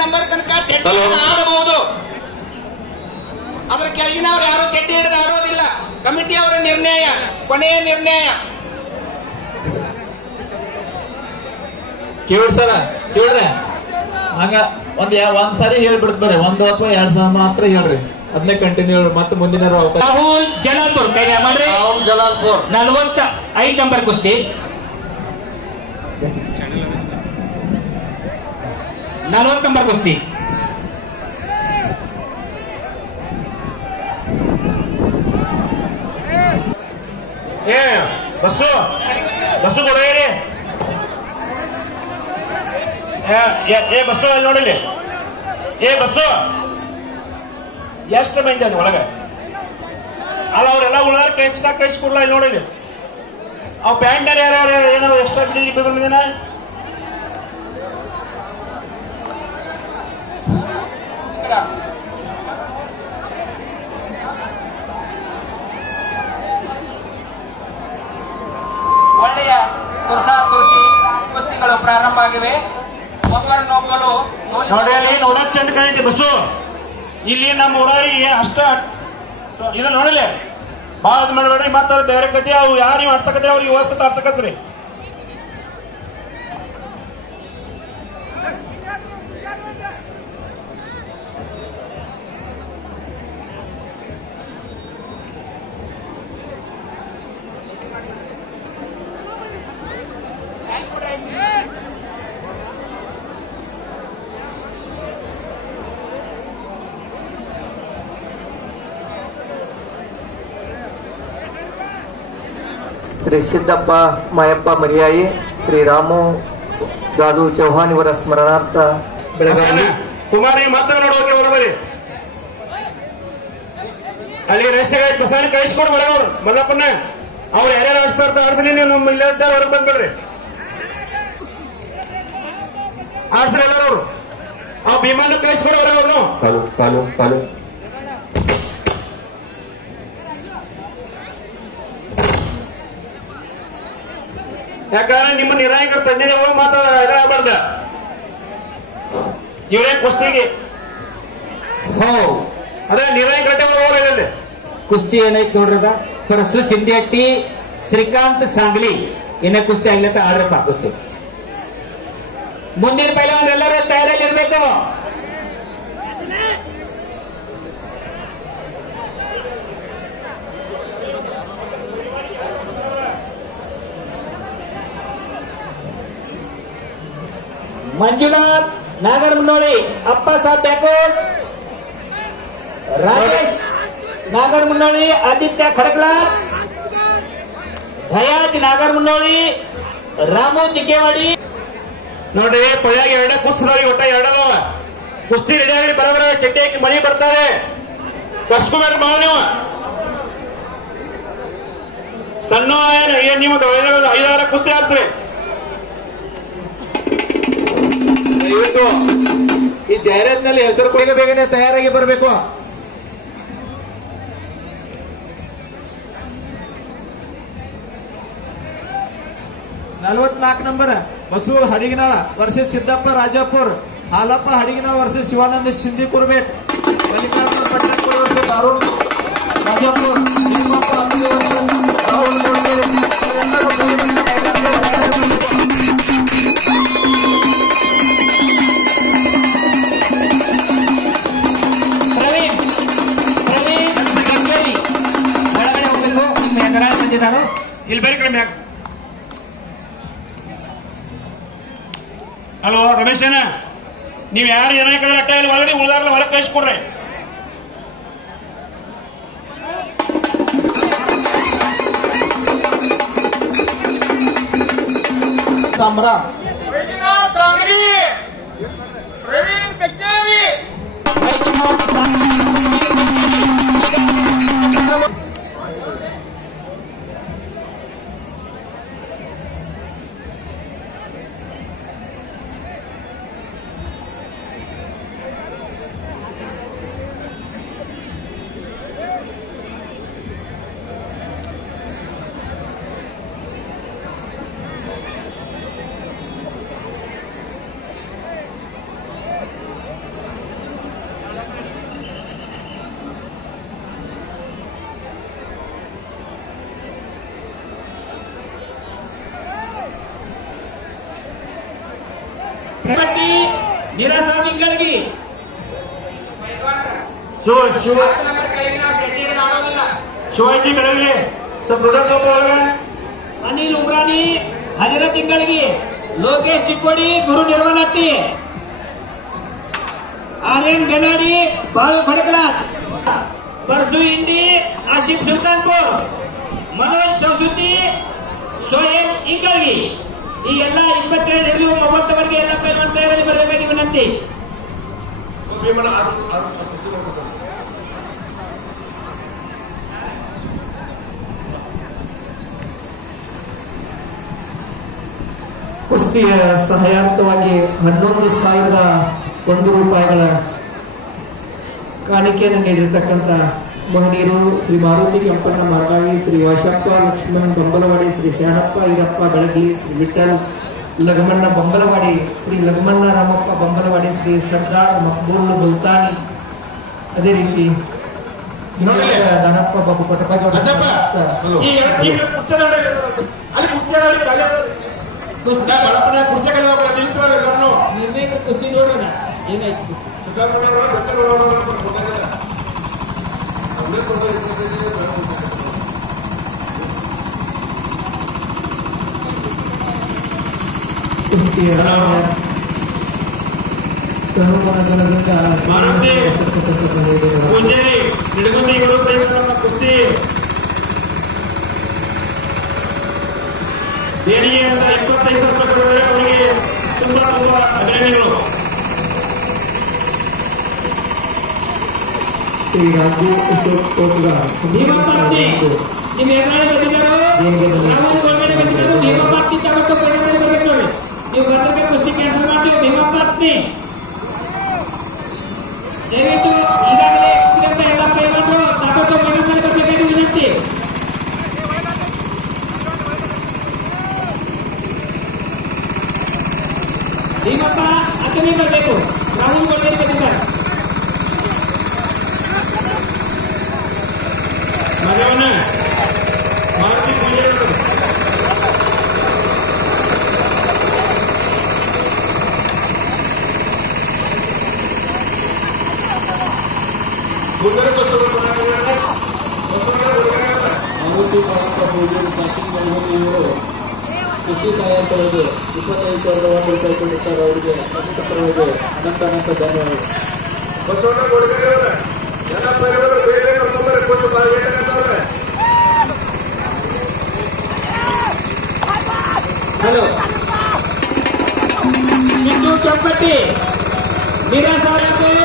Number ತನಕ ಆಡಬಹುದು. ಅದರ ಕೆಳಗಿನವರು ಯಾರು ಕೆಟ್ಟಿ ಹಿಡಿದು ಆಡೋದಿಲ್ಲ. ಕಮಿಟಿ ಅವರ ನಿರ್ಣಯ, ಕೊನೆಯ ನಿರ್ಣಯ. ಕೇಳ್ರೆ ಹಂಗ ಒಂದ್ ಸಾರಿ ಹೇಳ್ಬಿಡ್ತ ಬರ್ರಿ, 1 ಅಥವಾ 2 ಸಲ ಮಾತ್ರ ಹೇಳ್ರಿ, ಅದನ್ನೇ ಕಂಟಿನ್ಯೂ ಮತ್ತೆ ಮುಂದಿನ ರಾಹುಲ್ ಜಲಾಲ್ಪುರ್ ಕೈಗೆ ಮಾಡ್ರಿ. ಜಲಾಲ್ಪುರ್ 45 ನಂಬರ್ ಕುಸ್ತಿ. 40 ನಂಬರ್ ಕುಸ್ತಿ. ಬಸ್ಸು ಕೊಡ ಬಸ್ಸು ಅಲ್ಲಿ ನೋಡಿಲಿ. ಬಸ್ಸು ಎಷ್ಟು ಮಂದಿ ಅದು ಒಳಗ ಅಲ್ಲ, ಅವ್ರೆಲ್ಲ ಉಳ್ಳಾರ ಎಕ್ಸ್ಟ್ರಾ ಕಳಿಸ್ಕೊಡ್ಲ ಇಲ್ಲಿ ನೋಡಿಲಿ. ಅವ್ ಪ್ಯಾಂಟ್ ಯಾರ್ಯಾರು ಏನೋ ಎಕ್ಸ್ಟ್ರಾ ಬಿಟ್ಟಿನ ಒಳ್ಳೆಯ ತುರ್ಸಿ ಕುಸ್ತಿಗಳು ಪ್ರಾರಂಭ ಆಗಿವೆ. ಒಬ್ಬರನ್ನೊಬ್ಬರು ನೋಡಕ್ ಚಂದ ಕಾಣೈತಿ ಬಸ್ಸು. ಇಲ್ಲಿ ನಮ್ಮ ಊರಾಗಿ ಅಷ್ಟ ಇದು ನೋಡಿಲಿ, ಭಾಳ ಮಾಡಬೇಡ್ರಿ. ಮತ್ತ ಬೇರೆ ಕತಿ ಅವು ಯಾರು ನೀವು ಆಡ್ಸಕತ್ರಿ ಅವ್ರಿಗೆ ವ್ಯವಸ್ಥೆ ಆಡ್ಸಕತ್ರಿ. ಶ್ರೀ ಸಿದ್ದಪ್ಪ ಮಾಯಪ್ಪ ಮರಿಯಾಯಿ, ಶ್ರೀ ರಾಮು ದಾದು ಚೌಹಾನ್ ಇವರ ಸ್ಮರಣಾರ್ಥ ಬೆಳಗಾವಿ. ಕುಮಾರಿ ಮಾತ್ರ ನೋಡೋಕೆ ಹೊರಬರಿ. ಅಲ್ಲಿ ರಸ್ತೆಗೆ ಬಸಾನಿ ಕಳಿಸ್ಕೊಡು ಹೊರಗವ್ರು ಮಲ್ಲಪ್ಪನ. ಅವ್ರು ಯಾರ್ಯಾರು ಆಡಿಸ್ತಾ ಇರ್ತಾರೆ ಆಡ್ಸಲಿ. ನೀವು ನಮ್ಮ ಇಲ್ಲ ಹೊರಗೆ ಬಂದ್ಬಿಡ್ರಿ, ಆಡ್ಸಲಿ ಎಲ್ಲರೂ. ಆ ಭೀಮನ್ನ ಕಳಿಸ್ಕೊಡು ಹೊರಗವ್ರು. ಕಾಲು ಯಾಕಂದ್ರೆ ನಿಮ್ಮ ನಿರ್ಣಾಯಕರ ತಂದೆ ಹೋಗಿ ಮಾತಾಡಬಾರ್ದ. ಇವರೇ ಕುಸ್ತಿಗೆ ಅದೇ ನಿರ್ಣಾಯಕರಟ್ಟೆ ಹೋಗಲ್ಲ. ಕುಸ್ತಿ ಏನೈತಿ ನೋಡ್ರದ ಹೊರಸು ಸಿಂಧಿ ಶ್ರೀಕಾಂತ್ ಸಾಂಗ್ಲಿ ಏನೇ ಕುಸ್ತಿ ಆಗ್ಲತ್ತ ಆಡ್ರಪ್ಪ. ಕುಸ್ತಿ ಮುಂದಿನ ಪೈಲವಾನ್ ಎಲ್ಲರೂ ತಯಾರಲ್ಲಿ ಇರ್ಬೇಕು. ಮಂಜುನಾಥ್ ನಾಗರಮುನ್ನೋಳಿ, ಅಪ್ಪ ಸಾಬ್ ಬ್ಯಾಕೋಡ್, ರಾಜೇಶ್ ನಾಗರಮುನ್ನೋಳಿ, ಆದಿತ್ಯ ಖಡಕ್ಲಾರ್, ದಯಾಜ್ ನಾಗರಮುನ್ನೋಳಿ, ರಾಮು ತಿಕ್ಕೇವಾಡಿ. ನೋಡ್ರಿ ಪಳ್ಯಾಗ 2 ಕುಸ್ತಿದವ್ರಿಗೆ ಒಟ್ಟ 2 ಕುಸ್ತಿ ರೆಡಿ ಆಗಿ ಬರಬರ ಚಟ್ಟಿ ಹಾಕಿ ಮನೆ ಬರ್ತಾರೆ. ಕರ್ಸ್ಕೋಬೇಡ್ರಿ ಮಾಡ ನೀವು. ಸಣ್ಣ ಏನ್ ನೀವು 5-6 ಕುಸ್ತಿ ಆಗ್ತದೆ. ಈ ಜಾಹೀರಾತಿನಲ್ಲಿ ಹೆಸರು ಬೇಗನೆ ತಯಾರಾಗಿ ಬರಬೇಕು. 44 number Basu Hadiginal versus Siddappa Rajapur, Halappa Hadiginal versus Shivananda Sindhi Kurbet, Mallikarjuna Pattanakodi versus Arun Rajapur, ಇಲ್ಲಿ ಬೇರೆ ಕಡೆ ಮ್ಯಾಗ. ಹಲೋ ರಮೇಶನ, ನೀವು ಯಾರು ಏನಾಯ್ತು ಅಟ್ಟ ಇಲ್ಲಿ ಒಳಗಡೆ ಉಳಿದಾರಲ್ಲ ಹೊರಗೆ ಕಳಿಸ್ಕೊಡ್ರಿ. ಸಾಮ್ರ ನಿರಾಸಾದಿ ಗಳಿಗೆ ಶಿವಾಜಿ ಬೆಳಗ್ಗೆ ಸ್ವಲ್ಪ ಅನಿಲ್ ಉಬ್ರಾನಿ ಹಜರ ತಿಂಗಳಿಗೆ ಲೋಕೇಶ್ ಚಿಕ್ಕೋಡಿ ಗುರು ನಿರ್ವನಟ್ಟಿ ಆರ್ಯನ್ ಬೆನಾಡಿ ಬಾಳು ಭಡಕಲಾಟ್ परसू इंडी आशिफ सुल्तानपुर मनोज सौसुತಿ ಶೋಯಲ್ ಇಂಗಳಗಿ ಈ ಎಲ್ಲ 22 ಹಿಡಿದು 30 ವರೆಗೆ ಎಲ್ಲ ಪೈಲ್ವಾನ್ ತಯಾರಲ್ಲಿ ಬರಬೇಕಾಗಿ ವಿನಂತಿ. ಕುಸ್ತಿಯ ಸಹಾಯಾರ್ಥವಾಗಿ 11,001 ರೂಪಾಯಿಗಳ ಕಾಣಿಕೆಯನ್ನು ನೀಡಿರ್ತಕ್ಕಂಥ ಮಹನೀಯರು ಶ್ರೀ ಮಾರುತಿ ಕೆಂಪಣ್ಣ ಮಾರ್ಗಾವಿ, ಶ್ರೀ ವಾಶಪ್ಪ ಲಕ್ಷ್ಮಣ್ ಬೊಂಬಲವಾಡಿ, ಶ್ರೀ ಶರಣಪ್ಪ ಈರಪ್ಪ ಬೆಳಗಿ, ಶ್ರೀ ವಿಠಲ್ ಲಗಮಣ್ಣ ಬೊಂಬಲವಾಡಿ, ಶ್ರೀ ಲಗಮಣ್ಣ ರಾಮಪ್ಪ ಬೊಂಬಲವಾಡಿ, ಶ್ರೀ ಸರ್ದಾರ್ ಮಕ್ಬೂಲ್ ಮುಲ್ತಾನಿ, ಅದೇ ರೀತಿ ದಾನಪ್ಪ ಬಾಬು ಪಟಪಾಜಿ ನಿರ್ಣಯ ಕುಸ್ತಿ ನೋಡೋಣ ಏನಾಯ್ತು. ದೇಣಿಗೆಯಿಂದ 25,000 ರೂಪಾಯಿ ಅವರಿಗೆ ತುಂಬಾ ತುಂಬಾ ಅಭಿನಂದನೆಗಳು. ಶ್ರೀ ರಾಜು ಅಶೋಕ್ ಕೋಟ್ಲ ನಿಮ್ಮ ಎದುರಾಳಿ ಬಂದಿದ್ದರು, ರಾಹುಲ್ ಗೋಲ್ಮೇಲೆ ಬಂದಿದ್ದರು. ಭೀಮಪ್ಪಾತ್ನಿ ತಗೊಂಡು ಪೈಲ್ವಾನ್ ಬರ್ಬೇಕು ನೋಡಿ. ನೀವು ಬರ್ಬೇಕು ಕುಸ್ತಿ ಕ್ಯಾನ್ಸಲ್ ಮಾಡ್ತೀವಿ. ಭೀಮಪ್ಪಾತ್ನಿ ದಯವಿಟ್ಟು ಈಗಾಗಲೇ ಸಿಗಂತ ಎಲ್ಲ ಪೈಲ್ವಾನರು ತಗೊಂಡು ಪೈಲ್ವಾನ್ ಬರ್ಬೇಕಾಗಿ ವಿನಂತಿ. ಭೀಮಪ್ಪ ಅತನೇ ಬರಬೇಕು. ರಾಹುಲ್ ಗೋಲ್ಮೇಲೆ ಬಂದಿದ್ದಾರೆ. ಮಗವನ್ನ ಮಾರುತಿ ಪೂಜೆ ಕೃಷಿ ಸಹಾಯಕರಿಗೆ 25,000 ರೂಪಾಯಿ ಕೊಡುತ್ತಾರೆ. ಅವರಿಗೆ ಅನಂತ ಧನ್ಯವಾದ. ಹಲೋ ಸಿದ್ದು ಚಂಪಟ್ಟಿ, ನಿರಾಸಾರಾಪುರ್,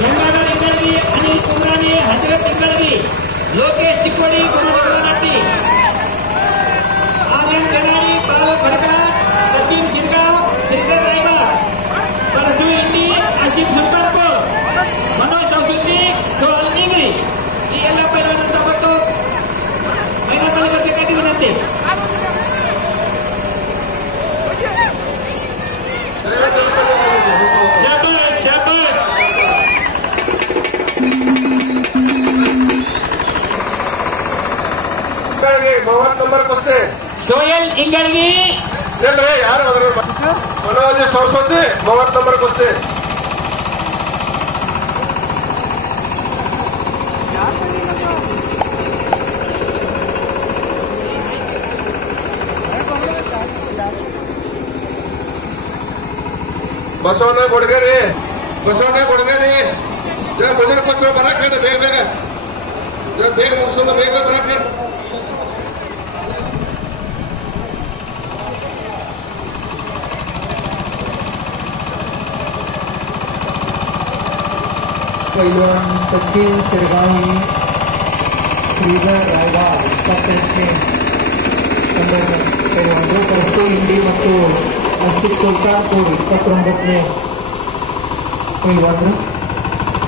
ಗಂಗಾಧರ್ ಇಂಗಳಗಿ, ಅನಿಲ್ ಕುಮ್ರಾನಿ, ಹಜರತ್ ಇಂಗಳಗಿ, ಲೋಕೇಶ್ ಚಿಕ್ಕೋಡಿ, ಗುರು ನಿರ್ವನಟ್ಟಿ, ಆರ್ಯನ್ ಕನಾಡಿ, ಬಾಳು ಭಡಕಲ, ಸಚಿನ್ ಸಿಂಗಾವ್, ಶ್ರೀಧರ್ ರಾಯ್ಬಾರ್, ಪರಸು ಇಂಡಿ, ಆಶಿಫ್ ಸುಲ್ತಾನ್ಪುರ್, ಮನೋಜ್ ಸೌಸುತಿ, ಶೋಯಲ್ ಇಂಗ್ಲಿ, ಈ ಎಲ್ಲ ಪೈಲ್ವಾನರು ತಗೊಂಡು ಮೈದಾನದಲ್ಲಿ ಬರಬೇಕಾಗಿ ವಿನಂತಿ. ಶೋಯಲ್ ಇಂಗಳಗಿ, ಯಾರು ಮನೋಜ್ ಸರಸ್ವತಿ 30 ನಂಬರ್ ಕುಸ್ತಿ. ಬಸವಣ್ಣ ಕೊಡ್ಗೇರಿ ಜರ ಮುಂದಿನ ಕೂತ್ಕೊಂಡು ಬರಕ್ ಬೇಗ ಬೇಗ ಜರ ಬೇಗ ಮುಗಿಸೋಣ ಬೇಗ ಬರಕ್ पैलवान सचिन शिरगावी श्रीधर रायवाड 28ನೇ पैलवानರು ಪರಸು ಇಂಡಿ ಮತ್ತು ಅಶಿಫ್ ಸುಲ್ತಾನ್ಪುರ್ 29ನೇ पैलवानರು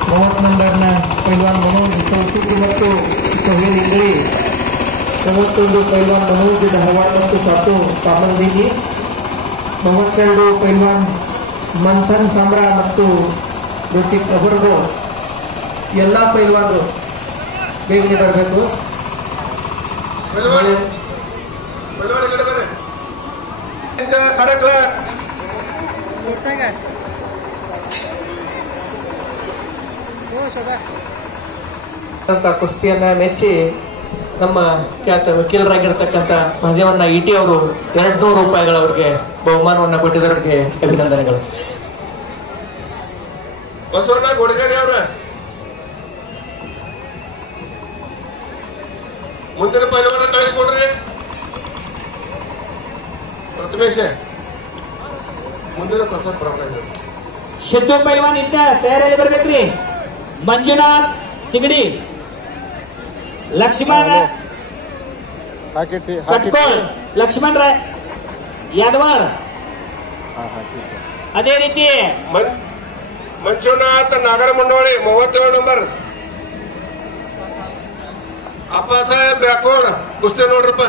30 ನಂಬರ್ನ पैलवान मनोज ಸೌಸೂರು ಮತ್ತು ಸೋಹೇಲ್ ಇಂಡಿ 31 पैलवान मनोज ಧಾರವಾಡ ಮತ್ತು ಸಾತು ಕಾಮಲ್ದಿನಿ 32 पैलवान ಮಂಥನ್ ಸಾಮ್ರಾ ಮತ್ತು ಋತಿಕ್ ಅಬರ್ಗೋ ಎಲ್ಲ ಪೈಲ್ವಾನರು ಬೇಗನೆ ಬರಬೇಕು. ಕುಸ್ತಿಯನ್ನ ಮೆಚ್ಚಿ ನಮ್ಮ ಖ್ಯಾತ ವಕೀಲರಾಗಿರ್ತಕ್ಕಂಥ ಮಹದೇವಣ್ಣ ಇಟಿ ಅವರು 200 ರೂಪಾಯಿಗಳ ಅವರಿಗೆ ಬಹುಮಾನವನ್ನ ಕೊಟ್ಟಿದ್ದವರಿಗೆ ಅಭಿನಂದನೆಗಳು. ಬಸವಣ್ಣ ಕೊಡ್ಗೇರಿ ಅವ್ರ ಮುಂದಿನ ಪೈಲವಾನ ಕಳಿಸ್ಕೊಡ್ರಿ. ಪ್ರಥಮೇಶ ಮುಂದಿನ ಪ್ರಸಾದ್ ಪ್ರಾಬ್ಲಮ್ ಸಿದ್ದು ಪೈಲ್ವಾನ್ ಇದ್ದ ತಯಾರಿಯಲ್ಲಿ ಬರ್ಬೇಕ್ರಿ. ಮಂಜುನಾಥ್ ತಿಗಡಿ, ಲಕ್ಷ್ಮಣ ಕಟ್ಕೋಳ್, ಲಕ್ಷ್ಮಣ್ ರಾಯ್ ಯಾದವಾಡ್, ಅದೇ ರೀತಿ ಮಂಜುನಾಥ್ ನಾಗರ ಮಂಡೋಳಿ 37 ನಂಬರ್, ಅಪ್ಪ ಸಾಹೇಬ್ ಬ್ಯಾಕೋಡ್ ಕುಸ್ತಿ ನೋಡ್ರಪ್ಪ.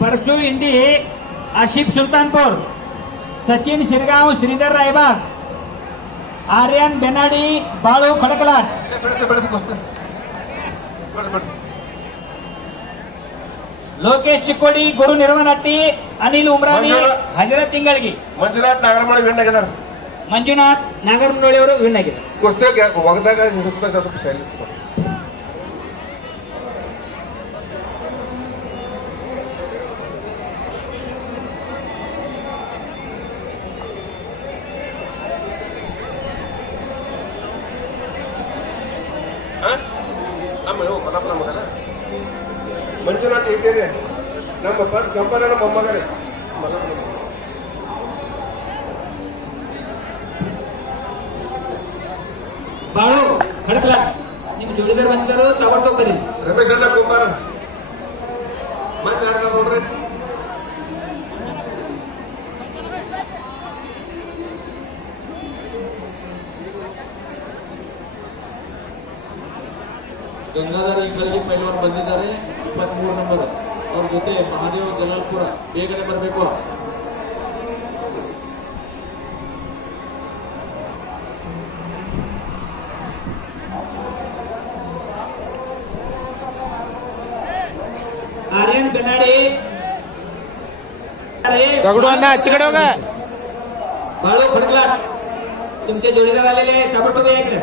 परसू इंडी आशिफ सुल्तानपुर, सचिन शिरगाव श्रीधर रायबाग, आर्यन बेनाडी बाळू खडकलाट, लोकेश चिक्कोडी, गुरु निर्मनट्टी, अनिल उमरानी, हजरत तिंगळगी, ಮಂಜುನಾಥ್ ನಾಗರಮಣಿ ವಿನ್ ಆಗಿದ್ದಾರೆ. ಮಂಜುನಾಥ್ ನಾಗರಮನೋಳಿ ಅವರು ವಿನ್ ಆಗಿದ್ದಾರೆ. ಕುಸ್ತಿ ಒಗದಾಗ ನಿಲ್ಲಿಸಿದಾಗ ಸ್ವಲ್ಪ ಶೈಲಿ ಮಂಜುನಾಥ್ ಇಟ್ಟಿದೆ ನಮ್ಮ ಫಸ್ಟ್ ಕಂಪನಿ ಮೊಮ್ಮಗರೇ ಬಾಳು ಖಡಕ್ಲಾಟ್ ನಿಮ್ ಜೋಡಿದಾರ್ ಬಂದಿದ್ದಾರೆ ತಗೊಂಡು ಬರೀ. ರಮೇಶ್ ಅಣ್ಣ ಕುಮಾರ್ ಮತ್ತೆ ಯಾರು ನೋಡ್ರಿ. ಗಂಗಾಧರ್ ಇಂಗಳಿಗೆ ಪೈಲ್ವಾನ್ ಬಂದಿದ್ದಾರೆ 23 ನಂಬರ್. ಅವ್ರ ಜೊತೆ ಮಹಾದೇವ್ ಜಲಾಲ್ಪುರ ಬೇಗನೆ ಬರಬೇಕು. आर्यन बेनाडी दगडू अण्णा आजच्याकडे बघा. बाळू खडकलाट तुमचे जोडीदार आलेले ताबडतोब या इकडे.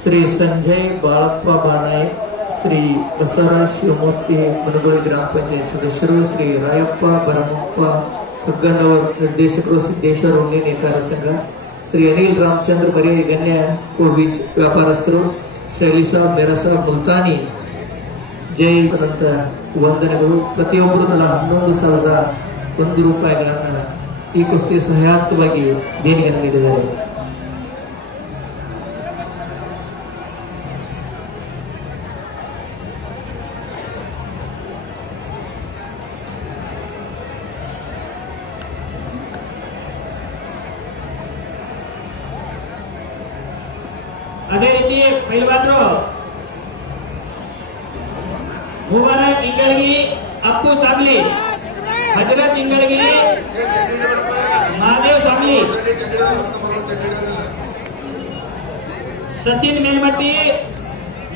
श्री संजय बाळप्पा बाणाय, श्री बसवराज शिवमूर्ತಿ ಮನಗೋಳಿ ಗ್ರಾಮ ಪಂಚಾಯತ್ ಸದಸ್ಯರು, ಶ್ರೀ ರಾಯಪ್ಪ ಬರಮಪ್ಪ ಹಗ್ಗನವರ್ ನಿರ್ದೇಶಕರು, ಸಿದ್ದೇಶ್ವರ ಉಣ್ಣಿ ನೇಕಾರ ಸಂಘ, ಶ್ರೀ ಅನಿಲ್ ರಾಮಚಂದ್ರ ಮರಿಯ ಗಣ್ಯ ಕೋವಿಜ್ ವ್ಯಾಪಾರಸ್ಥರು, ಶ್ರೀ ಅಲಿಸಾ ಬೆರಸ ಮುಲ್ತಾನಿ ಜೈ ಅಂತ ವಂದನೆಗಳು. ಪ್ರತಿಯೊಬ್ಬರು ತಲಾ 11,001 ರೂಪಾಯಿಗಳನ್ನ ಈ ಕುಸ್ತಿ ಸಹಾಯಾರ್ಥವಾಗಿ ದೇಣಿಗೆಯನ್ನು ನೀಡಿದ್ದಾರೆ. ಅದೇ ರೀತಿ ಪೈಲ್ವಾನರು ಮುಬಾರಕ್ ಇಂಗಳಗಿ, ಅಪ್ಪು ಸಾಮ್ಲಿ, ಹಜರತ್ ಇಂಗಳಗಿ, ಮಹಾದೇವ್ ಸಾಮ್ಲಿ, सचिन मेलमट्टी,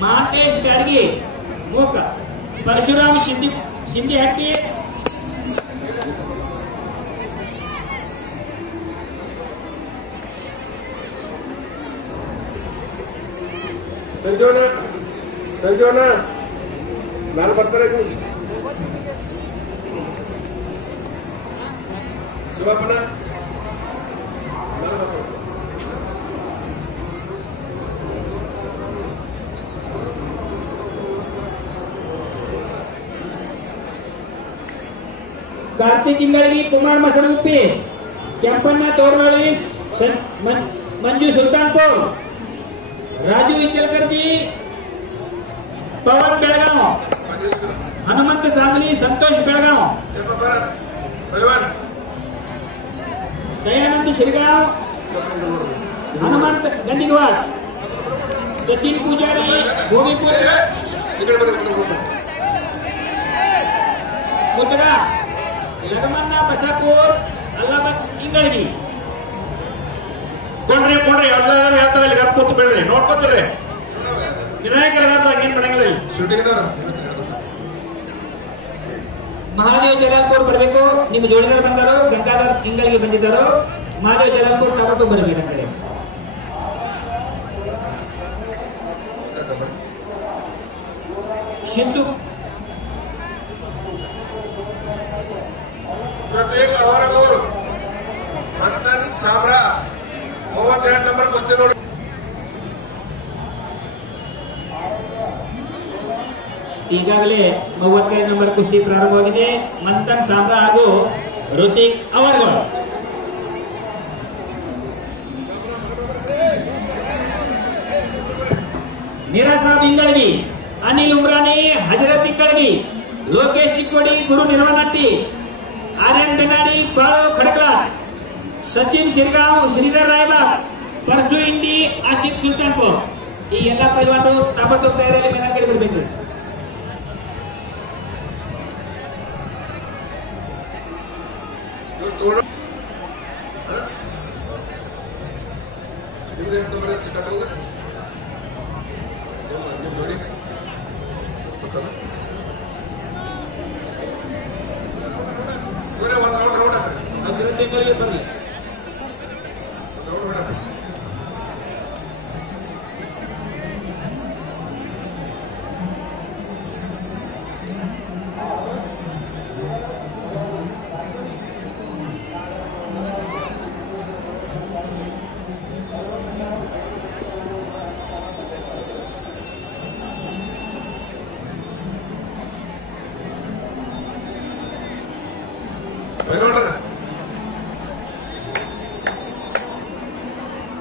महांतेश गाडगी, मूक, परशुराम शिंदे हट्टी, ಸಂಜೀವನ ನಾನು ಬರ್ತಾರೆ ಶಿವಪ್ಪನ कार्तिक इंगळगी, कुमार मसरुप्पी, केंपण्णा तोरवाळी, मंजू सुलतानपूर, राजू इचलकरजी, पवन बेळगाव, हनुमंत सांगली, संतोष बेळगाव, दयानंद शिरगाव, हनुमंत गंदिगवाड, सचिन पुजारी, भूमिपूर मुद्रा, लगमन्न बसापूर, अल्लाबक्ष इंगळगी. ಕೊಂಡ್ರಿ ಎಲ್ಲರೂ ಹೇಳ್ತಾರೆ ಇಲ್ಲಿ ಗಪ್ ಕೂತು ಬೇಡ್ರಿ ನೋಡ್ಕೋತೀರಿ ವಿನಾಯಕರ ಏನ್ ಮಾಡಂಗಿಲ್ಲ ಶೂಟಿಂಗ್ ಮಹಾದೇವ್ ಜಲಾಲ್ಪುರ್ ಬರಬೇಕು. ನಿಮ್ಮ ಜೋಡಿದಾರ ಬಂದರು, ಗಂಗಾಧರ್ ಇಂಗಳಿಗೆ ಬಂದಿದ್ದರು. ಮಹಾದೇವ್ ಜಲಾಲ್ಪುರ್ ತಾಲೂಕು ಬರಬೇಕು. ಆ ಕಡೆ ಸಿಂಧು ಪ್ರತ್ಯೇಕ ಅವರಗೌರು ಮಂಥನ್ ಸಾಮ್ರಾ 32 ನಂಬರ್ ಕುಸ್ತಿ ನೋಡಿ. ಈಗಾಗಲೇ 32 ನಂಬರ್ ಕುಸ್ತಿ ಪ್ರಾರಂಭವಾಗಿದೆ. ಮಂಥನ್ ಸಾಮ್ರಾ ಹಾಗೂ ಋತಿಕ್ ಅವರ್ಗಳು. ನಿರಾಸಾಬ್ ಇಂಗಳಗಿ, ಅನಿಲ್ ಉಮ್ರಾನಿ, ಹಜರತ್ ಇಂಗಳಗಿ, ಲೋಕೇಶ್ ಚಿಕ್ಕೋಡಿ, ಗುರು ನಿರ್ವನಟ್ಟಿ, ಆರ್ಯನ್ ಬೆನಾಡಿ, ಬಾಳು ಖಡಕ್ಲಾಟ್, ಸಚಿನ್ ಶಿರ್ಗಾಂವ್, ಶ್ರೀಧರ್ ರಾಯಬಾಗ್, ಪರಸು ಇಂಡಿ, ಆಶಿಫ್ ಸುಲ್ತಾನ್ಪುರ್. ಈ ಎಲ್ಲ ಪೈಲ್ವಾನರು ತಾಬಡ್ತೋಬ್ ತಯಾರಿಯಲ್ಲಿ ಮೇದಾನ ಕಡೆ ಬರಬೇಕು. ಹಜರತ್ ಇಂಗಳಿಗೆ ಬರಲಿ.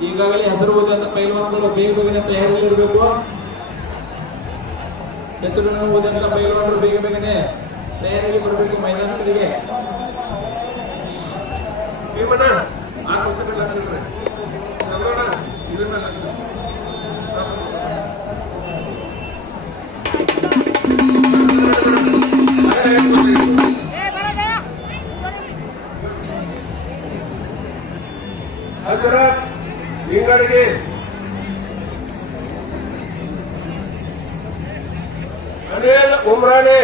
ಈಗಾಗಲೇ ಹೆಸರು ಓದಿದಂತ ಪೈಲ್ವಾನಗಳು ಬೇಗ ಬೇಗನೆ ತಯಾರಿಯಲ್ಲಿರಬೇಕು. ಹೆಸರು ಓದಿದಂತ ಪೈಲ್ವಾನರು ಬೇಗ ಬೇಗನೆ ತಯಾರಿಯಲ್ಲಿ ಬರಬೇಕು ಮೈದಾನಗಳಿಗೆ. ಭೀಮಣ್ಣ ಆ ಪುಸ್ತಕ ಲಕ್ಷ ಇದನ್ನ ಲಕ್ಷ ಹಜರತ್ ಇಂಗಳಿಗೆ ಅನಿಲ್ ಉಮ್ರಾನಿ,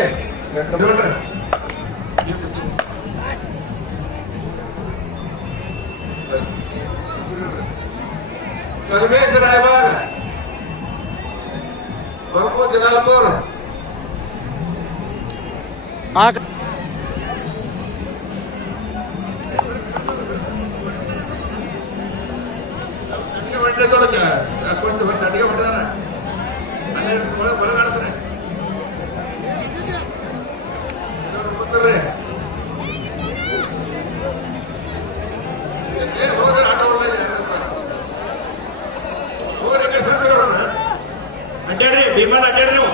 परमेश रायबाग, महमूद जलालपुर, ಅಡ್ಡಾಡ್ರಿ ಭೀಮಣ್ಣ ಅಡ್ಡಾಡ್ರಿ ನೀವು.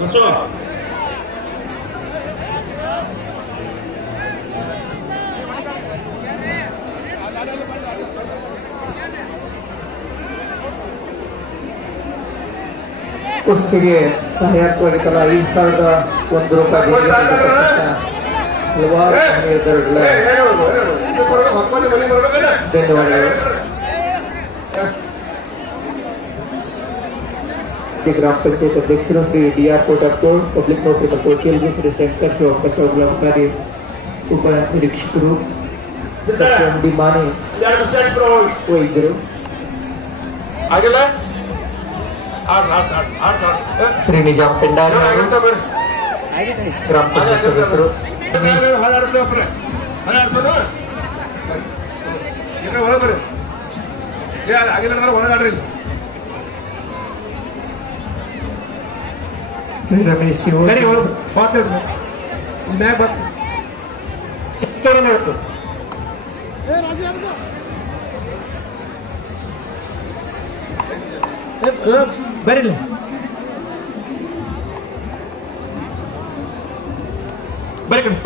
ಬಸ್ಸು ಕುಸ್ತಿಗೆ ಸಹಾಯಕವಾಗಿ ತಲಾ 5,001 ರೂಪಾಯಿ ಹಲವಾರು ಧನ್ಯವಾದಗಳು. ಗ್ರಾಮ ಪಂಚಾಯತ್ ಅಧ್ಯಕ್ಷರು ಶ್ರೀ ಡಿ.ಆರ್. ಕೋಟಪ್ಪೋಳ್, ಪಬ್ಲಿಕ್ ನೌಕರಿ ಮತ್ತು ವಕೀಲರು ಶ್ರೀ ಶಂಕರ್ ಶಿವಪ್ಪ ಚೌಗುಲಾಧಿಕಾರಿ, ಉಪ ನಿರೀಕ್ಷಕರು ಎಂ ಡಿ ಮಾನೆ ವೈದ್ಯರು, ಶ್ರೀ ನಿಜಾಮ್ ಪೆಂಡಾರಿ, ಗ್ರಾಮ ಪಂಚಾಯತ್ ಸದಸ್ಯರು ಶ್ರೀ ರಮೇಶ್ ಬರಿಲ್ಲ ಬರಿ ಕಡೆ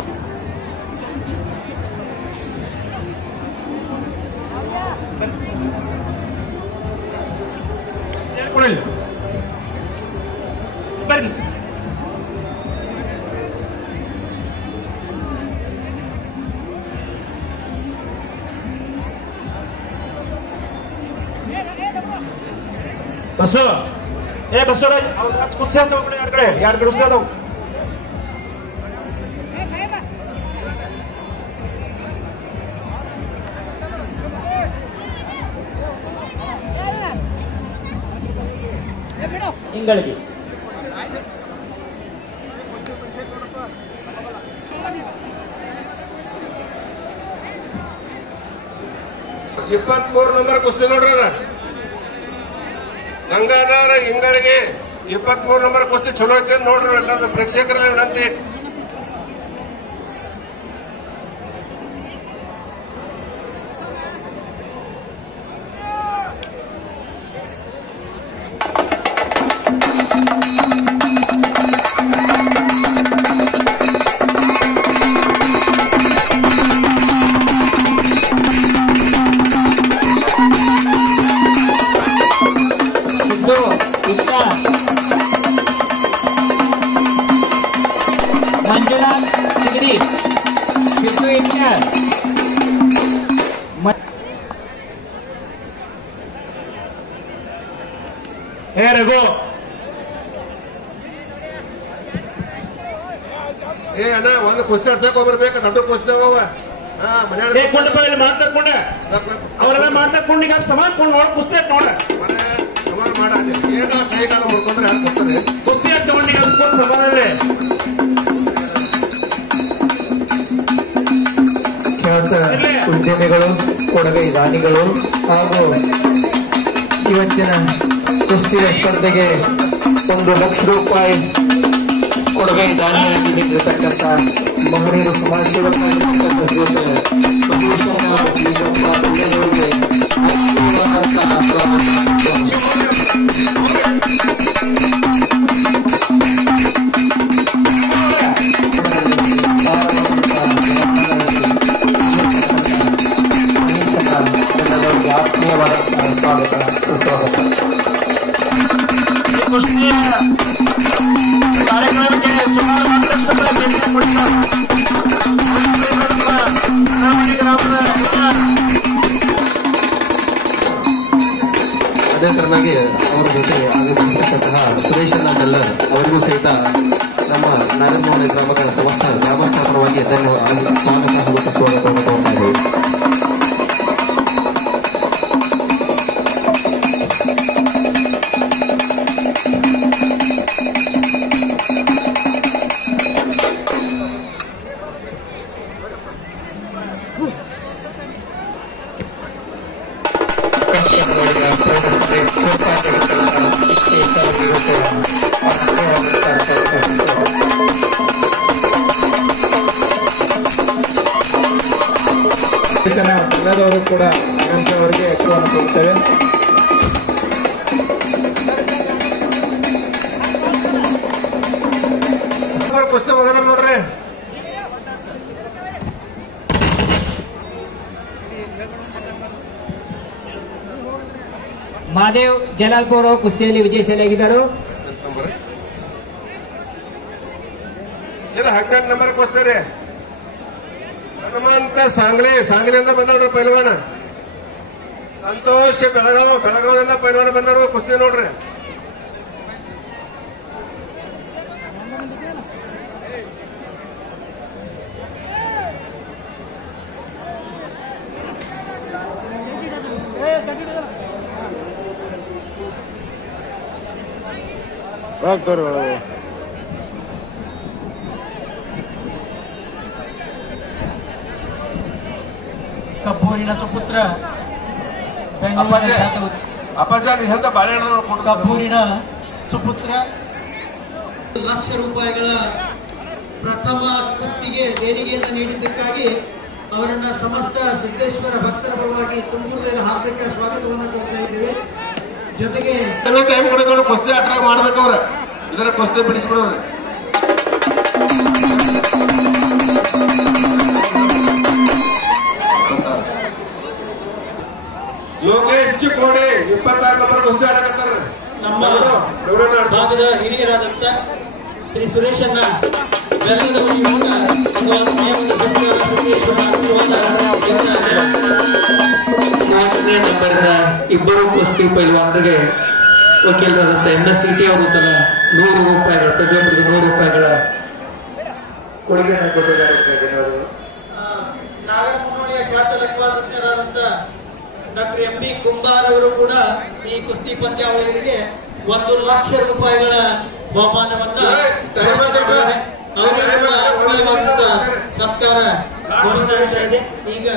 ಕೊಡಲ್ಲ ಬರಿ ಬಸ್ಸು ಬಸ್ಸು ಕುಸ್ತಿ ಕಡೆ ಯಾರ ಕಡೆ ಉಸ್ತಾ ಅದಾವ ಇಂಗಳಿಗೆ 23 ನಂಬರ್ ಕುಸ್ತಿ ನೋಡ್ರಿ ಗಂಗಾಧರ ಇಂಗಳಿಗೆ 23 ನಂಬರ್ ಕುಸ್ತಿ ಚಲೋ ಐತೆ ನೋಡ್ರಿ ಎಲ್ಲ ಪ್ರೇಕ್ಷಕರಲ್ಲಿ ವಿನಂತಿ. ಮಂಜುನಾಥ್ ಸಿಗಡಿ ಶಿದ್ದು ಇಟ್ಯಾರ್ ರಘು ಅಣ್ಣ ಒಂದು ಕುಸ್ತಿ ಆಡ್ಸಕ್ ಹೋಗ್ಬರ್ಬೇಕು ದೊಡ್ಡ ಕುಸ್ತಿ ಮನೆ ಕೊಂಡಲ್ಲಿ ಮಾಡ್ತಾಕೊಂಡ ಅವರೆಲ್ಲ ಮಾಡ್ತಾಕೊಂಡು ಈಗ ಸಮಾನ ಕೊಂಡು ನೋಡ ಕುಸ್ತಿ ಆಯ್ತು ನೋಡ ಸಮಾನ ಮಾಡ ಏನ ಕೈ ಕಾಲ ಮುಡ್ಕೊಂಡ್ರೆ ಯಾರು ಕೊಡ್ತಾರೆ ಕುಸ್ತಿ ಆಯ್ತು ತಗೊಂಡು ಈಗ ಸಮಾನಲ್ಲೇ ಖ್ಯಾತ ಉದ್ಯಮಿಗಳು, ಕೊಡಗೈ ದಾನಿಗಳು ಹಾಗೂ ಇವತ್ತಿನ ಕುಸ್ತಿಯ ಸ್ಪರ್ಧೆಗೆ 1 ಲಕ್ಷ ರೂಪಾಯಿ ಕೊಡಗೈ ದಾನಿಯಾಗಿ ನೀಡಿರತಕ್ಕಂಥ ಮಹನೀಯರು ಸಮಾಜ ಸೇವಕರಾಗಿರ್ತಕ್ಕಂಥ ಆತ್ಮೀಯವಾದ ಸ್ವಾಗತ ಸುಸ್ವಾಗತ. ಕುಸ್ತಿಯ ಕಾರ್ಯಕ್ರಮಕ್ಕೆ ಸುಮಾರು ಮತ್ತಷ್ಟು ಭೇಟಿ ಕೊಡ್ತಾರೆ. ಅದೇ ತರನಾಗಿ ಅವರ ಜೊತೆ ಆಗಮಿಸಿರ್ತಕ್ಕಂತಹ ಸುರೇಶಣ್ಣ ಕಲ್ಲರ್ ಅವರಿಗೂ ಸಹಿತ ನಮ್ಮ ನಾಗರಮೋಹನ ಗ್ರಾಮಗಳ ಸಮಸ್ತ ಗ್ರಾಮಸ್ಥರ ಪರವಾಗಿ ಧನ್ಯವಾದ ಸ್ವಾಗತ ಹಾಗೂ ಸ್ವಾಗತವನ್ನು ತಗೊಳ್ತಾ ಇದ್ದೀವಿ. ಎಲ್ಲದವರು ಕೂಡ ಅವರಿಗೆ ಹಕ್ಕನ್ನು ಕೊಡ್ತೇವೆ. ಜಲಾಲ್ಪುರ್ ಅವರು ಕುಸ್ತಿಯಲ್ಲಿ ವಿಜಯಶಾಲಿಯಾಗಿದ್ದರು. 18 ನಂಬರ್ ಕುಸ್ತಿ ಹನುಮಂತ ಸಾಂಗ್ಲಿಯಿಂದ ಬಂದವ್ರಿ ಪೈಲ್ವಾನ. ಸಂತೋಷ್ ಬೆಳಗಾವಿಯಿಂದ ಪೈಲ್ವಾನ ಬಂದವರು ಕುಸ್ತಿ ನೋಡ್ರಿ. ಕಬ್ಬೂರಿನ ಸುಪುತ್ರ ಕಬ್ಬೂರಿನ ಸುಪುತ್ರ ಲಕ್ಷ ರೂಪಾಯಿಗಳ ಪ್ರಥಮ ಕುಸ್ತಿಗೆ ದೇಣಿಗೆಯನ್ನು ನೀಡಿದ್ದಕ್ಕಾಗಿ ಅವರನ್ನ ಸಮಸ್ತ ಸಿದ್ದೇಶ್ವರ ಭಕ್ತರ ಪರವಾಗಿ ತುಮಕೂರಿನ ಹಾರ್ದಿಕ ಸ್ವಾಗತವನ್ನು ಕೊಡ್ತಾ ಇದ್ದೇವೆ. ಜೊತೆಗೆ ಟೈಮ್ ಕೊಡೋದು ಕುಸ್ತಿ ಆಟ ಮಾಡ್ಬೇಕವ್ರ ಇದರ ಕುಸ್ತಿ ಬಿಡಿಸ್ಬಿಡೋರು. ಲೋಕೇಶ್ ಚಿಕ್ಕೋಡಿ 26 ನಂಬರ್ ಕುಸ್ತಿ ಆಡಕತ್ತಾರ. ನಮ್ಮ ಭಾಗದ ಹಿರಿಯರಾದಂತ ಶ್ರೀ ಸುರೇಶನ್ನ ಬೆಲ್ಲದ ಮುಖ ನಾಲ್ಕನೇ ನಂಬರ್ನ ಇಬ್ಬರು ಕುಸ್ತಿ ಪೈಲ್ವಾನರಿಗೆ ವಕೀಲರಾದಂತ MSCT ಅವರು ತನ್ನ 100 ರೂಪಾಯಿಗಳ ಪ್ರತಿಯೊಬ್ಬರಿಗೆ 100 ರೂಪಾಯಿಗಳ ಕೊಡುಗೆಯನ್ನು ಕೊಟ್ಟಿದ್ದಾರೆ. ನಾಗರ ಮುನ್ನೋಡಿಯ ಖ್ಯಾತ ಲೆಕ್ಕವಾದಂತ ಡಾಕ್ಟರ್ MB ಕುಂಬಾರ್ ಅವರು ಕೂಡ ಈ ಕುಸ್ತಿ ಪಂದ್ಯಾವಳಿಗಳಿಗೆ 1 ಲಕ್ಷ ರೂಪಾಯಿಗಳ ಬಹುಮಾನವನ್ನ ಸರ್ಕಾರ ಘೋಷಣೆ ಆಗ್ತಾ ಇದೆ. ಈಗ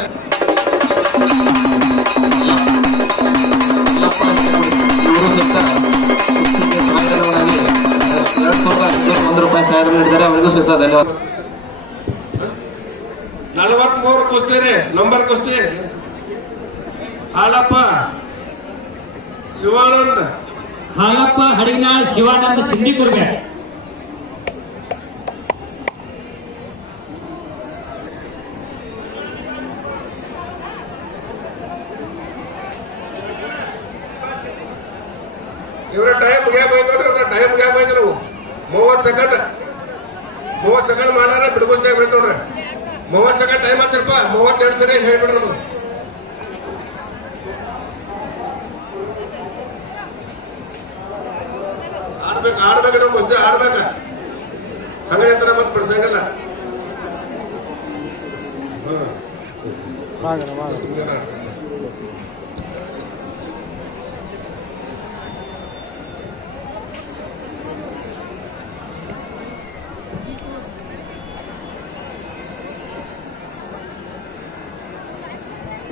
₹1 ಸಾವಿರ ನೀಡಿದ್ದಾರೆ. ಅವರಿಗೂ ಸಹಿತ ಧನ್ಯವಾದ. 43 ಕುಸ್ತಿ ರೀ ನಂಬರ್ ಕುಸ್ತಿ ಹಾಲಪ್ಪ ಶಿವಾನಂದ್ ಹಡಗಿನಾಳ್ ಶಿವಾನಂದ್ ಸಿಂಧಿಕುರ್ಗೆ. ಇವರ ಟೈಮ್ ಗ್ಯಾಪ್ ಐತೆ ನೋಡ್ರಿ. ಟೈಮ್ ಗ್ಯಾಪ್ ಐತೆ ನಾವು 30 ಸೆಕೆಂಡ್ ಮಾಡ್ಯಾರ ಬಿಡ್ಕೋಸ್ತಾಗ ಬಿಡ್ತ ನೋಡ್ರಿ. 30 ಸೆಕೆಂಡ್ ಟೈಮ್ ಆಚರಪ್ಪ. 32 ಸೆಕೆಂಡ್ ಹೇಳ್ಬಿಡ್ರಿ ನಾವು. ಆಡ್ಬೇಕು ನಾವು ಕುಸ್ತಿ ಆಡ್ಬೇಕ. ಹಂಗನೇ ತರ ಮತ್ತೆ ಬಿಡ್ಸಂಗಲ್ಲ.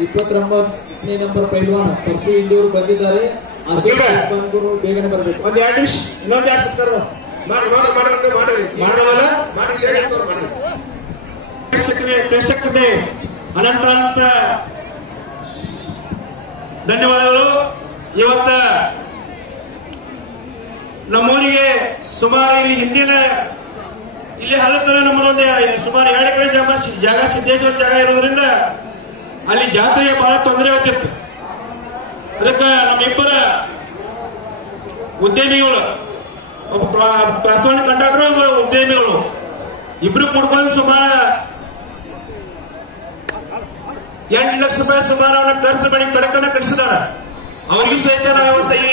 ಇಪ್ಪತ್ತೊಂಬತ್ತನೇ ನಂಬರ್ ಪೈಲ್ವಾನ ಪರ್ಸು ಇಂದೂರು ಬಂದಿದ್ದಾರೆ. ಬಂದ್ಗುರು ಬೇಗನೆ ಬರಬೇಕು. ಒಂದ್ 2 ನಿಮಿಷ ಇನ್ನೊಂದ್ 2 ಸತ್ಕಾರ ಪ್ರೇಕ್ಷಕರಿಗೆ ಅನಂತ ಧನ್ಯವಾದಗಳು. ಇವತ್ತ ನಮ್ಮೂರಿಗೆ ಸುಮಾರು ಇಲ್ಲಿ ಹಿಂದಿನ ಇಲ್ಲಿ ಹಲತರ ನಮ್ಮದೊಂದು ಸುಮಾರು 2 ಎಕರೆ ಜಾಗ ಸಿದ್ದೇಶ್ವರ ಜಾಗ ಇರೋದ್ರಿಂದ ಅಲ್ಲಿ ಜಾತ್ರೆಗೆ ಬಹಳ ತೊಂದರೆ ಆಗ್ತಿತ್ತು. ಅದಕ್ಕೆ ನಮ್ಮಿಬ್ಬರ ಉದ್ಯಮಿಗಳು, ಒಬ್ಬ ಕ್ಲಾಸ್ 1 ಕಂಡಕ್ಟರ್, ಒಬ್ಬ ಉದ್ಯಮಿಗಳು ಇಬ್ರು ಕುಡ್ಕೊಂಡು ಸುಮಾರು 8 ಲಕ್ಷ ರೂಪಾಯಿ ಸುಮಾರು ಅವನ್ನ ಖರ್ಚು ಮಾಡಿ ಬೆಳಕನ್ನ ಕಟ್ಟಿಸಿದಾರ. ಅವ್ರಿಗೂ ಸಹಿತ ನಾವು ಇವತ್ತ ಈ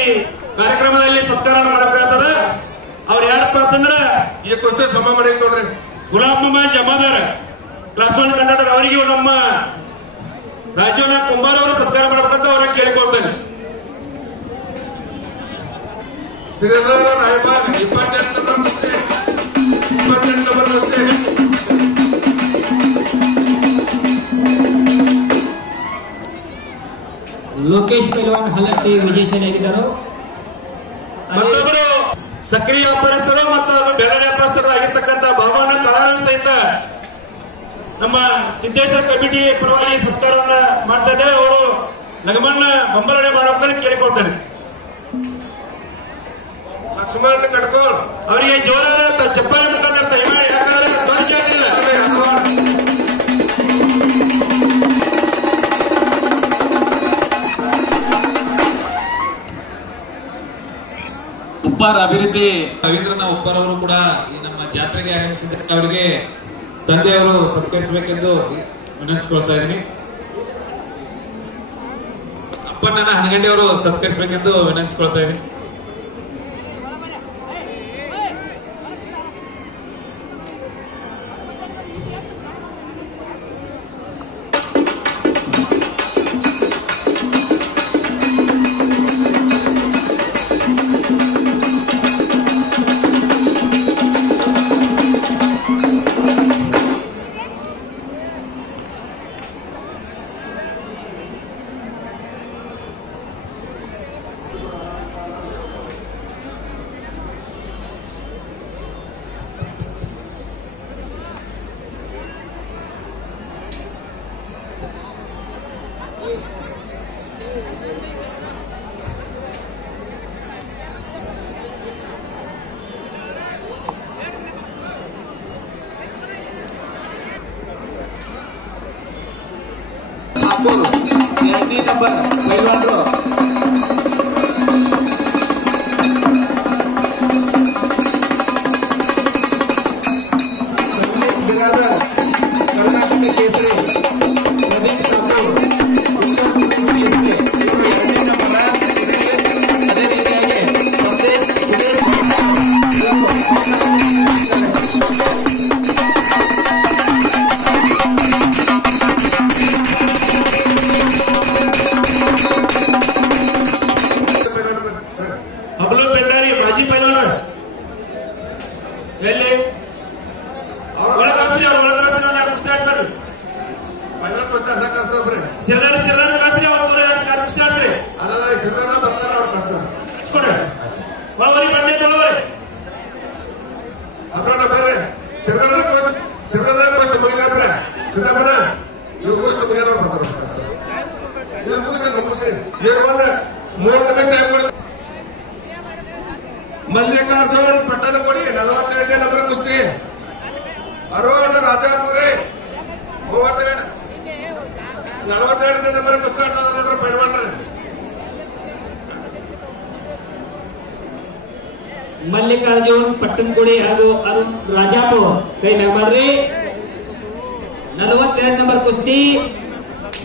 ಕಾರ್ಯಕ್ರಮದಲ್ಲಿ ಸತ್ಕಾರ ಮಾಡಬೇಕಾಗ್ತದ. ಅವ್ರು ಯಾರಪ್ಪ ಅಂತಂದ್ರ ಈ ಕುಸ್ತಿ ಸಮ ಮಾಡಿ ನೋಡ್ರಿ. ಗುಲಾಬಮ್ಮ ಜಮಾದಾರ ಕ್ಲಾಸ್ 1 ಕಂಡಕ್ಟರ್. ಅವರಿಗೆ ನಮ್ಮ ರಾಜಣ್ಣ ಕುಂಬಾರ್ ಅವರು ಸತ್ಕಾರ ಮಾಡಬೇಕಂತ ಅವ್ರನ್ನ ಕೇಳಿಕೊಳ್ತೇನೆ. ಶ್ರೀಧರ ರಾಯಬಾಗ್ 28 ನಂಬರ್ ಕುಸ್ತಿ. ಲೋಕೇಶ್ ಪೈಲ್ವಾನ್ ಹಲಟ್ಟಿ ವಿಜಯಶಾಲಿಯಾಗಿದ್ದರು. ಮತ್ತೊಬ್ಬರು ಸಕ್ರಿಯ ವ್ಯಾಪಾರಸ್ಥರು ಮತ್ತು ಬೆಲೆ ವ್ಯಾಪಾರಸ್ಥರು ಆಗಿರ್ತಕ್ಕಂಥ ಭಾವನ ಕಲಾರ ಸಹಿತ ನಮ್ಮ ಸಿದ್ದೇಶ್ವರ ಕಮಿಟಿ ಪರವಾಗಿ ಸತ್ಕಾರವನ್ನ ಮಾಡ್ತಾ ಇದ್ದೇವೆ. ಅವರು ಲಗಮಣ್ಣ ಬಂಬಲನೆ ಮಾಡೋದನ್ನ ಕೇಳಿಕೊಳ್ತಾರೆ. ಲಕ್ಷ್ಮಣ್ ಕಟ್ಕೋಳ್ ಅವರಿಗೆ ಜೋರಾದ ಚಪ್ಪಾಳೆ ಮುಖಾಂತರ ದಯಮಾಡಿ, ಯಾಕಂದ್ರೆ ತೋರಿಕೆ ಆಗಲಿಲ್ಲ. ಉಪ್ಪಾರ ಅಭಿವೃದ್ಧಿ ರವೀಂದ್ರನ ಉಪ್ಪಾರ್ ಅವರು ಕೂಡ ಈ ನಮ್ಮ ಜಾತ್ರೆಗೆ ಆಗಮಿಸಿದ್ದಾರೆ. ಅವರಿಗೆ ತಂದೆಯವರು ಸತ್ಕರಿಸಬೇಕೆಂದು ವಿನಂತಿಸಿಕೊಳ್ತಾ ಇದ್ದೀನಿ. ಅಪ್ಪಣ್ಣ ಹನಗಂಡಿ ಅವರು ಸತ್ಕರಿಸಬೇಕೆಂದು ವಿನಂತಿಸಿಕೊಳ್ತಾ ಇದ್ದೀನಿ. ಎರಡನೇ ನಂಬರ್ ಪೈಲ್ವಾನ್ರು ಸಂದೇಶ್ ಬಿರಾದರ್ ಕರ್ನಾಟಕ ಕೇಸರಿ, ಪ್ರದೀಪ್ ಠಾಕೂರ್ ಉತ್ತರ ಪ್ರದೇಶ ಕೇಸರಿ ಇವರು ಎರಡನೇ ನಂಬರ್. ಅದೇ ರೀತಿಯಾಗಿ ಸಂದೇಶ್ ಸುರೇಶ್ ಮಾಜಿ ಪೈಲ್ವಾನ ಎಲ್ಲಿ ಒಳಕಾಸ್ರಿ ಅವ್ರು ಒಳಕಾಸ್ರಿ ಕುಸ್ತಾಡ್ಸ್ಬರ್ರಿ. ಸಿರ್ದಾರ್ ಕಾಸ್ರಿ ಅವ್ರು ಕುಸ್ತಾಡ್ಸ್ರಿ. ಹಚ್ಕೊಡ್ರಿ ಒಳವರಿ ಬಂದೆ ತೊಳವರಿ ಅಪ್ರಾಣ ಬರ್ರಿ. ಸಿರ್ದಾರ್ ಮಲ್ಲಿಕಾಪುರ ಸಿದ್ದಾಪುರ ಇವ್ರು ಮುಗಿಸ್ತಾರೆ ಮೂರು ನಿಮಿಷ ಟೈಮ್ ಕೊಡ್ತಾರೆ. ಮಲ್ಲಿಕಾರ್ಜುನ್ ಪಟ್ಟಣ ಕೊಡಿ 42ನೇ ನಂಬರ್ ಕುಸ್ತಿ. ಅರುಣ್ ರಾಜಾಪುರಿ 42ನೇ ನಂಬರ್ ಕುಸ್ತಿ ನೋಡ್ರಿ ಪೈಲ್ವಾನ್ರಿ. ಮಲ್ಲಿಕಾರ್ಜುನ್ ಪಟ್ಟಣಕೋಡಿ ಹಾಗೂ ಅರುಣ್ ರಾಜಾಪುರ್ ಕೈ ಮ್ಯಾಗ್ ಮಾಡ್ರಿ. 42 ನಂಬರ್ ಕುಸ್ತಿ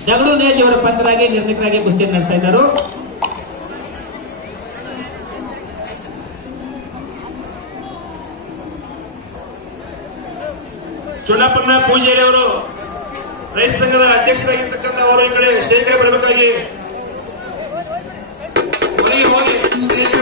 ಜಗಳು ನೇಜ್ ಅವರ ಪಂಚರಾಗಿ ನಿರ್ಣಯಕರಾಗಿ ಕುಸ್ತಿ ನಡೆಸ್ತಾ ಇದ್ದಾರೆ. ಚುನಾಪನ್ನ ಪೂಜಾರಿ ಅವರು ರೈತ ಸಂಘದ ಅಧ್ಯಕ್ಷರಾಗಿರ್ತಕ್ಕಂಥ ಅವರು ಈ ಕಡೆ ಸ್ಟೇಜ್ ಕಡೆ ಬರಬೇಕಾಗಿ ಹೋಗಿ ಸ್ಟೇಜ್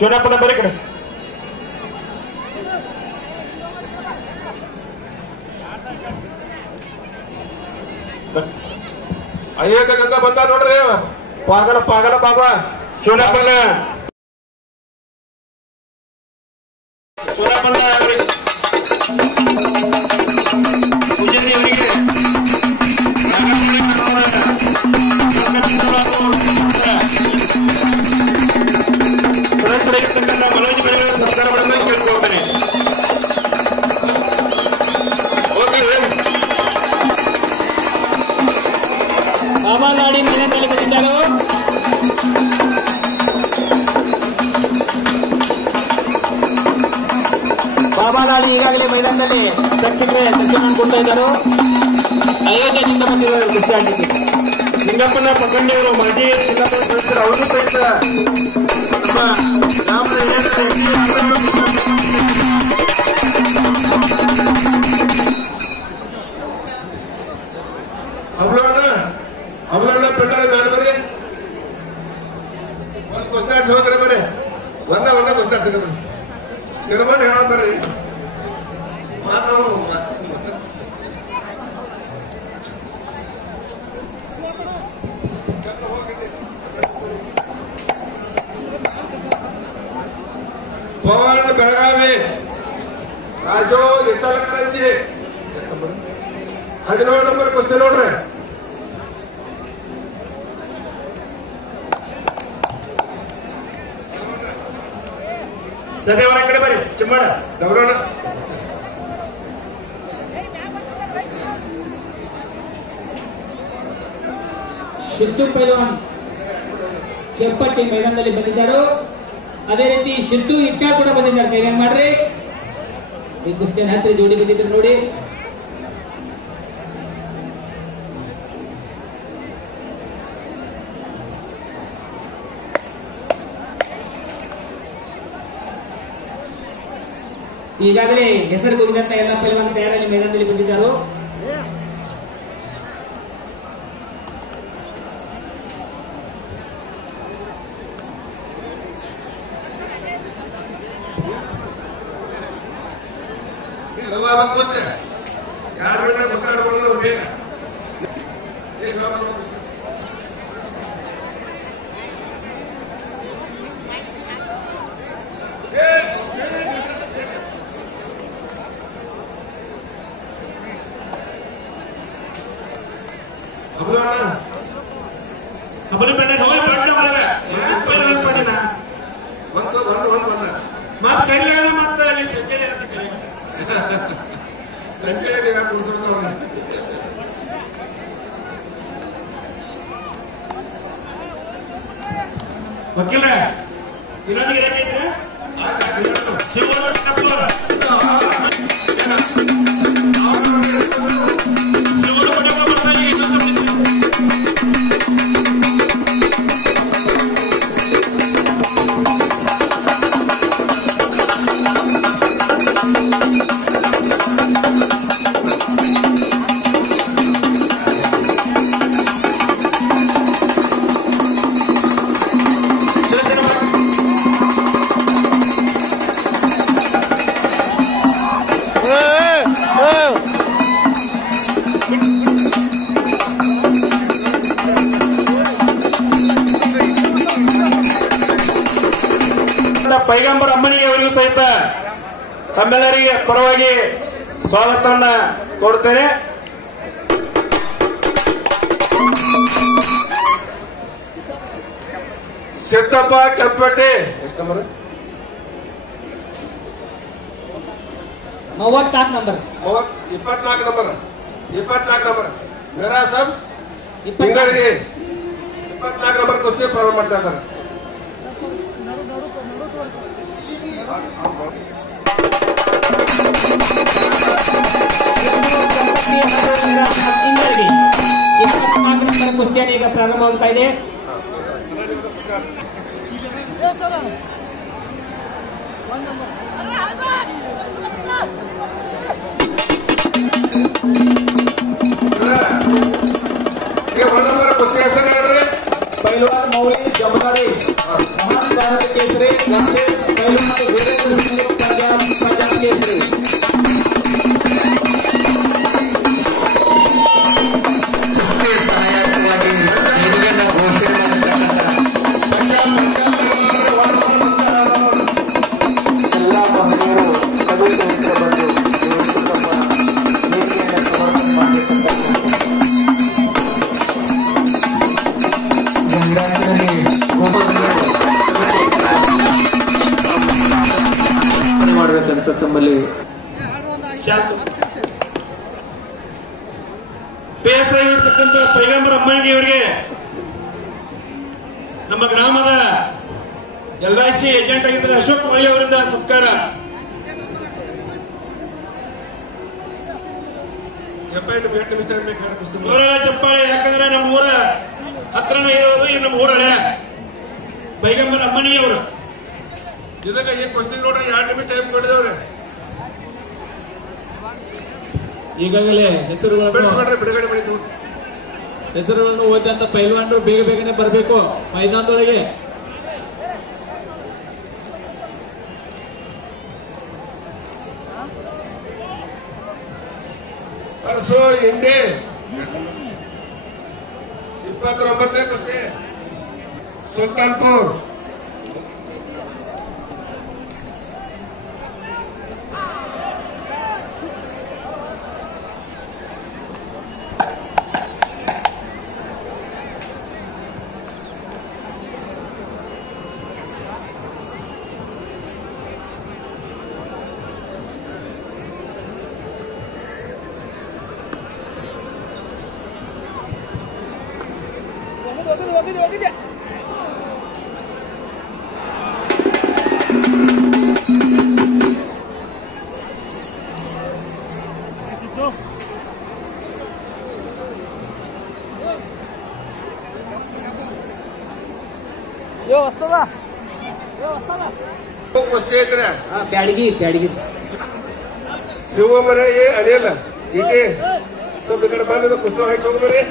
ಚುನಾಪ ನಂಬರ್ ಈ ಕಡೆ ಅಯ್ಯಕ ಗಂಗಾ ಬಂದ ನೋಡ್ರಿ. ಪಾಗಲ ಪಾಗಲ ಬಾಬಾ ಚುನಾಪನ್ನ ಪೂಜಾರಿ ಅವರಿಗೆ ಸದಸ್ಯರಾಗಿರ್ತಕ್ಕಂಥ ಮನೋಜ್ ಬಳಿಗಳ ಸರ್ಕಾರ ಮಾಡಬೇಕು ಕೇಳ್ಕೊಳ್ತೇನೆ. ಬಾಬಾ ಲಾಡಿ ಮನೆಯಲ್ಲಿ ಬಂದಿದ್ದಾರೆ. ಕೊಡ್ತಾ ಇದ್ದಾರೆ. ಅಯೋಧ್ಯೆಯಿಂದ ಬಂದಿದ್ದಾರೆ ಕುಸ್ತಿ ಆಡಲಿಕ್ಕೆ. ಲಿಂಗಪ್ಪನ ಪಕ್ಕಂಡಿಯವರು ಮಾಜಿ ಜಿಲ್ಲಾ ಸದಸ್ಯರು ಅವರು ಸಹಿತ ನಮ್ಮ ಗ್ರಾಮದ ಅವಳನ್ನ ಬಿಟ್ಟಾರೆ ನಾನು ಬರ್ರಿ ಒಂದು ಕುಸ್ತಾಡ್ ಹೋಗ್ರೆ ಬರ್ರಿ ಒಂದ ಕುಸ್ತಾಡ್ ಸಿಗಬ್ರಿ ಸಿಗಬಂದು ಹೇಳ ಬರ್ರಿ ಪವನ್ ಬೆಳಗಾವಿ ರಾಜು ಎಚ್ಚಲಕರಂಜಿ 17 ನಂಬರ್ ಕುಸ್ತಿ ನೋಡ್ರಿ. ಸದೇ ಒಳ ಕಡೆ ಬರ್ರಿ ಚಿಮ್ಮಡ ದೌಡೋಣ. ಸಿದ್ದು ಪೈಲ್ವಾನ್ ಕೆಂಪಟ್ಟಿ ಮೈದಾನದಲ್ಲಿ ಬಂದಿದ್ದಾರೆ. ಅದೇ ರೀತಿ ಸಿದ್ದು ಇಟ್ಟಾಳ್ ಕೂಡ ಬಂದಿದ್ದಾರೆ. ನೀವೇನ್ ಮಾಡ್ರಿ ಈ ಕುಸ್ತಿಯನ್ನು ಹತ್ತಿರ ಜೋಡಿ ಬಂದಿದ್ರು ನೋಡಿ. ಈಗಾಗಲೇ ಹೆಸರು ಕೂಗಿದಂತ ಎಲ್ಲ ಪೈಲ್ವಾನ್ ತಯಾರಲ್ಲಿ ಮೈದಾನದಲ್ಲಿ ಬಂದಿದ್ದಾರೆ. ಕಬಡ್ಡಿ ಪಂಡ ಮತ್ ಕೈಲಾಗ ಮತ್ತ ಅಲ್ಲಿ ಸಂಖ್ಯೆ ವಕೀಲ ಇನ್ನೊಂದಿಗೆ ಏನೈತ್ರಿ ಪೈಗಂಬರ್ ಅಮ್ಮನಿಗೆ ಅವರಿಗೂ ಸಹಿತ ತಮ್ಮೆಲ್ಲರಿಗೆ ಪರವಾಗಿ ಸ್ವಾಗತವನ್ನ ಕೊಡ್ತೇನೆ. ಸಿದ್ದಪ್ಪ ಕೆಂಪಟ್ಟಿ 24 ನಂಬರ್ 24 ನಂಬರ್ ಮೇರಾ ಸಬ್ ತಿಂಗಳಿಗೆ 24 ನಂಬರ್ ಕುಸ್ತಿ ಪ್ರಾರಂಭ ಮಾಡ್ತಾ ಇದ್ದಾರೆ. ಇಂದರ್ಗಿ 24 ನಂಬರ್ ಕುಸ್ತಿಯನ್ನು ಈಗ ಪ್ರಾರಂಭವಾಗ್ತಾ ಇದೆ. ಕುಸ್ತಿ ಹೆಸರು ಹೇಳ್ರಿ. ಪೈಲ್ವಾನ್ ಮೌಲಿ ಜಮದಾರಿ ಮಹಾನ್ ಭಾರತ ಕೇಸರಿ ವರ್ಸಸ್ ಪೈಲ್ವಾನ್ ವೀರೇಂದ್ರ ಸಿಂಗ್ ಪಂಜಾಬ್ ಕೇಸರಿ. ಮಾಡಬೇಕಂತ ತಮ್ಮಲ್ಲಿ ಬೇಸಾಗಿರ್ತಕ್ಕಂಥ ಪೈಗಂಬರ ಅಮ್ಮನಿಗೆ ಇವರಿಗೆ ನಮ್ಮ ಗ್ರಾಮದ LIC ಏಜೆಂಟ್ ಆಗಿದ್ದ ಅಶೋಕ್ ಮಳಿ ಅವರಿಂದ ಸತ್ಕಾರ. 8 ನಿಮಿಷ ಟೈಮ್ ಬೇಕು ಕುಸ್ತಿ ಚಪ್ಪಾಳೆ. ಯಾಕಂದ್ರೆ ನಮ್ಮ ಊರ ಹತ್ರನೇ ಇರೋದು ಈ ನಮ್ಮ ಊರ ಹಳೆ ಬೈಗಂಬರ ಅಮ್ಮನಿಯವರು. ಇದಕ್ಕೆ ಈ ಕುಸ್ತಿ ನೋಡ್ರಿ 2 ನಿಮಿಷ ಟೈಮ್ ಕೊಟ್ಟಿದವ್ರೆ. ಈಗಾಗಲೇ ಬಿಡುಗಡೆ ಮಾಡಿತು. ಹೆಸರುಗಳನ್ನು ಓದಿದಂತ ಪೈಲ್ವಾನರು ಬೇಗ ಬೇಗನೆ ಬರಬೇಕು ಮೈದಾನದೊಳಗೆ. ಅರಸು ಇಂಡಿ 29ನೇ ಕುಸ್ತಿ ಸುಲ್ತಾನ್ಪುರ್. ಕುಸ್ತಿ ಐತ್ರಿ ಬ್ಯಾಡಗಿ ಶಿವಮರೆ ಅನಿಲ್ ಇಟಿ ಸ್ವಲ್ಪ ಈ ಕಡೆ ಬಂದಿದ್ದು ಕುಸ್ತಿ ಹಾಕಿ ಹೋಗ್ಬರಿ.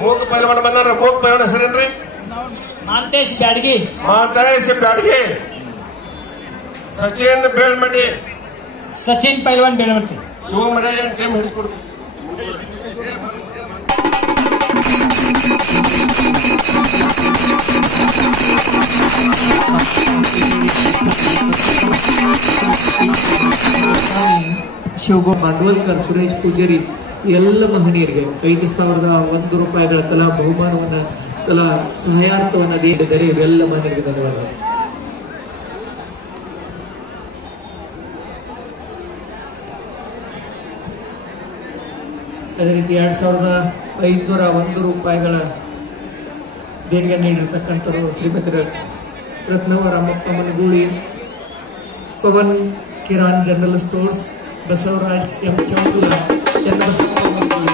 ಮೂಕ್ ಪೈಲ್ವಾನ ಬಂದಾರ. ಮೂಕ್ ಪೈಲ್ವಾನ ಹೆಸರೇನ್ರಿ? ಮಾಂತೇಶ್ ಬ್ಯಾಡಗಿ. ಸಚಿನ್ ಬೇಳ್ಮಡಿ. ಸಚಿನ್ ಪೈಲ್ವಾನ್ ಬೇಳಮಟ್ಟಿ. ಶಿವಮರೆ ಟೈಮ್ ಹಿಡಿಸ್ಕೊಡ್ಬೇಕು. ಶಿವಗೋ ಮಾಂಡವಲ್ಕರ್, ಸುರೇಶ್ ಪೂಜಾರಿ ಎಲ್ಲ ಮಹನೀಯರಿಗೆ 5,001 ರೂಪಾಯಿಗಳ ತಲಾ ಬಹುಮಾನವನ್ನ ತಲಾ ಸಹಾಯಾರ್ಥವನ್ನ ನೀಡಿದರೆ ಇವೆಲ್ಲ ಮಹನೀಯರಿಗೆ ಧನ್ಯವಾದ. ಅದೇ ರೀತಿ 2,501 ರೂಪಾಯಿಗಳ ದೇಣಿಗೆ ನೀಡಿರ್ತಕ್ಕಂಥವರು Shrimati Ratnava Ramappa Managuli, Pavan Kiran general stores, Basavaraj M Chougula, Channabasappa Managuli,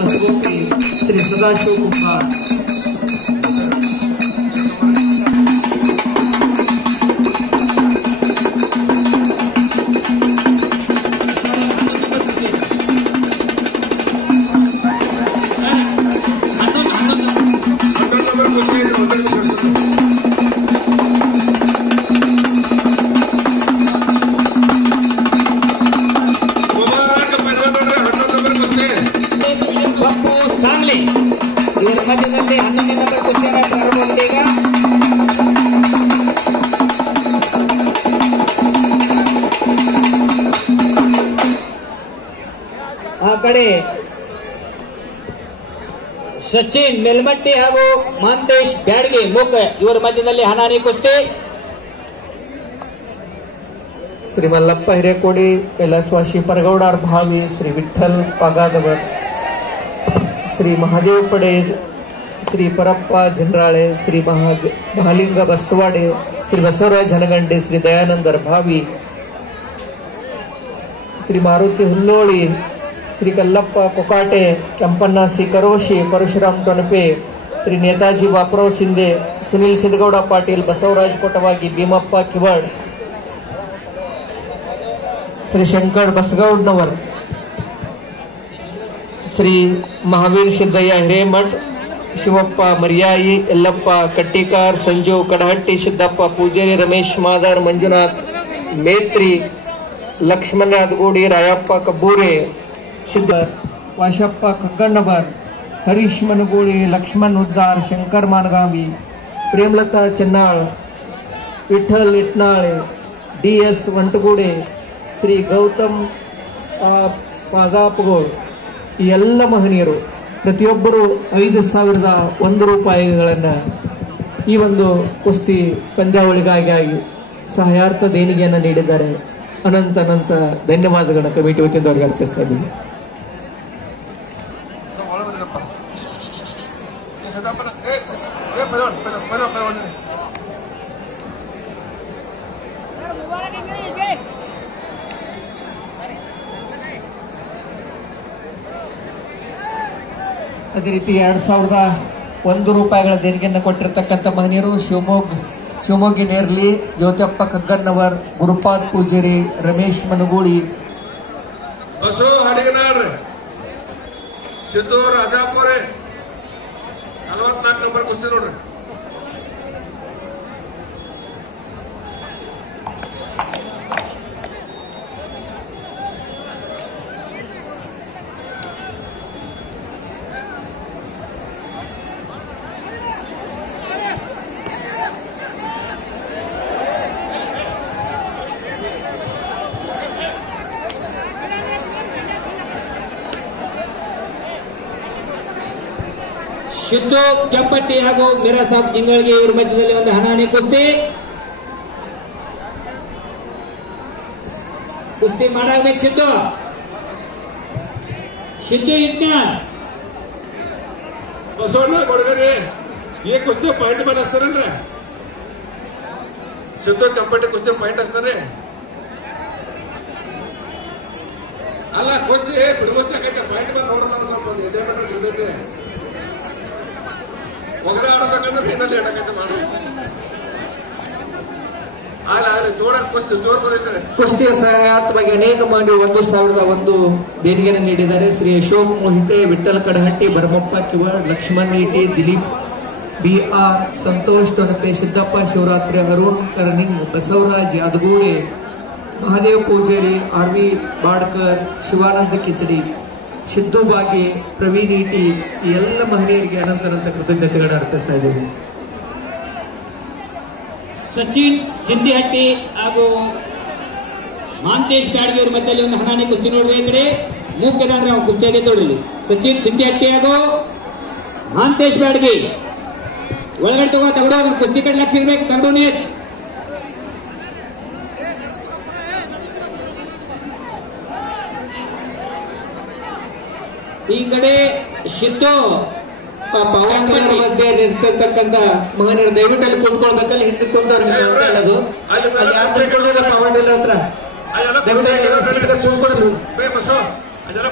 Masagopi, Shri Sadashiva Kumar, ಮಧ್ಯದಲ್ಲಿ 11ನೇ ನಂಬರ್ ಕುಸ್ತಿಯನ್ನು ಪ್ರಾರಂಭಗೊಂಡಿದೆ. ಈಗ ಆ ಕಡೆ ಸಚಿನ್ ಮೇಲ್ಮಟ್ಟಿ ಹಾಗೂ ಮಾಂತೇಶ್ ಬ್ಯಾಡಗಿ ಮೂಕ ಇವರ ಮಧ್ಯದಲ್ಲಿ ಹನಾನಿ ಕುಸ್ತಿ. ಶ್ರೀ ಮಲ್ಲಪ್ಪ ಹಿರೇಕೋಡಿ, ಕೈಲಾಸವಾಸಿ ಪರಗೌಡಾರ್ ಭಾವಿ, ಶ್ರೀ ವಿಠ್ಠಲ್ ಪಾಗಾದವರ್, ಶ್ರೀ ಮಹಾದೇವ್ ಪಡೆ, ಶ್ರೀ ಪರಪ್ಪ ಜನರಾಳೆ, ಶ್ರೀ ಮಹಾಲಿಂಗ ಬಸ್ತವಾಡೆ, ಶ್ರೀ ಬಸವರಾಜ್ ಹನಗಂಡೆ, ಶ್ರೀ ದಯಾನಂದರ್ ಭಾವಿ, ಶ್ರೀ ಮಾರುತಿ ಹುಲ್ಲೋಳಿ, ಶ್ರೀ ಕಲ್ಲಪ್ಪ ಕೊಕಾಟೆ, ಕೆಂಪಣ್ಣ ಸಿ ಕರೋಶಿ, ಪರಶುರಾಮ್ ಟೊನಪೆ, ಶ್ರೀ ನೇತಾಜಿ ಬಾಪುರಾವ್ ಶಿಂದೆ, ಸುನಿಲ್ ಸಿದ್ದಗೌಡ ಪಾಟೀಲ್, ಬಸವರಾಜ್ ಕೊಟವಾಗಿ, ಭೀಮಪ್ಪ ಕಿವಡ್, श्री शंकर बसगौडनवर, श्री महावीर सिद्धಯ್ಯ ಹಿರೇಮಠ, ಶಿವಪ್ಪ ಮರ್ಯಾಯಿ, ಯಲ್ಲಪ್ಪ ಕಟ್ಟಿಕಾರ್, ಸಂಜು ಕಡಹಟ್ಟಿ, ಸಿದ್ದಪ್ಪ ಪೂಜಾರಿ, ರಮೇಶ್ ಮಾದಾರ್, ಮಂಜುನಾಥ್ ಮೇತ್ರಿ, ಲಕ್ಷ್ಮಣ ಅದಗೋಡಿ, ರಾಯಪ್ಪ ಕಬ್ಬೂರೆ, ಸಿದ್ದ ವಾಶಪ್ಪ ಕಗ್ಗಣ್ಣವರ್, ಹರೀಶ್ ಮನಗೋಳಿ, ಲಕ್ಷ್ಮಣ್ ಉದ್ದಾರ್, ಶಂಕರ್ ಮಾನಗಾವಿ, ಪ್ರೇಮಲತಾ ಚೆನ್ನಾಳ್, ವಿಠಲ್ ಇಟ್ನಾಳೆ, ಡಿ.ಎಸ್. ವಂಟಗೂಡೆ, ಶ್ರೀ ಗೌತಮ್ ಪಾಗಾಪಗೋಳ್, ಈ ಎಲ್ಲ ಮಹನೀಯರು ಪ್ರತಿಯೊಬ್ಬರು 5,001 ರೂಪಾಯಿಗಳನ್ನು ಈ ಒಂದು ಕುಸ್ತಿ ಪಂದ್ಯಾವಳಿಗಾಗಿ ಸಹಾಯಾರ್ಥ ದೇಣಿಗೆಯನ್ನು ನೀಡಿದ್ದಾರೆ. ಅನಂತ ಧನ್ಯವಾದಗಳನ್ನ ಕಮಿಟಿ ವತಿಯಿಂದ ಅವರಿಗೆ ಅರ್ಪಿಸ್ತಾ ಇದ್ದೀವಿ. ಅದೇ ರೀತಿ 2,001 ರೂಪಾಯಿಗಳ ದೇಣಿಗೆಯನ್ನು ಕೊಟ್ಟಿರತಕ್ಕಂಥ ಮಹನೀಯರು ಶಿವಮೊಗ್ಗಿ ನೇರ್ಲಿ, ಜ್ಯೋತಿಯಪ್ಪ ಕಗ್ಗನ್ನವರ್, ಗುರುಪಾದ್ ಪೂಜಾರಿ, ರಮೇಶ್ ಮನಗೂಳಿ, ಬಸು ಹಡಿಗನಾಳ್ರಿ, ಸಿದ್ದು ರಾಜಾಪುರೆ 44 ನಂಬರ್ ಕುಸ್ತಿ ನೋಡ್ರಿ. ಸಿದ್ದು ಕೆಂಪಟ್ಟಿ ಹಾಗೂ ಮೀರಾ ಸಾಬ್ ಇಂಗಳಿಗೆ ಇವರ ಮಧ್ಯದಲ್ಲಿ ಒಂದು ಹಣಾಹಣಿ ಕುಸ್ತಿ ಮಾಡಾಗ್ಬೇಕು. ಸಿದ್ದು ಇಟ್ಟ ಬಸವಣ್ಣ ಕೊಡಗರಿ ಈ ಕುಸ್ತಿ ಪಾಯಿಂಟ್ ಮೇಲೆ ಹಚ್ತಾರಲ್ರಿ, ಸಿದ್ದು ಕೆಂಪಟ್ಟಿ ಕುಸ್ತಿ ಪಾಯಿಂಟ್ ಹಚ್ತಾರೆ. ಅಲ್ಲ ಕುಸ್ತಿ ಬಿಡುಗುಸ್ತಿ ಆಗೈತೆ, ಪಾಯಿಂಟ್ ಮೇಲೆ ನೋಡ್ರಿ. ನಾವು ಸ್ವಲ್ಪ ಎಜೆಂಟ್ ಸಿಗ್ತೈತೆ, ಒಗದ ಆಡಬೇಕಂದ್ರೆ ಇನ್ನಲ್ಲಿ ಆಡಕೈತೆ ಮಾಡಿ. ಕುಸ್ತಿಯ ಸಹಾಯಾರ್ಥವಾಗಿ ಅನೇಕ ಮಂದಿ 1,001 ದೇಣಿಗೆಯನ್ನು ನೀಡಿದ್ದಾರೆ. ಶ್ರೀ ಅಶೋಕ್ ಮೋಹಿತೆ, ವಿಠಲ್ ಕಡಹಟ್ಟಿ, ಭರಮಪ್ಪ ಕಿವಳ್, ಲಕ್ಷ್ಮಣ್ ಈಟಿ, ದಿಲೀಪ್ BR, ಸಂತೋಷ್ ಟೊನಪೆ, ಸಿದ್ದಪ್ಪ ಶಿವರಾತ್ರಿ, ಅರುಣ್ ಕರ್ನಿಂಗ್, ಬಸವರಾಜ್ ಯಾದಗೂಡೆ, ಮಹಾದೇವ್ ಪೂಜಾರಿ, RV ಬಾಡ್ಕರ್, ಶಿವಾನಂದ ಕಿಚಡಿ, ಸಿದ್ದು ಬಾಗಿ, ಪ್ರವೀಣ್ ಈಟಿ, ಈ ಎಲ್ಲ ಮಹಿಳೆಯರಿಗೆ ಅನಂತ ಕೃತಜ್ಞತೆಗಳನ್ನು ಅರ್ಪಿಸ್ತಾ ಇದ್ದೇವೆ. ಸಚಿನ್ ಸಿಂಧಿಹಟ್ಟಿ ಹಾಗೂ ಮಹಾಂತೇಶ್ ಬ್ಯಾಡ್ಗಿ ಅವರ ಮಧ್ಯದಲ್ಲಿ ಒಂದು ಹಣಾಹಣಿ ಕುಸ್ತಿ ನೋಡ್ರಿ. ಈ ಕಡೆ ಮೂಗ್ಗದಾನ್ರಿ ಅವ್ರು ಕುಸ್ತಿ ಆಗೈತೆ ನೋಡ್ರಿ. ಸಚಿನ್ ಸಿಂಧಿಹಟ್ಟಿ ಹಾಗೂ ಮಹಾಂತೇಶ್ ಬ್ಯಾಡ್ಗಿ ಒಳಗಡೆ ತಗಡು ಅವ್ರ ಕುಸ್ತಿ ಕಡೆ ಲಕ್ಷ ಇರ್ಬೇಕು. ತಗಡೋನೇ ಈ ಕಡೆ ಸಿದ್ದು ಮಧ್ಯೆ ನಿಂತಿರ್ತಕ್ಕಂಥ ಮಹನೀಯರು ದಯವಿಟ್ಟು ಅಲ್ಲಿ ಕೂತ್ಕೊಳ್ಬೇಕಲ್ಲಿ ಹಿಂದೆ ಕೂತವ್ರು ಪವಾಡಿಲ್ಲ ಹತ್ರ ಅದೆಲ್ಲ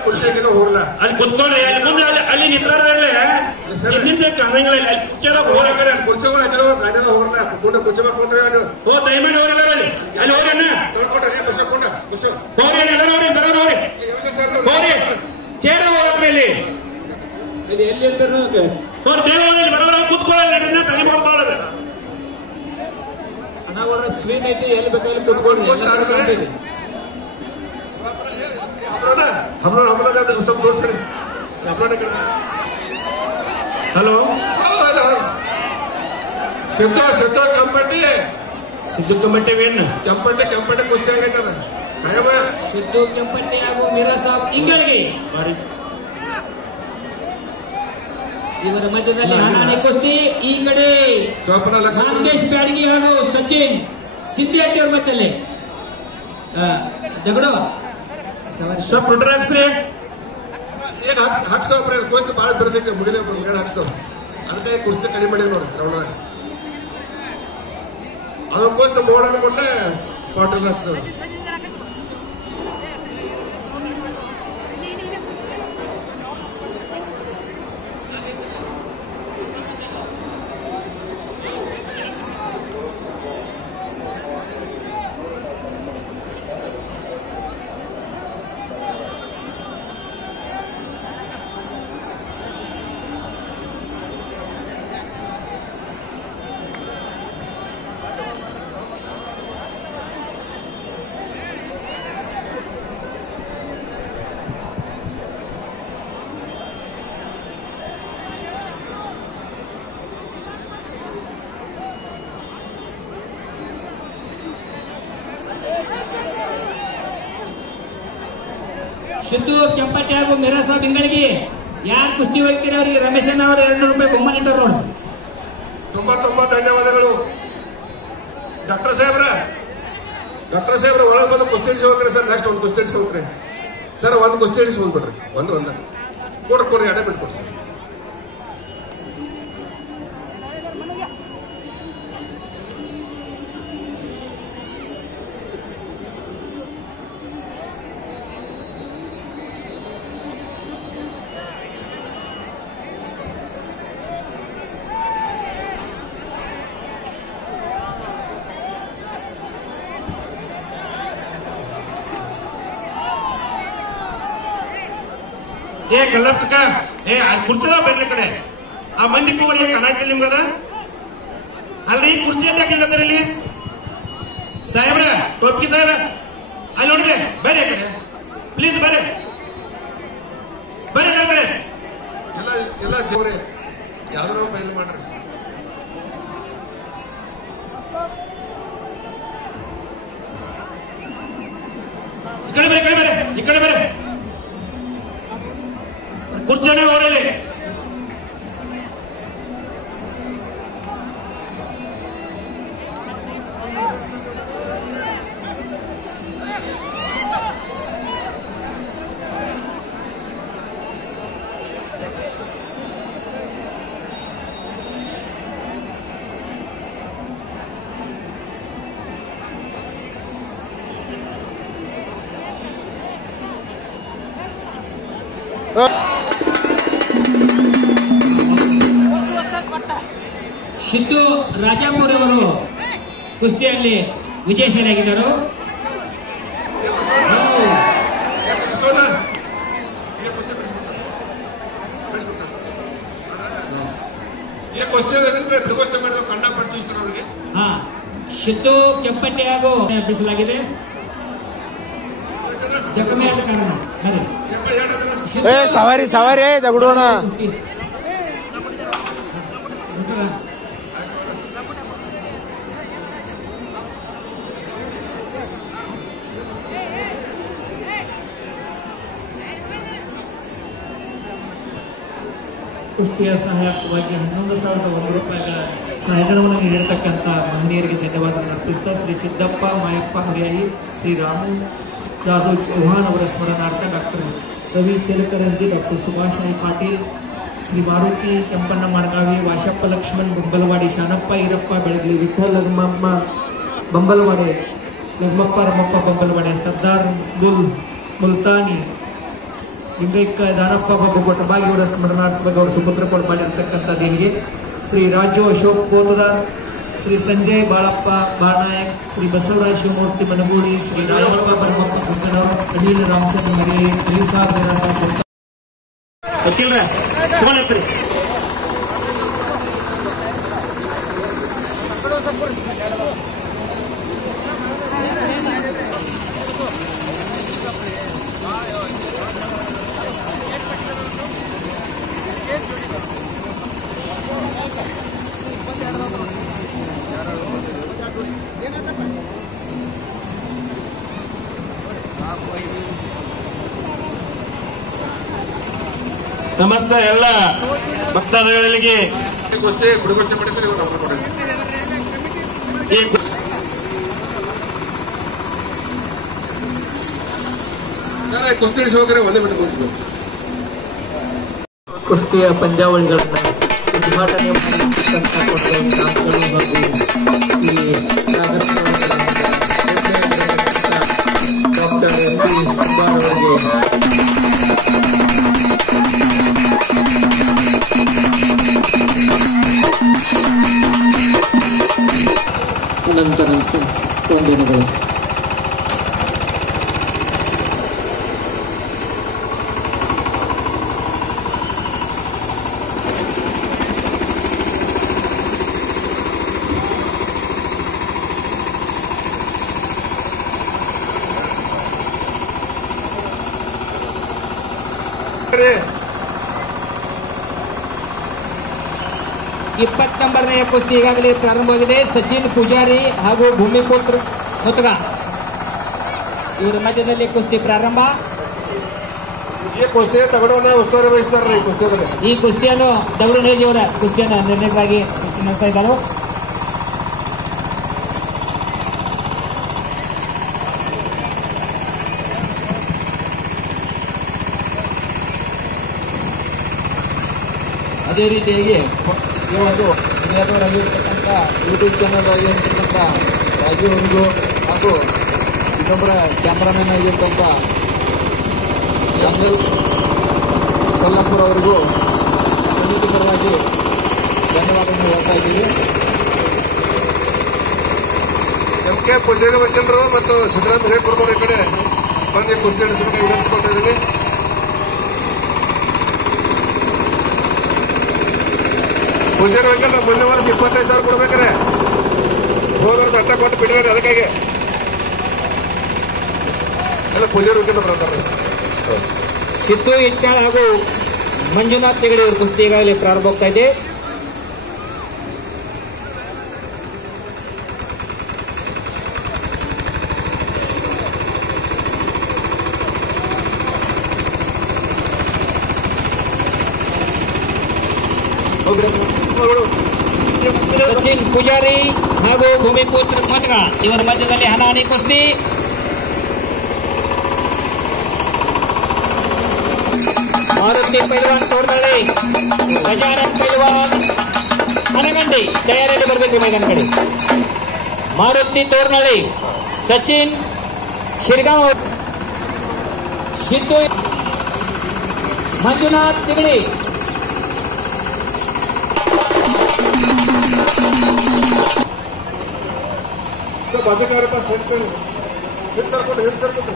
ಕುರ್ಚಿ ಹೋಗಲ್ಲ, ಅಲ್ಲಿ ಕುತ್ಕೊಳ್ಳಿ. ಅಲ್ಲಿ ಮುಂದೆ ಅಲ್ಲಿ ನಿಂತಾರಲ್ಲೇ ಹೋಗಲ್ಲ ಕುರ್ಚಿ ಮಾಡ್ಕೊಂಡ್ರೆ ಓ ದಯಮಾಡಿ ಹೋಗಿಲ್ಲ ಅಲ್ಲಿ ಅಲ್ಲಿ ಹೋಗ್ರಿ ತೊಳ್ಕೊಂಡ್ರೆ ಬಸ್ಕೊಂಡ ಬಸ್ ಹೋಗ್ರಿ ಎಲ್ಲರೂ ಹೋಗ್ರಿ ಹೋಗ್ರಿ ಚೇರ್ ಹೋಗ್ರಿ ಅಲ್ಲಿ ಅಲ್ಲಿ ಎಲ್ಲಿ ಅಂತ ದೇವಾಲಯ ಬರೋದ್ರ ಕೂತ್ಕೊಳ್ಳಿ. ಟೈಮ್ ಬಾಳದ ಅನಾವರಣ ಸ್ಕ್ರೀನ್ ಐತಿ, ಎಲ್ಲಿ ಬೇಕಾದ್ರೆ ಕೂತ್ಕೊಂಡು ಹಲೋ ಸಿದ್ದು ಕೆಂಪಟ್ಟಿ ಸಿದ್ದು ಕಮಿಟಿವೇನು ಕೆಂಪಟ್ಟಿ ಕುಸ್ತಿ ಆಗೈತದ. ಸಿದ್ದು ಕೆಂಪಟ್ಟಿ ಹಾಗೂ ಮೀರಾ ಸಾಬ್ ಇಂಗಳಿಗೆ ಇವರ ಮಧ್ಯದಲ್ಲಿ ಹಣಾಹಣಿ ಕುಸ್ತಿ. ಈ ಕಡೆ ಮಹಾಂತೇಶ್ ಬ್ಯಾಡಗಿ ಹಾಗೂ ಸಚಿನ್ ಸಿಂಧಿಹಟ್ಟಿ ಅವರ ಮಧ್ಯದಲ್ಲಿ ಜಗಡ ಸ್ವಲ್ಪ ರುಡ್ರ ಹಾಕ್ಸ್ರಿ. ಈಗ ಹಾಕ್ಸ್ತಾವ ಕುಸ್ತಿ ಭಾಳ ಬಿಡಿಸೈತೆ, ಮುಗಿಲೇ ಮುಂಗಡೆ ಹಾಕ್ಸ್ತಾವ. ಅದಕ್ಕೆ ಕುಸ್ತಿ ಕಡಿಮೆ ಮಾಡಿದ್ ನೋಡ್ರಿ ಗ್ರೌಂಡ್. ಅದಕ್ಕೋಸ್ಕರ ಮೋಡದ ಕೊಟ್ಟೆ ಕ್ವಾರ್ಟರ್ ಹಾಕ್ಸ್ತಾವ. ಶಿದ್ದು ಕೆಂಪಟ್ಟಿ ಹಾಗೂ ಮಿರಾಸ ಬಿಂಗಳಗಿ ಯಾರು ಕುಸ್ತಿ ಹೋಗ್ತೀರಿ ಅವರಿಗೆ ರಮೇಶನ್ ಅವರು 200 ರೂಪಾಯಿ ಬಹುಮಾನ ಇಟ್ಟರು ನೋಡಿ. ತುಂಬಾ ತುಂಬಾ ಧನ್ಯವಾದಗಳು ಡಾಕ್ಟರ್ ಸಾಹೇಬ್ರ. ಒಳಗೆ ಬಂದು ಕುಸ್ತಿ ಹಿಡಿಸಿ ಹೋಗ್ರಿ ಸರ್. ನೆಕ್ಸ್ಟ್ ಒಂದು ಕುಸ್ತಿ ಹಿಡಿಸಿ ಹೋಗ್ರಿ ಸರ್. ಒಂದು ಕುಸ್ತಿ ಹಿಡಿಸಿ ಹೋಗ್ಬಿಡ್ರಿ. ಒಂದು ಕೊಡ್ರಿ ಅಡ್ಡ ಬಿಟ್ಕೊಡ್ರಿ ಸರ್. ಏ ಕಲ್ಲಪ್ಪ ಏ ಕುರ್ಚದ ಬರ್ಲಿ ಕಡೆ ಆ ಮಂದಿ ಕೂಡಿ ಕಾಣಾಕಿಲ್ಲ ನಿಮ್ಗದ ಅಲ್ಲಿ ಕುರ್ಚಿ ಅಂತ ಹಾಕಿಲ್ಲತ್ತಾರ ಇಲ್ಲಿ ಸಾಹೇಬ್ರ ಟೋಪ್ಕಿ ಸಾಹೇಬ್ರ ಅಲ್ಲಿ ನೋಡ್ರಿ ಬೇರೆ ಕಡೆ ಪ್ಲೀಸ್ ಬೇರೆ ಕಡೆ ಎಲ್ಲ ಜೋರಿ ಯಾವ್ದಾರ ಬಯಲು ಮಾಡ್ರಿ. ಈ ಕಡೆ ಬೇರೆ ಕುರ್ಚಿ ನೋಡಲಿ. ಶಿದ್ದು ರಾಜಾಪುರ್ ಅವರು ಕುಸ್ತಿಯಲ್ಲಿ ವಿಜಯಶಾಲಿಯಾಗಿದ್ದರು. ಕಣ್ಣ ಪರಿಚಯಿಸ್ತಾರೆ ಅವ್ರಿಗೆ. ಶಿದ್ದು ಕೆಂಪಟ್ಟಿ ಹಾಗೂ ಬಿಡಿಸಲಾಗಿದೆ. ಜಖಮಿಯಾದ ಕಾರಣ ಸವಾರಿ ದಗಡೋಣ. ಕುಸ್ತಿಯ ಸಹಾಯಕವಾಗಿ 11,001 ರೂಪಾಯಿಗಳ ಸಹಾಯಧನವನ್ನು ನೀಡಿರತಕ್ಕಂಥ ಮಹನೀಯರಿಗೆ ಧನ್ಯವಾದಗಳನ್ನು ಅರ್ಪಿಸ್ತಾ ಶ್ರೀ ಸಿದ್ದಪ್ಪ ಮಾಯಪ್ಪ ಹರಿಯಾಯಿ, ಶ್ರೀ ರಾಮು ಜಾಧವ್ ಚೌಹಾಣ್ ಅವರ ಸ್ಮರಣಾರ್ಥ doctor Ravi Chelakaranji, doctor Subhash I Patil, Shri Maruti Kempanna Margavi, Vashappa Lakshman Bambalawadi, Shanappa Irappa Belagali, Vithal ಲಗ್ಮಮ್ಮ ಬಂಬಲವಾಡೆ, ಲಗ್ಮಪ್ಪ ರಮಪ್ಪ ಬಂಬಲವಾಡೆ, Sardar Multani, ಲಿಂಗೈಕ Danappa Babu ಕೊಟ್ಟಬಾಗಿ ಅವರ ಸ್ಮರಣಾರ್ಥವಾಗಿ ಅವರ ಸುಪುತ್ರ ಮಾಡಿರ್ತಕ್ಕಂಥ ದೇಣಿಗೆ ಶ್ರೀ ರಾಜು ಅಶೋಕ್ ಪೋತದಾರ್, ಶ್ರೀ ಸಂಜಯ್ ಬಾಳಪ್ಪ ಬಾಳನಾಯಕ್, ಶ್ರೀ ಬಸವರಾಜ ಶಿವಮೂರ್ತಿ ಮನಗೂಡಿ, ಶ್ರೀ ನಾಯಪ್ಪ ಬರಮಪ್ಪ ಕೃಷ್ಣನವರು, ಅನಿಲ್ ರಾಮಚಂದ್ರ ಮರಿ, ಹರಿಸಾರ್ ಸಮಸ್ತ ಎಲ್ಲ ಭಕ್ತಾದಿಗಳಿಗೆ ಕುಸ್ತಿ ಬಿಡುಗಡೆ ಮಾಡಿದ್ರೆ ಕುಸ್ತಿ ಹಿಡಿಸೋದ್ರೆ ಒಂದೇ ಬಿಟ್ಟು ಕುಸ್ತಿಯ ಪಂದ್ಯಾವಳಿಗಳನ್ನು ಉದ್ಘಾಟನೆ ಮಾಡಿರ್ತಕ್ಕಂಥ ಡಾಕ್ಟರ್ ಅವರಿಗೆ ಅನಂತ ವಂದನೆಗಳು. ನಂಬರ್ನೇ ಕುಸ್ತಿ ಈಗಾಗಲೇ ಪ್ರಾರಂಭವಾಗಿದೆ. ಸಚಿನ್ ಪೂಜಾರಿ ಹಾಗೂ ಭೂಮಿಪುತ್ರ ಮುತಗ ಇವರ ಮಧ್ಯದಲ್ಲಿ ಕುಸ್ತಿ ಪ್ರಾರಂಭ. ಈ ಕುಸ್ತಿ ತಗೊಂಡವನ್ನ ಉಸ್ತುವಾರಿ ವಹಿಸ್ತಾರ್ರಿ ಈ ಕುಸ್ತಿಯಲ್ಲಿ. ಈ ಕುಸ್ತಿಯನ್ನು ದಗಡು ನೇಜಿಯವರ ಕುಸ್ತಿಯನ್ನು ನಿರ್ಣಯಕ್ಕಾಗಿ ಕುಸ್ತಿ ನಡೆಸ್ತಾ ಇದ್ದಾರೆ. ಅದೇ ರೀತಿಯಾಗಿ ಈ ಒಂದು ಆಗಿರ್ತಕ್ಕಂಥ ಯೂಟ್ಯೂಬ್ ಚಾನಲ್ ಆಗಿರ್ತಕ್ಕಂಥ ರಾಜು ಅವರಿಗೂ ಹಾಗೂ ಇನ್ನೊಬ್ಬರ ಕ್ಯಾಮ್ರಾಮನ್ ಆಗಿರ್ತಕ್ಕಂಥ ಜಂಗಲ್ ಕೊಲ್ಲಾಪುರ ಅವರಿಗೂ ಸಮಿತಿ ಪರವಾಗಿ ಧನ್ಯವಾದಗಳು ಹೇಳ್ತಾ ಇದ್ದೀವಿ. ಎಂ.ಕೆ. ಪೂಜಾರಿ ವಕೀಲರು ಮತ್ತು ಸಿದ್ದರಾಮ ಹಿರೇಕುರ್ಮರ್ ಈ ಕಡೆ ಬಂದು ಕುಸ್ತಿ ನಡೆಸಬೇಕು ವಿನಂತಿಸ್ಕೊಳ್ತಾ ಇದ್ದೀನಿ. ಪೂಜಾರಿ ವಕೀಲರು ಮುಂದಿನ ವರ್ಷ 25,000 ಕೊಡ್ಬೇಕ್ರೆ ಹೋದ ವರ್ಷ ಅಟ್ಟ ಕೊಟ್ಟು ಬಿಡ್ಬೇಡಿ. ಅದಕ್ಕಾಗಿ ಎಲ್ಲ ಪೂಜಾರಿ ವಕೀಲರು ಬರ್ತಾರೆ. ಸಿದ್ದು ಇಟ್ಟಾಳ್ ಹಾಗೂ ಮಂಜುನಾಥ್ ಹೆಗಡೆ ಅವರ ಕುಸ್ತಿ ಈಗಾಗಲೇ ಪ್ರಾರಂಭವಾಗ್ತಾ ಇದೆ. ಸಚಿನ್ ಪೂಜಾರಿ ಹಾಗೂ ಭೂಮಿಪುತ್ರ ಮದ್ಗ ಇವರ ಮಧ್ಯದಲ್ಲಿ ಹಣಾಹಣಿ ಕುಸ್ತಿ. ಮಾರುತಿ ಪೈಲ್ವಾನ್ ತೋರ್ನಳ್ಳಿ, ಗಜಾನನ್ ಪೈಲ್ವಾನ್ ಹನಗಂಡಿ ತಯಾರಿಯಲ್ಲಿ ಬರಬೇಕು ಮೈದಾನ ಕಡೆ. ಮಾರುತಿ ತೋರ್ನಳ್ಳಿ, ಸಚಿನ್ ಶಿರ್ಗಾಂವ್, ಸಿದ್ದು, ಮಂಜುನಾಥ್ ತಿಗಡಿ. ಬಾಜಕಾರ ಪಾಸ್ ಹೇಳ್ತೇನೆ ಹೇಳ್ತಾರೆ.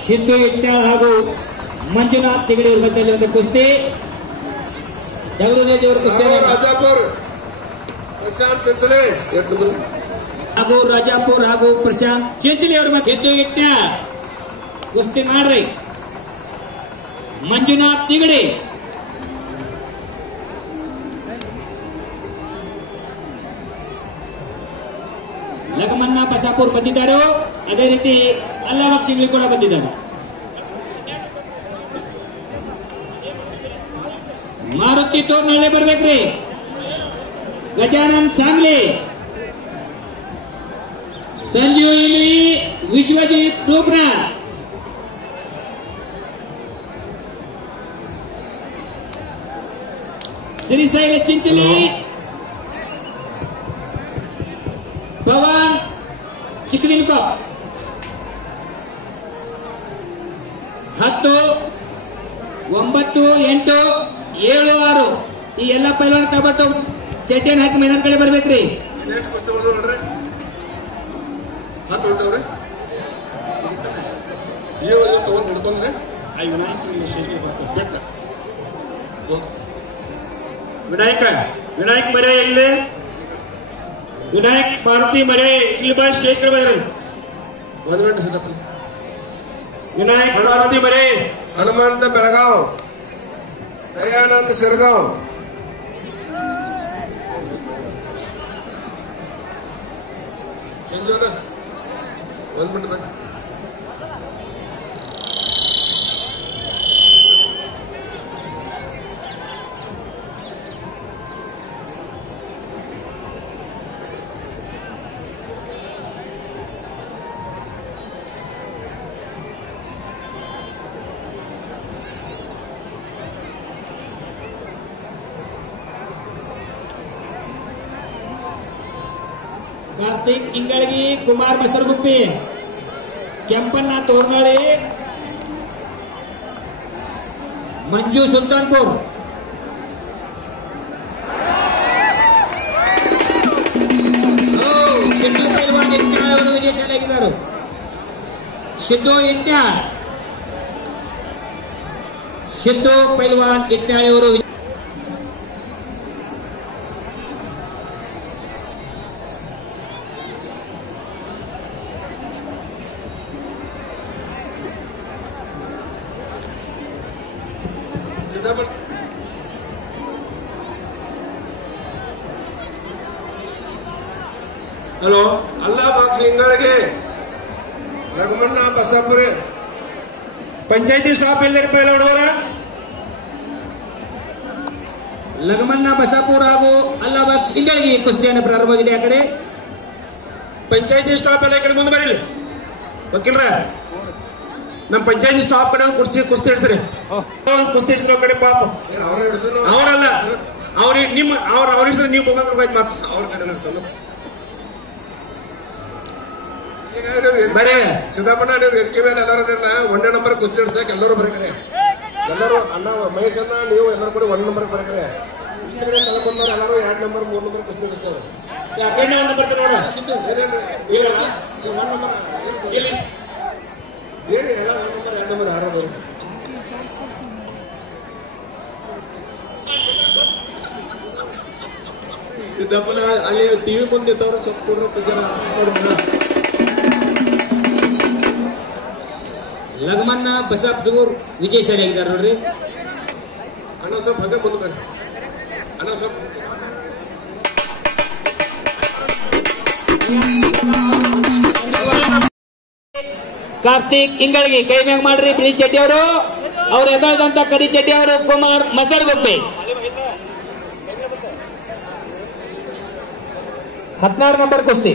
ಸಿದ್ದು ಇಟ್ಟಾಳ್ ಹಾಗೂ ಮಂಜುನಾಥ್ ತಿಗಡಿ ಅವರ ಮಧ್ಯದಲ್ಲಿ ಒಂದು ಕುಸ್ತಿ. ದಗಡು ನೇಜಿಯವರ ಕುಸ್ತಿ ರಾಜಾಪುರ್ ಪ್ರಶಾಂತ್ ಚಂಚಲೆ ಹಾಗೂ ರಾಜಾಪುರ್ ಹಾಗೂ ಪ್ರಶಾಂತ್ ಚಿಂಚಲಿ ಅವರ ಮಧ್ಯೆ ಸಿದ್ದು ಇಟ್ಟಾಳ್ ಕುಸ್ತಿ ಮಾಡ್ರಿ. ಮಂಜುನಾಥ್ ತಿಗಡಿ, ಲಗಮನ್ನ ಬಸಾಪುರ್ ಬಂದಿದ್ದಾರೆ. ಅದೇ ರೀತಿ ಅಲ್ಲಾವಕ್ ಶಿಂಗ್ಲಿ ಕೂಡ ಬಂದಿದ್ದಾರೆ. ಮಾರುತಿ ತೋರ್ನಳ್ಳಿ ಬರ್ಬೇಕ್ರಿ. ಗಜಾನನ್ ಸಾಂಗ್ಲಿ, ಸಂಜೀವ್ ಇಲಿ, ವಿಶ್ವಜಿತ್ ಡೋಬ್ರಾ, ಶ್ರೀಶೈಲ ಚಿಂಚಲಿ, ಪವನ್ ಚಿಕ್ಕಲಿನ್ಕೋ. 10, 9, 8, 7, 6 ಈ ಎಲ್ಲ ಪೈಲ್ವಾನ್ ಕಬಟ್ಟು ಚಡ್ಡಿಯನ್ನು ಹಾಕಿ ಮೈದಾನ ಕಡೆ ಬರ್ಬೇಕ್ರಿ. ಎಷ್ಟು ಕುಸ್ತಿ ಉಳಿದು ನೋಡ್ರಿ 10 ಉಳಿದವ್ರಿ. ತಗೊಂಡ್ ಹಿಡ್ಕೊಂಡ್ರೆ ವಿನಾಯಕ್ ಮರೆ ಇಲ್ಲಿ, ವಿನಾಯಕ್ ಮಾರುತಿ ಮರೆ ಇಲ್ಲಿ ಬಂದು ಸ್ಟೇಜ್ ಕಡೆ ಬರ್ರಿ. 1 ಮಿನಿಟ್ ಸಿದ್ದಪ್ಪ. ವಿನಾಯಕ್ ಮಾರುತಿ ಮರೆ, ಹನುಮಂತ ಬೆಳಗಾವ್, ದಯಾನಂದ ಶಿರಗಾಂವ್, ಸಂಜೀವನ 1 ಮಿನಿಟ್ ಬೇಕು. ಕಾರ್ತಿಕ್ ಇಂಗಳಗಿ, ಕುಮಾರ್ ಬಸರಗುಪ್ಪಿ, ಕೆಂಪಣ್ಣ ತೋರ್ನಳ್ಳಿ, ಮಂಜು ಸುಲ್ತಾನ್ಪುರ್, ಸಿದ್ದು ಪೈಲ್ವಾನ್ ಇಟ್ಟಾಳ್ ಅವರು ವಿಜಯಶಾಲಿಯಾಗಿದ್ದಾರೆ. ಸಿದ್ದು ಇಟ್ಟಾಳ್, ಸಿದ್ದು ಪೈಲ್ವಾನ್ ಇಟ್ಟಾಳ್ ಅವರು ಹಲೋ ಅಲ್ಲಾ ಬಾಕ್ಸ್ ಹಿಂಗಳಿಗೆ ಲಗಮಣ್ಣ ಬಸಾಪುರಿ ಪಂಚಾಯತಿ ಸ್ಟಾಪ್ ಎಲ್ಲರ ಪೈಲ ಹುಡುಗರ ಲಗಮಣ್ಣ ಬಸಾಪುರ ಹಾಗೂ ಅಲ್ಲಾಬಾದ್ ಇಂಗಳಿಗೆ ಕುಸ್ತಿಯನ್ನು ಪ್ರಾರಂಭವಾಗಿದೆ. ಆ ಕಡೆ ಪಂಚಾಯತಿ ಸ್ಟಾಪ್ ಎಲ್ಲ ಈ ಕಡೆ ಮುಂದೆ ಬರೀಲಿ. ವಕೀಲ್ರ ನಮ್ಮ ಪಂಚಾಯತಿ ಸ್ಟಾಪ್ ಕಡೆ ಕುಸ್ತಿ ಹಿಡ್ಸ್ರಿ. ಕುಸ್ತಿ ಹಿಡ್ಸ್ರಿ ಕಡೆ ಪಾಪ ಅವ್ರ ಹಿಡಿಸೋನು ಅವರಲ್ಲ ಅವ್ರಿಗೆ ಅವ್ರ ಹೆಸರು ನೀವು ಬಂದ್ ಮಾತು ಅವ್ರ ಕಡೆ ನಡೆಸೋನು. ಬರೇ ಸಿದ್ದಪ್ಪಣ್ಣ ನೀವು ವೇದಿಕೆ ಮೇಲೆ ಎಲ್ಲರೂ ಒಂದೇ ನಂಬರ್ ಕುಸ್ತಿ ಹಿಡ್ಸಕ್ ಎಲ್ಲರೂ ಬರಕರೆ. ಎಲ್ಲರೂ ಅಣ್ಣ ಮಹೇಶ್ ಅಣ್ಣ ನೀವು ಎಲ್ಲರೂ ಕೂಡ 1 ನಂಬರ್ ಬರಕರೆ. ಈ ಕಡೆ ಬಂದವ್ರು ಎಲ್ಲರೂ 2 ನಂಬರ್ 3 ನಂಬರ್ ಕುಸ್ತಿ ಹಿಡಿಸ್ತಾರೆ. ಯಾಕೆ ಒಂದು ಬರ್ತಾರೆ ನೋಡ ಏನೇ ಎಲ್ಲ 1 ನಂಬರ್ 2 ನಂಬರ್ ಯಾರು ಸಿದ್ದಪ್ಪನ ಅಲ್ಲಿ ಟಿವಿ ಮುಂದೆ ಇದ್ದವ್ರು ಸ್ವಲ್ಪ ಕೊಡ್ರಪ್ಪ ಜನ ಲಗಮಣ್ಣ ಬಸಾಪುರ್ ವಿಜಯಶಾಲಿಯಾಗಿದ್ದಾರೆ ನೋಡ್ರಿ. ಅಣ್ಣ ಸ್ವಲ್ಪ ಹಾಗೆ ಮುಂದೆ ಬರ್ರಿ. ಅಣ್ಣ ಸ್ವಲ್ಪ ಕಾರ್ತಿಕ್ ಇಂಗಳಿಗೆ ಕೈ ಮ್ಯಾಗ ಮಾಡ್ರಿ. ಬಿಳಿ ಚಟ್ಟಿ ಅವರು ಅವ್ರು ಎದ್ದಾಳದಂತ ಕರಿ ಚಟ್ಟಿ ಅವರು ಕುಮಾರ್ ಮಸರ್ಗೊಪ್ಪೆ 16 ನಂಬರ್ ಕುಸ್ತಿ.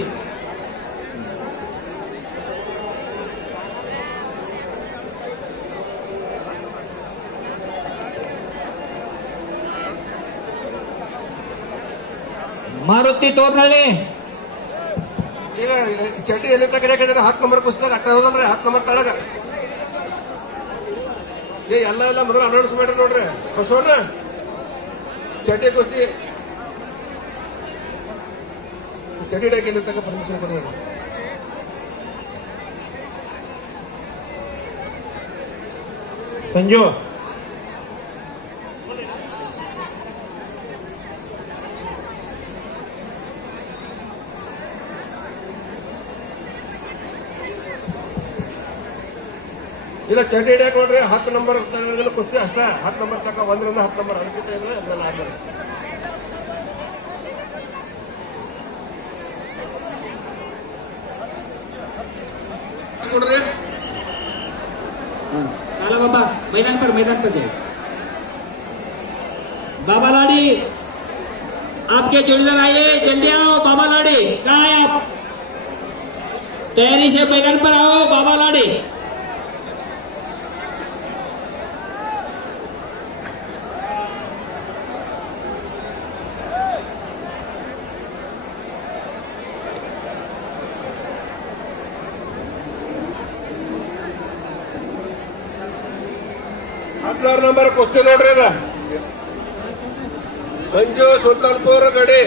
ಮಾರುತಿ ತೋರ್ನಳ್ಳಿ ಈಗ ಚಡ್ಡಿ ಎಲ್ಲಿ ತಗರಿಯಾಕಿದ್ರೆ 10 ನಂಬರ್ ಕುಸ್ತಾಗ ಅಟ್ಟ ಹೋದಲ್ರಿ 10 ನಂಬರ್ ತಳಗ ಎಲ್ಲ ಮೊದಲು ಅನೌನ್ಸ್ ಮಾಡ್ರಿ ನೋಡ್ರಿ. ಬಸವಣ್ಣ ಚಡ್ಡಿ ಕುಸ್ತಿ ಚಡ್ಡಿ ಡಾಕಿ ಎಲ್ಲಿ ತಗ ಪರ್ಮಿಷನ್ ಕೊಡ. ಸಂಜು ಇಲ್ಲ ಚಡ್ಡಿ ಹಿಡಿಯಕ್ ನೋಡ್ರಿ 10 ನಂಬರ್ ಕುಸ್ತಿ ಅಷ್ಟ 10 ನಂಬರ್ ತಕ 1 ರಿಂದ 10 ನಂಬರ್ ಅದಕ್ಕಿಂತ ಇದ್ರೆ ಅದ್ರಲ್ಲಿ ಆಡ್ತಾರೆ. ನೋಡ್ರಿ काला बाबा मैदान पर जाए. बाबा लाड़ी आपके जोड़ीदार आइए, जल्दी आओ. बाबा लाड़ी कहाँ है आप? तैयारी से मैदान पर आओ. बाबा लाड़ी ನಂಬರ್ ಕುಸ್ತಿ ನೋಡ್ರಿ. ಅದ ಮಂಜು ಸುಲ್ತಾನ್ಪುರ್ ಗಡಿ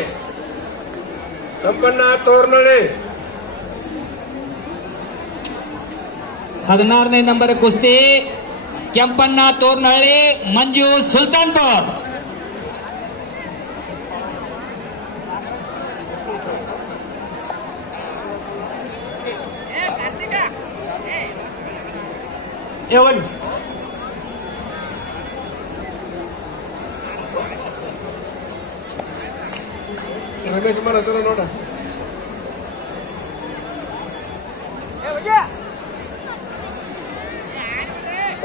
ಕಪ್ಪಣ್ಣ ತೋರ್ನಳ್ಳಿ 16ನೇ ನಂಬರ್ ಕುಸ್ತಿ ಕೆಂಪಣ್ಣ ತೋರ್ನಹಳ್ಳಿ ಮಂಜು ಸುಲ್ತಾನ್ಪುರ್. ರಮೇಶ್ ಕುಮಾರ್ ಹತ್ರ ನೋಡ.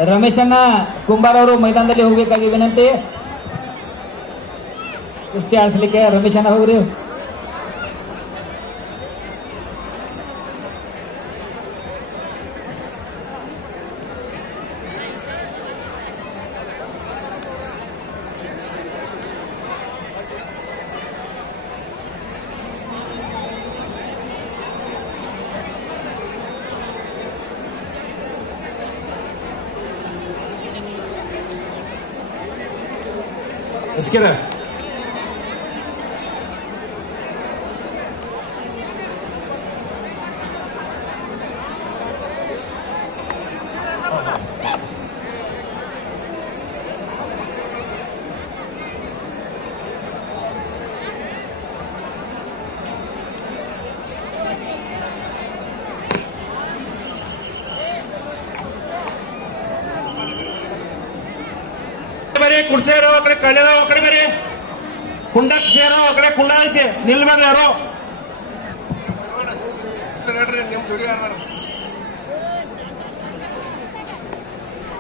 ರಮೇಶಣ್ಣ ಕುಂಬಾರ್ ಅವರು ಮೈದಾನದಲ್ಲಿ ಹೋಗಬೇಕಾಗಿ ವಿನಂತಿ. ಕುಸ್ತಿ ಆಡಿಸ್ಲಿಕ್ಕೆ ರಮೇಶಣ್ಣ ಹೋಗ್ರಿ. ಎಸ್ಕೆರ ಬರೀ ಕುರ್ಚಿ ಇರೋ ಆ ಕಡೆ ಕಳೆದ ಆ ಕಡೆ ಬರೀ ಕುಂಡ ಸೇರೋ ಆ ಕಡೆ ಕುಂಡ ಐತೆ ನಿಲ್ಬೇಡ ಯಾರು ಹೇಳ್ರಿ ನಿಮ್ ಜೋಡಿ ಯಾರು?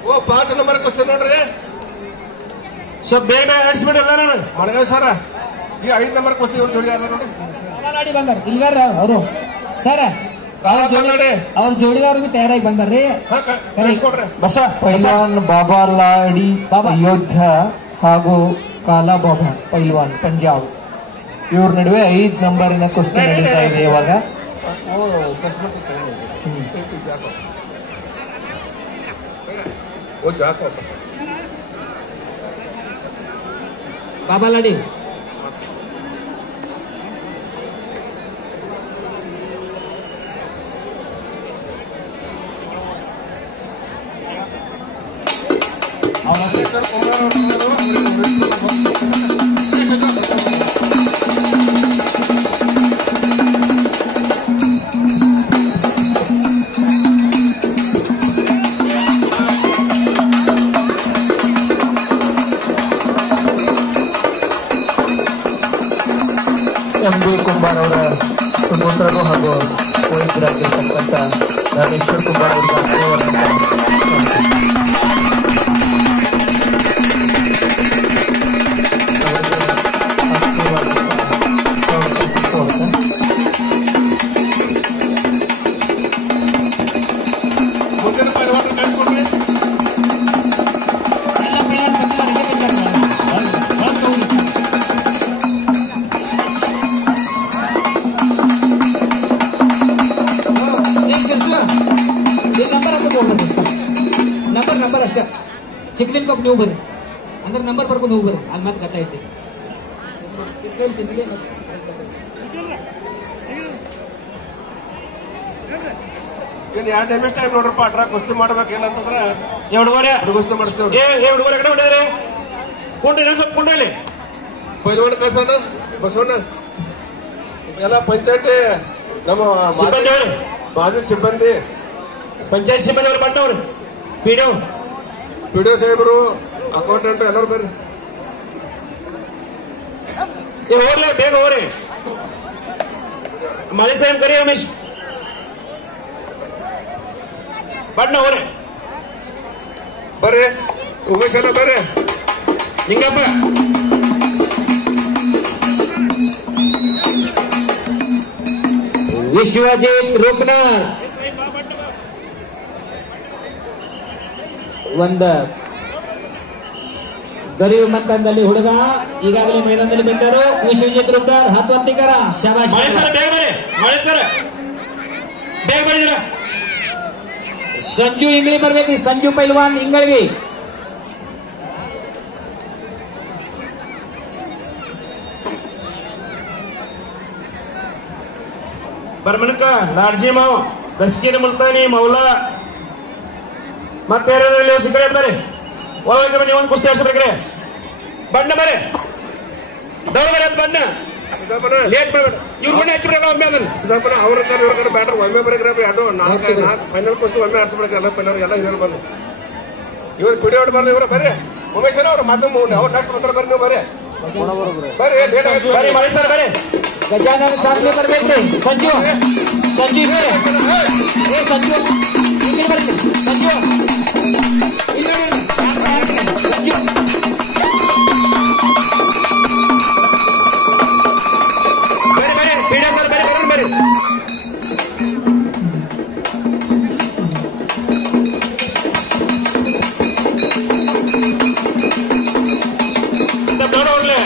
ಓ 5 ನಂಬರ್ ಕುಸ್ತಿ ನೋಡ್ರಿ. ಸ್ವಲ್ಪ ಬೇಗ ಆಡಿಸ್ಬಿಡ್ರಿ ಎಲ್ಲ. ಮಣಗ ಸರ ಈ 5 ನಂಬರ್ ಕುಸ್ತಿ ಜೋಡಿ ಯಾರು ನೋಡಿ? ಬಾಬಾಲಾಡಿ ಬಂದಾರ ಇಲ್ಗಾರ ಅವರು ಸರ್. ಅವ್ರ ಜೋಡಿದವ್ರಿಗೆ ತಯಾರಾಗಿ ಬಂದಾರ್ರಿ. ಬಸ ಪೈಲ್ವಾನ್ ಬಾಬಾಲಾಡಿ ಅಯೋಧ್ಯ ಹಾಗೂ ಕಾಲಾ ಬಾಬಾ ಪೈಲ್ವಾನ್ ಪಂಜಾಬ್ ಇವ್ರ ನಡುವೆ 5 ನಂಬರಿನ ಕುಸ್ತಿ ನಡೀತಾ ಇದೆ ಇವಾಗ. ಬಾಬಾಲಾಡಿ MB ಕುಂಬಾರ್ ಅವರ ಸುಪುತ್ರರು ಹಾಗೂ ವೈದ್ಯರಾಗಿರ್ತಕ್ಕಂಥ ಜ್ಞಾನೇಶ್ವರ್ ಕುಂಬಾರ್ ನಂಬರ್ ಅಷ್ಟೇ ಚಿಕ್ಕದಿನ ಕೊಪ್ಪ ನೀವು ಬರ್ರಿ ಅಂದ್ರೆ ನಂಬರ್ ಬರ್ಕೊಂಡು ಹೋಗಿ ಬರ್ರಿ ಅಲ್ಲಿ ಮತ್ತೆ ಕಥೆ ಐತಿ. ಇನ್ನು 2 ನಿಮಿಷ ಟೈಮ್ ನೋಡ್ರಪ್ಪ. ಅಟ್ರಾ ಕುಸ್ತಿ ಮಾಡ್ಬೇಕು ಏನಂತಂದ್ರ 2 ಕುಸ್ತಿ ಮಾಡಿಸ್ತೇವೆ. 2 ಕಡೆ ಹೊಡೆದ್ರಿ ಕುಂಡ್ರಲ್ಲಿ ಪೈಲ್ವಾನ್ ಕಳ್ಸೋಣ ಬಸವಣ್ಣ. ಎಲ್ಲ ಪಂಚಾಯತಿ ನಮ್ಮ ಮಾಜಿ ಸಿಬ್ಬಂದಿ ಪಂಚಾಯತ್ ಸಿಬ್ಬಂದಿ ಅವ್ರು ಬಂದವ್ರು ಪಿಡಿಒ ಸಾಹೇಬರು ಅಕೌಂಟೆಂಟ್ ಎಲ್ಲರೂ ಬರ್ರಿ. ಹೋಗ್ಲಿ ಬೇಗ ಹೋಗ್ರಿ. ಮಾಜಿ ಸಾಹೇಬ್ ಕರಿ ರಮೇಶ್ ಬಣ್ಣ ಹೋಗ್ರಿ ಬರ್ರಿ. ಉಮೇಶ್ ಅಲ್ಲ ಬರ್ರಿ. ನಿಂಗಪ್ಪ ವಿಶ್ವಜಿತ್ ರೂಪನಾಳ್ ಒಂದು ಗರಿವು ಮಟ್ಟದಲ್ಲಿ ಹುಡುಗ ಈಗಾಗಲೇ ಮೈದಾನದಲ್ಲಿ ಬಿಟ್ಟರು. ವಿಶ್ವಜಿತ್ ರೂಪನಾಳ್ ಹತ್ತೊಂತಿಕರ ಶಾಬಾಷ್. ಬೇಗ ಬರೀ. ಸಂಜು ಇಂಗ್ಳಿ ಬರ್ಬೇಕ್ರಿ. ಸಂಜು ಪೈಲ್ವಾನ್ ಇಂಗಳಿಗೆ ಬರ್ಮನಕ ಲಾಡ್ಜಿ ಮಾವ್ ದಸ್ಕಿನ ಮುಲ್ತಾನಿ ಮೌಲಾ ಮತ್ತೆ ಸಿಕ್ಕರೆ ಬರ್ರಿ. ಒಳಗೆ ಬನ್ನಿ. ಒಂದು ಕುಸ್ತಿ ಆಡ್ಸ್ಬೇಕ್ರೆ ಬಣ್ಣ ಬರ್ರಿ. ದೌಡ್ ಬರ ಬಣ್ಣ ಲೇಟ್ ಮಾಡ್ಬೇಡ. ಇವ್ರು ಬಣ್ಣ ಹಚ್ಚಿಬಿಡಲ್ಲ ಒಮ್ಮೆ ಅದನ್ನ ಸಿದ್ದಪ್ಪನ ಅವ್ರ ಬ್ಯಾಟರ್ ಒಮ್ಮೆ ಬರೀಕ್ರಿ. ಎರಡು 4 ಫೈನಲ್ ಕುಸ್ತಿ ಒಮ್ಮೆ ಆಡ್ಸ್ಬಿಡ್ರಿ. ಎಲ್ಲ ಫೈನಲ್ ಎಲ್ಲ ಹಿರಿಯರು ಬರ್ರಿ. ಇವ್ರು ಪಿಡಿಒ ಬರ್ಲಿ. ಇವ್ರು ಬರ್ರಿ. ಉಮೇಶ್ ಅವ್ರು ಮತ್ತೆ ಅವ್ರು ನೆಕ್ಸ್ಟ್ ಬರ್ತಾರೆ. ಬರ್ರಿ ನೀವು ಬರ್ರಿ ಬರ್ರಿ. ಲೇಟ್ ಆಯ್ತು ಬರ್ರಿ ಮಾಡಿ ಸರ್ ಬರ್ರಿ. ಗಜಾನನ ಸಾಧನೆ ಬರ್ಬೇಕ್ರಿ. ಸಂಜು ಸಂಜು ಏ ಸಂಜು ಇಲ್ಲಿ ಬರ್ರಿ. ಸಂಜು ಇಲ್ಲಿ ಸಂಜು ಬರ್ರಿ ಬರ್ರಿ. ಪೀಡಿಯೋ ಸರ್ ಬರ್ರಿ ಬರ್ರಿ ಬರ್ರಿ. ದೊಡ್ಡ ಹೋಗ್ಲಿ.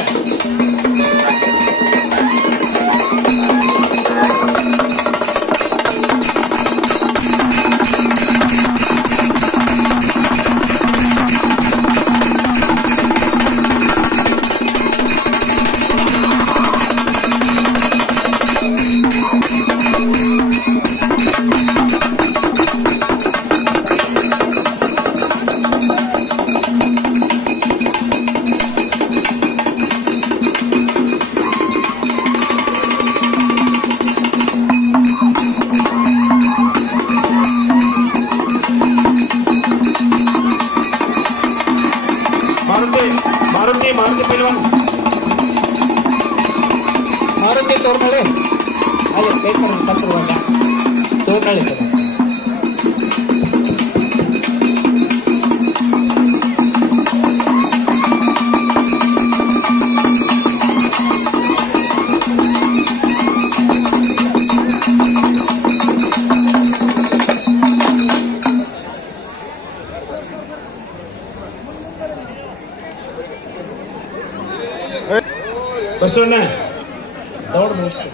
ತೋರ್ನಳ್ಳಿ ಸರ್. ಬಸವಣ್ಣ ದೌಡ್ ಮುಗಿಸಿ.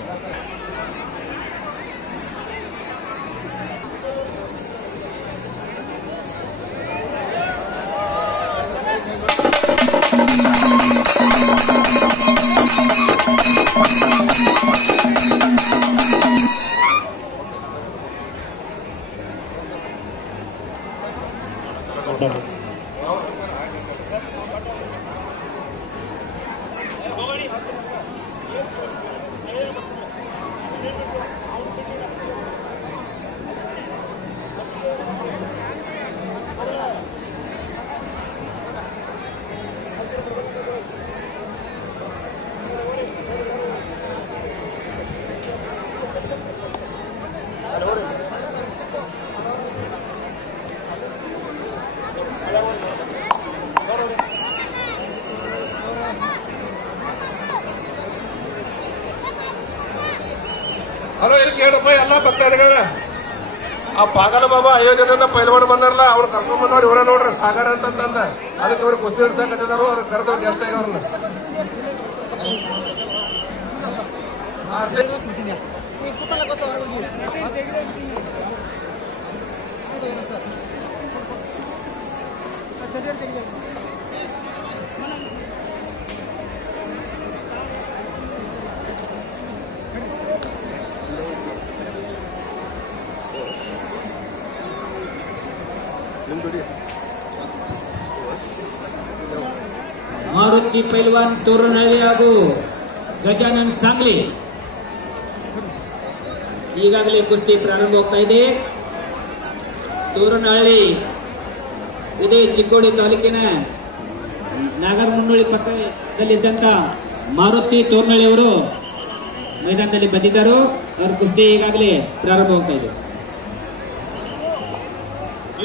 ಹಲೋ ಇಲ್ಲಿ ಕೇಳಪ್ಪ ಎಲ್ಲ ಭಕ್ತಾದಿಗಳ ಆ ಪಾಗಲ ಬಾಬಾ ಅಯೋಧ್ಯೆಯಿಂದ ಪೈಲ್ವಾನ್ ಬಂದಾರಲ್ಲ ಅವ್ರು ಕರ್ಕೊಂಡ್ ಬಂದ್ ನೋಡಿ ಇವರ ನೋಡ್ರಿ ಸಾಗರ ಅಂತಂದ ಅದಕ್ಕೆ ಅವ್ರು ಕುಸ್ತಿ ಹಿಡ್ಸಕತ್ತಿದಾರು ಅವ್ರು ಕರೆದವ್ರು ಜಾಸ್ತಿ ಆಗಿ ಅವ್ರನ್ನ ಮಾರುತಿ ಪೈಲ್ವಾನ್ ತೋರನಹಳ್ಳಿ ಹಾಗೂ ಗಜಾನನ್ ಸಾಂಗ್ಲಿ ಈಗಾಗಲೇ ಕುಸ್ತಿ ಪ್ರಾರಂಭವಾಗ್ತಾ ಇದೆ. ತೋರನಹಳ್ಳಿ ಇದೇ ಚಿಕ್ಕೋಡಿ ತಾಲೂಕಿನ ನಾಗರಮುನ್ನೋಳಿ ಪಕ್ಕದಲ್ಲಿದ್ದಂತ ಮಾರುತಿ ತೋರನಹಳ್ಳಿ ಅವರು ಮೈದಾನದಲ್ಲಿ ಬಂದಿದ್ದರು. ಅವರ ಕುಸ್ತಿ ಈಗಾಗಲೇ ಪ್ರಾರಂಭವಾಗ್ತಾ ಇದೆ.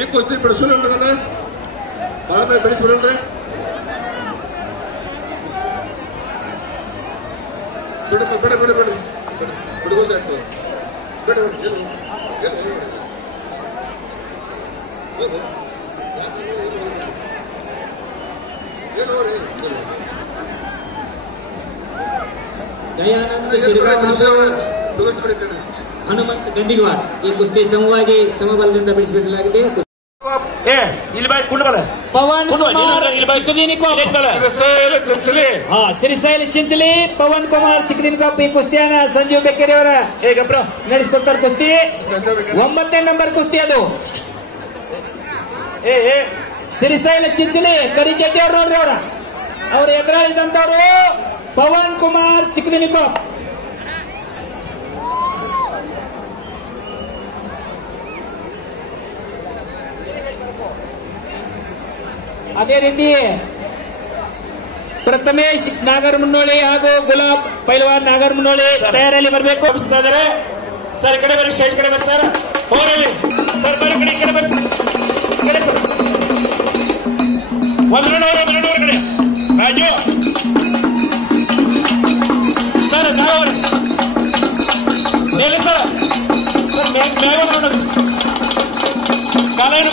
ಈ ಕುಸ್ತಿ ಬಿಡಿಸ್ಬಿಡೋಣ ಭಾಳ ಬಿಡಿಸ್ಬಿಡೋಣ್ರಿ. ಬಿಡ ಬಿಡ ಬಿಡ್ರಿ ಬಿಡ್ಗೋ ಸಾಕು ಬಿಡ ದಯಾನಂದ ಶಿರ್ಗಾಂವ್ ಹನುಮಂತ ಗಂದಿಗವಾಡ್ ಈ ಕುಸ್ತಿ ಸಮವಾಗಿ ಸಮಬಲದಿಂದ ಬಿಡಿಸಿಬಿಡಲಾಗಿದೆ. ಇಲ್ಲಿ ಬಾಯ್ ಕುಂಡು ಬರ ಪವನ್ ಕುಮಾರ್ ಶ್ರೀಶೈಲ ಚಿಂಚಲಿ, ಪವನ್ ಕುಮಾರ್ ಚಿಕ್ಕದಿನಕೊಪ್ಪ ಈ ಕುಸ್ತಿಯನ್ನ ಸಂಜೀವ್ ಬೆಕ್ಕೇರಿ ಅವರ ನಡೆಸಿಕೊಡ್ತಾರೆ. ಕುಸ್ತಿ 9ನೇ ನಂಬರ್ ಕುಸ್ತಿ ಅದು. ಶ್ರೀಶೈಲ ಚಿಂಚಲಿ ಕರಿಚೆಟ್ಟಿ ಅವ್ರು ನೋಡ್ರಿ ಅವ್ರ ಎದುರಾಳಿದಂತವ್ರು ಪವನ್ ಕುಮಾರ್ ಚಿಕ್ಕದಿನಕೊಪ್ಪ. ಅದೇ ರೀತಿ ಪ್ರಥಮೇಶ್ ನಾಗರಮುನ್ನೋಳಿ ಹಾಗೂ ಗುಲಾಬ್ ಪೈಲ್ವಾನ್ ನಾಗರಮುನ್ನೋಳಿ ತಯಾರಲ್ಲಿ ಬರಬೇಕು. ಸರ್ ಈ ಕಡೆ ಬರ್ರಿ, ಸ್ಟೇಜ್ ಕಡೆ ಬರ್ರಿ ಸರ್. ಹೋಗಲಿ ಸರ್, ಬರೀ ಕಡೆ ಈ ಕಡೆ ಬರ್ರಿ. ಒಂದೆರಡು ಕಡೆ ರಾಜು ಸರ್ ನಾವೇ ಮೇಲೆ ಸರ್ ಸರ್ ಮೇಗ ನೋಡೋದು ಕಾಲೇನು.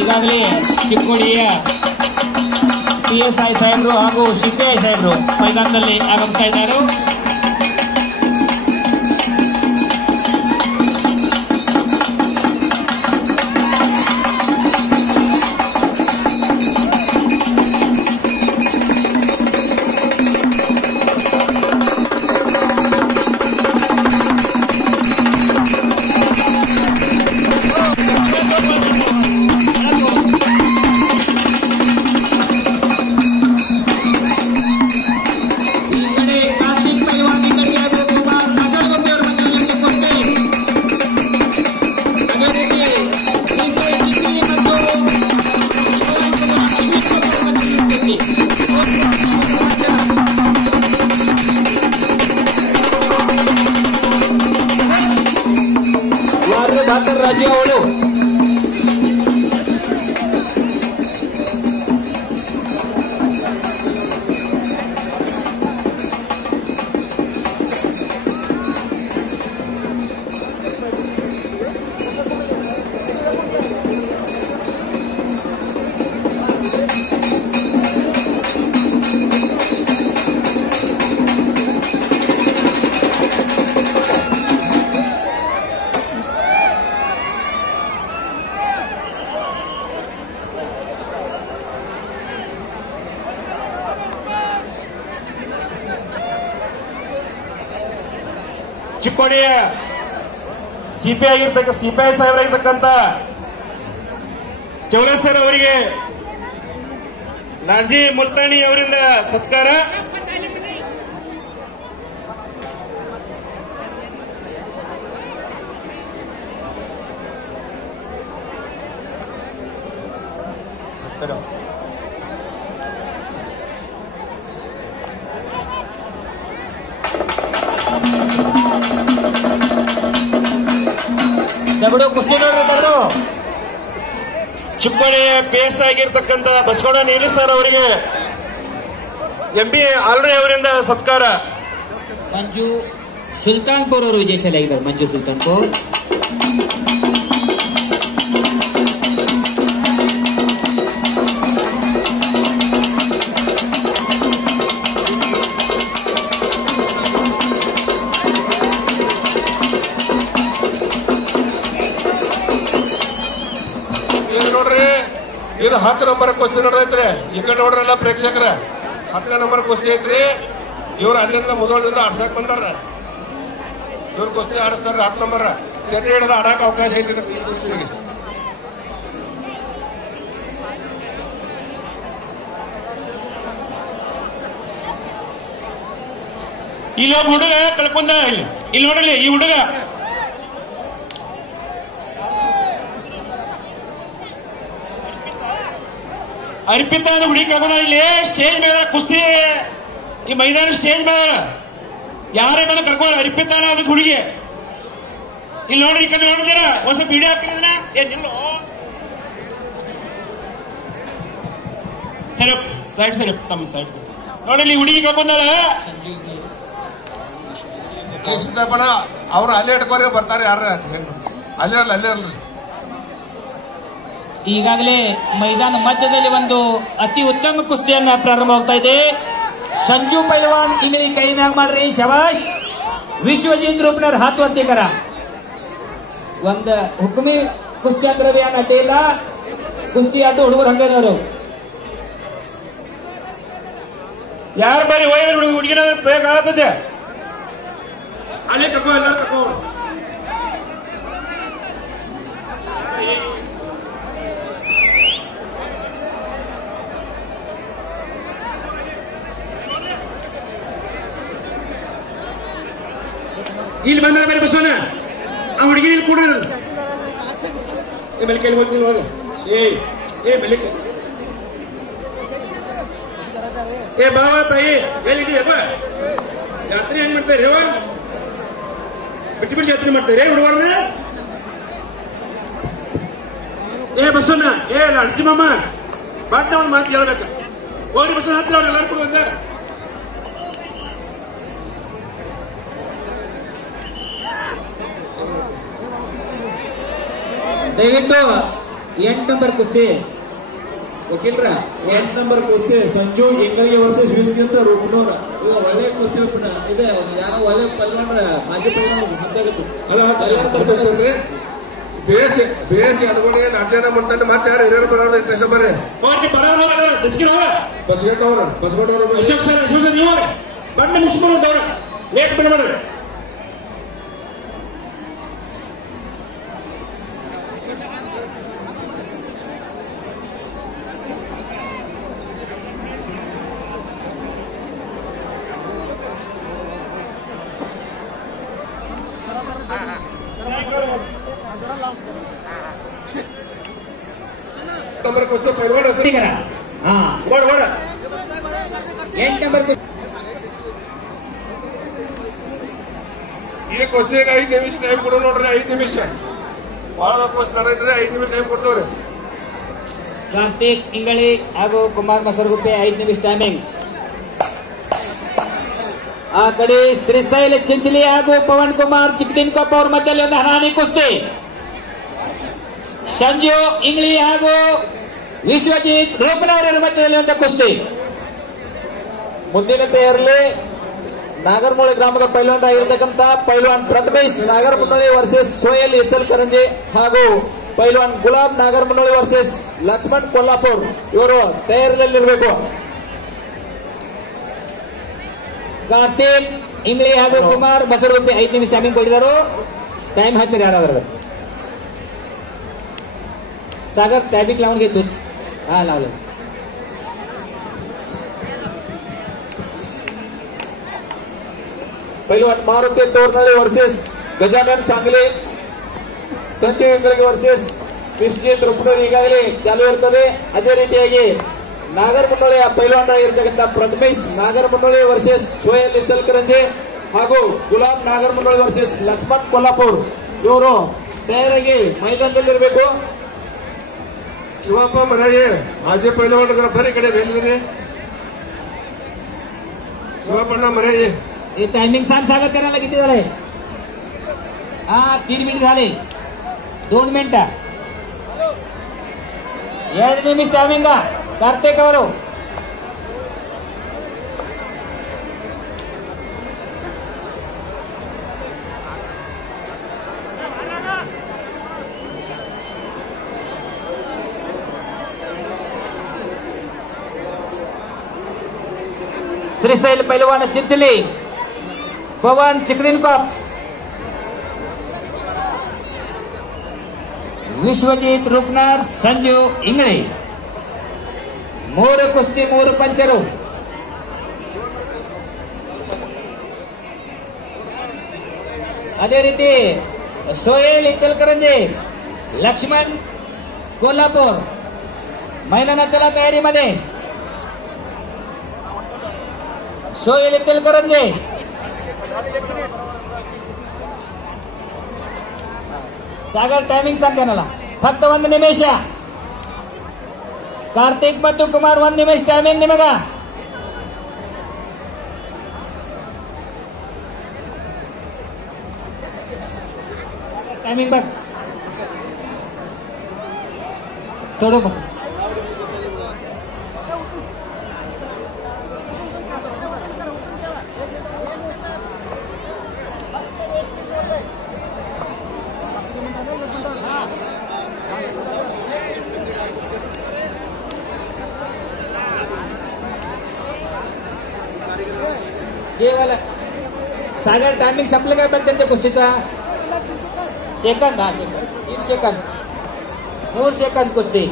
ಈಗಾಗಲೇ ಚಿಕ್ಕೋಡಿಯ PSI ಸಾಹೇಬರು ಹಾಗೂ ಸಿಪಿಐ ಸಾಹೇಬರು ಮೈದಾನದಲ್ಲಿ ಆಗಮಿಸ್ತಾ ಇದ್ದಾರೆ. ಈ ಕಡೆ ಕಾರ್ತಿಕ್ ಡಾಕ್ಟರ್ ರಾಜಿ ಅವಳು. ಚಿಕ್ಕೋಡಿಯ ಸಿಪಿಐ ಸಾಹೇಬರಾಗಿರ್ತಕ್ಕಂಥ ಚೌಲಸರ್ ಅವರಿಗೆ ನಾರ್ಜಿ ಮುಲ್ತಾನಿ ಅವರಿಂದ ಸತ್ಕಾರ. ದಗಡು ಕುಸ್ತಿ ನೋಡ್ರಿ ದಗಡು. ಚಿಕ್ಕೋಡಿಯ PS ಆಗಿರ್ತಕ್ಕಂಥ ಬಸಗೌಡ ನೀಲಿ ಸರ್ ಅವರಿಗೆ MB ಆಲ್ರೆ ಅವರಿಂದ ಸತ್ಕಾರ. ಮಂಜು ಸುಲ್ತಾನ್ಪುರ್ ಅವರು ವಿಜಯಶಾಲಿಯಾಗಿದ್ದಾರೆ. ಮಂಜು ಸುಲ್ತಾನ್ಪುರ್. ನೋಡ್ರಿ, ಇದು 10 ನಂಬರ್ ಕುಸ್ತಿ ನೋಡ್ರೈತ್ರಿ. ಈ ಕಡೆ ನೋಡ್ರಲ್ಲ ಪ್ರೇಕ್ಷಕರ, 10ನೇ ನಂಬರ್ ಕುಸ್ತಿ ಐತ್ರಿ. ಇವ್ರು ಅಲ್ಲಿಂದ ಮುದೋಳದಿಂದ ಆಡ್ಸಕ್ ಬಂದಾರ. ಇವ್ರು ಕುಸ್ತಿ ಆಡಿಸ್ತಾರ 10 ನಂಬರ್. ಚಟಿ ಹಿಡಿದ ಆಡಕ್ ಅವಕಾಶ ಐತಿ ಈ ಕುಸ್ತಿಗೆ. ಇಲ್ಲಿ ಒಬ್ಬ ಹುಡುಗ ಕಳ್ಕೊಂಡ. ಇಲ್ಲಿ ನೋಡಲಿ, ಈ ಹುಡುಗ ಅರ್ಪಿತಾ ಹುಡುಗಿ ಕಳ್ಕೊಂಡ. ಇಲ್ಲಿ ಸ್ಟೇಜ್ ಮೇಲೆ ಕುಸ್ತಿ, ಈ ಮೈದಾನ ಸ್ಟೇಜ್ ಮೇಲೆ ಯಾರೇ ಬಂದು ಕರ್ಕೊಂಡು ಅರ್ಪಿತಾನ ಅದಕ್ಕೆ ಹುಡುಗಿ. ಇಲ್ಲಿ ನೋಡ್ರಿ, ಈ ಕಡೆ ನೋಡಿದಿರ ಒಂದ್ ಸ್ವಲ್ಪ ವಿಡಿಯೋ ಹಾಕಿದ್ನ ಏನಿಲ್ಲೋ. ಸರಿಯಪ್ಪ ಸೈಡ್ ಸರಿಯಪ್ಪ, ತಮ್ಮ ಸೈಡ್ ನೋಡಿಲ್ಲಿ ಹುಡುಗಿ ಕಳ್ಕೊಂಡಾಳ. ಸಿದ್ದಪ್ಪನ ಅವ್ರು ಅಲ್ಲೇ ಇಟ್ಕೋರಿ ಬರ್ತಾರೆ. ಯಾರ ಅಲ್ಲೇ ಇರಲಿ. ಈಗಾಗಲೇ ಮೈದಾನ ಮಧ್ಯದಲ್ಲಿ ಒಂದು ಅತಿ ಉತ್ತಮ ಕುಸ್ತಿಯನ್ನ ಪ್ರಾರಂಭವಾಗ್ತಾ ಇದೆ. ಸಂಜು ಪೈಲ್ವಾನ್ ಇಲ್ಲಿ ಕೈ ಮ್ಯಾಗ ಮಾಡ್ರಿ, ಶಬಾಷ್. ವಿಶ್ವಜಿತ್ ರೂಪ್ನರ್ ಹಾತ್ವರ್ತಿಕರ. ಒಂದ್ ಹುಕುಮಿ ಕುಸ್ತಿ ಅಂದ್ರೆ ಏನ್ ಅಡ್ಡಿ ಇಲ್ಲ. ಕುಸ್ತಿ ಆಟ ಹುಡುಗರು ಹಂಗೇನವರು. ಯಾರು ಬರೀ ಹುಡುಗಿನ ಬೇಗ ಆಗತ್ತದೆ. ಅಲ್ಲೇ ಕರ್ಕೋ, ಎಲ್ಲರೂ ಕರ್ಕೋ. ಇಲ್ಲಿ ಬಂದ್ರೆ ಬೇರೆ ಬಸವನ ಆ ಹುಡುಗಿನ ಇಲ್ಲಿ ಕೂಡ ಮೆಲ್ಕೆ ಹೋಗಿ ಹೋಗ. ಏ ಮೆಲ್ಕೆ ಬಾವ ತಾಯಿ ಎಲ್ಲಿದ್ದೀಯಪ್ಪ? ಜಾತ್ರೆ ಹೆಂಗ್ ಮಾಡ್ತಾರೆ ಹೇವ? ಬಿಟ್ಟು ಜಾತ್ರೆ ಮಾಡ್ತಾರೆ ಹುಡುಗರ್ನ. ಬಸವಣ್ಣ ನರಸಿಂಹಮ್ಮ ಬಾಟ್ನ ಒಂದು ಮಾತು ಹೇಳ್ಬೇಕು. ಹೋಗಿ ಬಸವಣ್ಣ ಹತ್ರ ಅವ್ರು ಎಲ್ಲರೂ ಕೂಡ ಬಂದ. ದಯವಿಟ್ಟು 8 ನಂಬರ್ ಕುಸ್ತಿ ವಕೀಲ್ರ 8 ನಂಬರ್ ಕುಸ್ತಿ ಸಂಜು ಇಂಗಳಿಗೆ ವರ್ಸಸ್ ವಿಸ್ಕಿಂತ ರೂಪನೂರ. ಇವ ಒಳ್ಳೆ ಕುಸ್ತಿ ಇದೆ. ಯಾರೋ ಒಳ್ಳೆ ಪಲ್ವಾನ್ರ ಮಾಜಿ ಪಲ್ವಾನ್ ಹಂಚಾಗತ್ತು. ಬರ್ರಿ ಬೇಸಿ ಅದ್ಕೊಂಡೆ ನಾಟ್ಯನ ಮಾಡ್ತಾನೆ. ಮತ್ತೆ ಯಾರು ಹಿರಿಯರು ಬರೋದು ಇಂಟ್ರೆಸ್ಟ್ ಬರ್ರಿ. ಬಸಗೌಡವ್ರು ನೀವು ಬಣ್ಣ ಮುಗಿಸ್ಕೊಂಡು ಲೇಟ್ ಬಿಡಬೇಡ್ರಿ. ಈ ಕುಸ್ತಿಗೆ 5 ನಿಮಿಷ ಟೈಮ್ ಕೊಡು ನೋಡ್ರಿ. 5 ನಿಮಿಷ ಬಹಳ ಅವಕಾಶ ನಡೆದ್ರೆ 5 ನಿಮಿಷ ಟೈಮ್ ಕೊಡ್ತವ್ರಿ. ಕಾರ್ತಿಕ್ ಇಂಗಳಿ ಹಾಗೂ ಕುಮಾರ್ ಮಸರಗುಪ್ಪೆ 5 ನಿಮಿಷ ಟೈಮಿಂಗ್. ಆ ಕಡೆ ಶ್ರೀಶೈಲ ಚಿಂಚಲಿ ಹಾಗೂ ಪವನ್ ಕುಮಾರ್ ಚಿಕ್ಕದಿನಕೊಪ್ಪ ಅವ್ರ ಮಧ್ಯದಲ್ಲಿ ಒಂದು ಹಣಾಹಣಿ ಕುಸ್ತಿ. ಸಂಜು ಇಂಗ್ಲಿ ಹಾಗೂ ವಿಶ್ವಜಿತ್ ರೂಪನವರ ಮಧ್ಯದಲ್ಲಿ ಒಂದು ಕುಸ್ತಿ. ಮುಂದಿನ ತಯಾರಲ್ಲಿ ನಾಗರಮೂಳೆ ಗ್ರಾಮದ ಪೈಲ್ವಾನ್ ಆಗಿರ್ತಕ್ಕಂಥ ಪೈಲ್ವಾನ್ ಪ್ರಥಮೇಶ್ ನಾಗರಮುನ್ನೋಳಿ ವರ್ಸಸ್ ಸೋಯಲ್ ಎಚ್.ಎಲ್. ಕರಂಜಿ ಹಾಗೂ ಪೈಲ್ವಾನ್ ಗುಲಾಬ್ ನಾಗರಮುನ್ನೋಳಿ ವರ್ಸಸ್ ಲಕ್ಷ್ಮಣ್ ಕೊಲ್ಲಾಪುರ್ ಇವರು ತಯಾರಿಯಲ್ಲಿರಬೇಕು. ಕಾರ್ತಿಕ್ ಇಂಗ್ಲಿ ಹಾಗೂ ಕುಮಾರ್ ಮಸರಗುಪ್ಪೆ 5 ನಿಮಿಷ ಟೈಮಿಂಗ್ ಕೊಟ್ಟಿದ್ದಾರೆ. ಟೈಮ್ ಹತ್ತಿರ ಯಾರಾದ್ರೂ सागर टॅबिक लावून घेतो. हा लावलं. पैलवान मारुती तोरनाळे वर्सेस गजानन सांगले, ಸಂಜೀವ್ ಇಂಗಳಿಗೆ ವರ್ಸಸ್ ವಿಶ್ವಜಿತ್ ರೂಪನೂರು ಈಗಾಗಲೇ ಚಾಲು ಇರ್ತದೆ. ಅದೇ ರೀತಿಯಾಗಿ ನಾಗರಮುನ್ನೋಳಿಯ ಪೈಲ್ವಾನರಾಗಿರ್ತಕ್ಕಂಥ ಪ್ರಥಮೇಶ್ ನಾಗರಮುನ್ನೋಳಿ ವರ್ಸಸ್ ಸೋಯಲ್ ಎಚ್.ಎಲ್. ಕರಂಜಿ ಹಾಗೂ ಗುಲಾಬ್ ನಾಗರಮುನ್ನೋಳಿ ವರ್ಸಸ್ ಲಕ್ಷ್ಮಣ್ ಕೊಲ್ಲಾಪುರ್ ಇವರು ತಯಾರಾಗಿ ಮೈದಾನದಲ್ಲಿರಬೇಕು. ಶಿವಪ್ಪ ಮರಾಯಿ ಮಾಜಿ ಪೈಲವಾನ ಬರೀ ಕಡೆ ಬೇಲಿದ್ರಿ. ಶಿವಪ್ಪಣ್ಣ ಮರಾಯಿ हे टायमिंग सांग. सागर करायला किती झाले? हा 3 मिनिट झाले. 2 मिनिटं 2 निमिष टायमिंग का कार्तिक ಅವರು श्रीशैल पैलवान चिंचली पवन चिकदिनकोप विश्वजित रूपनर संजू इंगळे 3 ಕುಸ್ತಿ 3 ಪಂಚರು. ಅದೇ ರೀತಿ ಸೋಯಲ್ ಎಚ್.ಎಲ್. ಕರಂಜಿ लक्ष्मण कोल्हापूर मैदानाच्या तयारीमध्ये. सोयल एच.एल. करंजे सागर टाइमिंग सांगते मला फक्त 1 ನಿಮಿಷ. ಕಾರ್ತಿಕ್ ಮತ್ತು ಕುಮಾರ್ 1 ನಿಮಿಷ ಟೈಮಿಂಗ್ ನಿಮಗ. ಟೈಮಿಂಗ್ ಬರ್ ತೋಡು केवळ सागर टायमिंग संपलं काय पण त्यांच्या कुस्तीचा सेकंद. 10 सेकंद 1 सेकंद 2 सेकंद कुस्ती.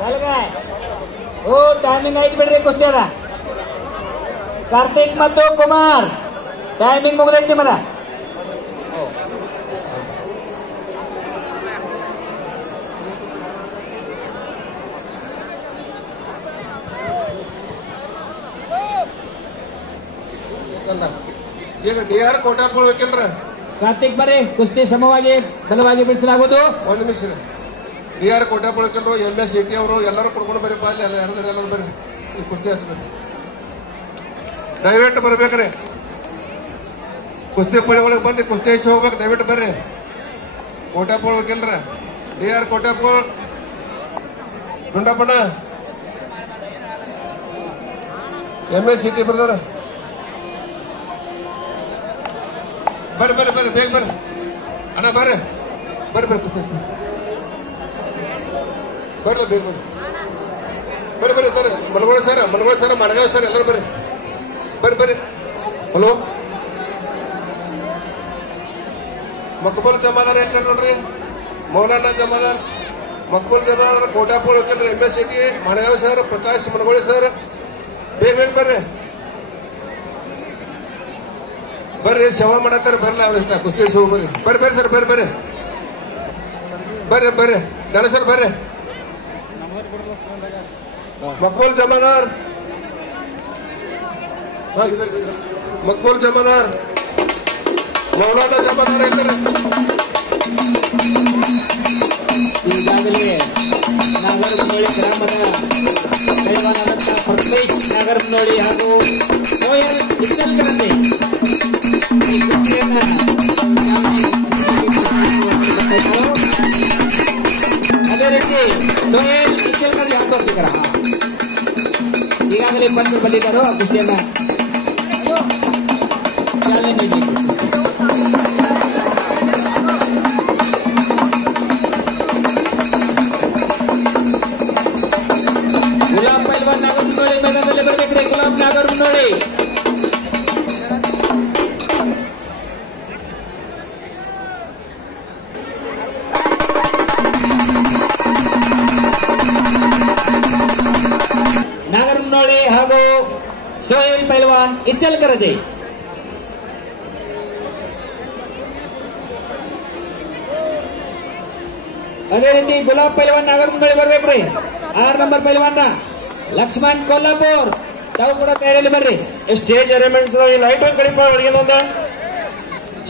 झालं काय? हो टायमिंग ಐದು ಬಿಡ್ರಿ ಕುಸ್ತಿಯದ. ಕಾರ್ತಿಕ್ ಮತ್ತು ಕುಮಾರ್ ಟೈಮಿಂಗ್ ಮುಗಿದೈತಿ ಮರ. ಈಗ ಡಿ.ಆರ್. ಕೋಟಾಪುರ ಬೇಕಲ್ರ ಕಾರ್ತಿಕ್ ಬರ್ರಿ ಕುಸ್ತಿ ಸಮವಾಗಿ ಬಲವಾಗಿ ಬಿಡಿಸಲಾಗುವುದು. 1 ನಿಮಿಷ ಡಿ.ಆರ್. ಕೋಟಾಪುರ ಬೇಕಲ್ರು MS ಸಿಟಿ ಅವರು ಎಲ್ಲರೂ ಕೊಡ್ಕೊಂಡು ಬರೀಪ್ಪ. ಅಲ್ಲಿ ಎಲ್ಲರೂ ಬರ್ರಿ ಈ ಕುಸ್ತಿ ಹಚ್ಬೇಕು. ದಯವಿಟ್ಟು ಬರ್ಬೇಕ್ರಿ ಕುಸ್ತಿ ಪಡೆ ಒಳಗೆ ಬಂದು ಕುಸ್ತಿ ಹೆಚ್ಚು ಹೋಗ್ಬೇಕು. ದಯವಿಟ್ಟು ಬರ್ರಿ. ಕೋಟಾಪುರ ಬೇಕಲ್ರ ಡಿ.ಆರ್. ಕೋಟಾಪುರ ಗುಂಡಪ್ಪಣ್ಣ MS ಸಿಟಿ ಬರ್ದಾರ. ಬರ್ರಿ ಬರ್ರಿ ಬರ್ರಿ ಬೇಗ ಬರ್ರಿ ಅಣ್ಣ ಬರ್ರಿ ಬರ್ರಿ ಬರ್ರಿ ಕುಸ್ತಿ ಬರ್ರಿ ಬೇಗ ಬರ್ರಿ ಬರ್ರಿ ಬರ್ರಿ ಮಲಗೋಳ ಸರ್ ಮಡಗಾವ್ ಸರ್ ಎಲ್ಲರೂ ಬರ್ರಿ ಬರ್ರಿ ಬರ್ರಿ. ಹಲೋ ಮಕ್ಬಲ್ ಜಮಾದಾರ್ ಹೇಳ್ತಾರೆ ನೋಡ್ರಿ. ಮೌಲಾನಾ ಜಮಾದಾರ್ ಮಕ್ಬಲ್ ಜಮಾದಾರ್ ಕೋಟಾಪುರ ಹೋಗ್ತಾರ್ರಿ. MS city Madgaon sir Prakash Managoli sir ಬೇಗ ಬೇಗ ಬರ್ರಿ ಬರ್ರಿ. ಸೇವಾ ಮಾಡತ್ತಾರ ಬರಲ್ಲ ಅವ್ರ ಕುಸ್ತಿ ಸೇವೆ ಬರ್ರಿ ಬರ್ರಿ ಬರ್ರಿ ಸರ್ ಬರ್ರಿ ಬರ್ರಿ ಬರ್ರಿ ಬರ್ರಿ ದನ ಸರ್ ಬರ್ರಿ मकबूल जमादार, मकबूल जमादार, मौलाना जमादार ಈಗಾಗಲೇ ನಾಗರಮುನ್ನೋಳಿ ಗ್ರಾಮದ ಪೈಲ್ವಾನರಾದಂಥ ಪ್ರಥಮೇಶ್ ನಾಗರಮುನ್ನೋಳಿ ಹಾಗೂ ಸೋಯಲ್ ಇಚ್ಚಲ್ಕರತೆ ಈ ಕುಸ್ತಿಯನ್ನ ಅದೇ ರೀತಿ ಸೋಯಲ್ ಇಚ್ಚಲ್ಕರ್ ಹಾಕೋರ್ತಿದಾರ ಈಗಾಗಲೇ ಬಂದು ಬಂದಿದ್ದಾರೋ ಆ ಕುಸ್ತಿಯನ್ನ ಚಾಲನೆ ನೀಡಲಿಕ್ಕೆ ಗುಲಾಬ್ ಪೈಲ್ವಾನ್ ನಾಗರಮುನ್ನೋಳಿ ಮೈದಾನದಲ್ಲಿ ಬರಬೇಕ್ರಿ. ಗುಲಾಬ್ ನಾಗರಮುನ್ನೋಳಿ ನಾಗರಮುನ್ನೋಳಿ ಹಾಗೂ ಸೋಹೇಲ್ ಪೈಲ್ವಾನ್ ಇಚ್ಚಲ್ಕರಜೆ. ಅದೇ ರೀತಿ ಗುಲಾಬ್ ಪೈಲ್ವಾನ್ ನಾಗರಮುನ್ನೋಳಿ ಬರ್ಬೇಕ್ರಿ. 6 ನಂಬರ್ ಪೈಲ್ವಾನ ಲಕ್ಷ್ಮಣ್ ಕೊಲ್ಲಾಪುರ್ ತಾವು ಕೂಡ ತಯಾರಿಯಲ್ಲಿ ಬರ್ರಿ. ಸ್ಟೇಜ್ ಅರೇಂಜ್ಮೆಂಟ್ಸ್ ಲೈಟ್ ಒಂದು ಕಡಿಪ ಒಳಗಿನೊಂದ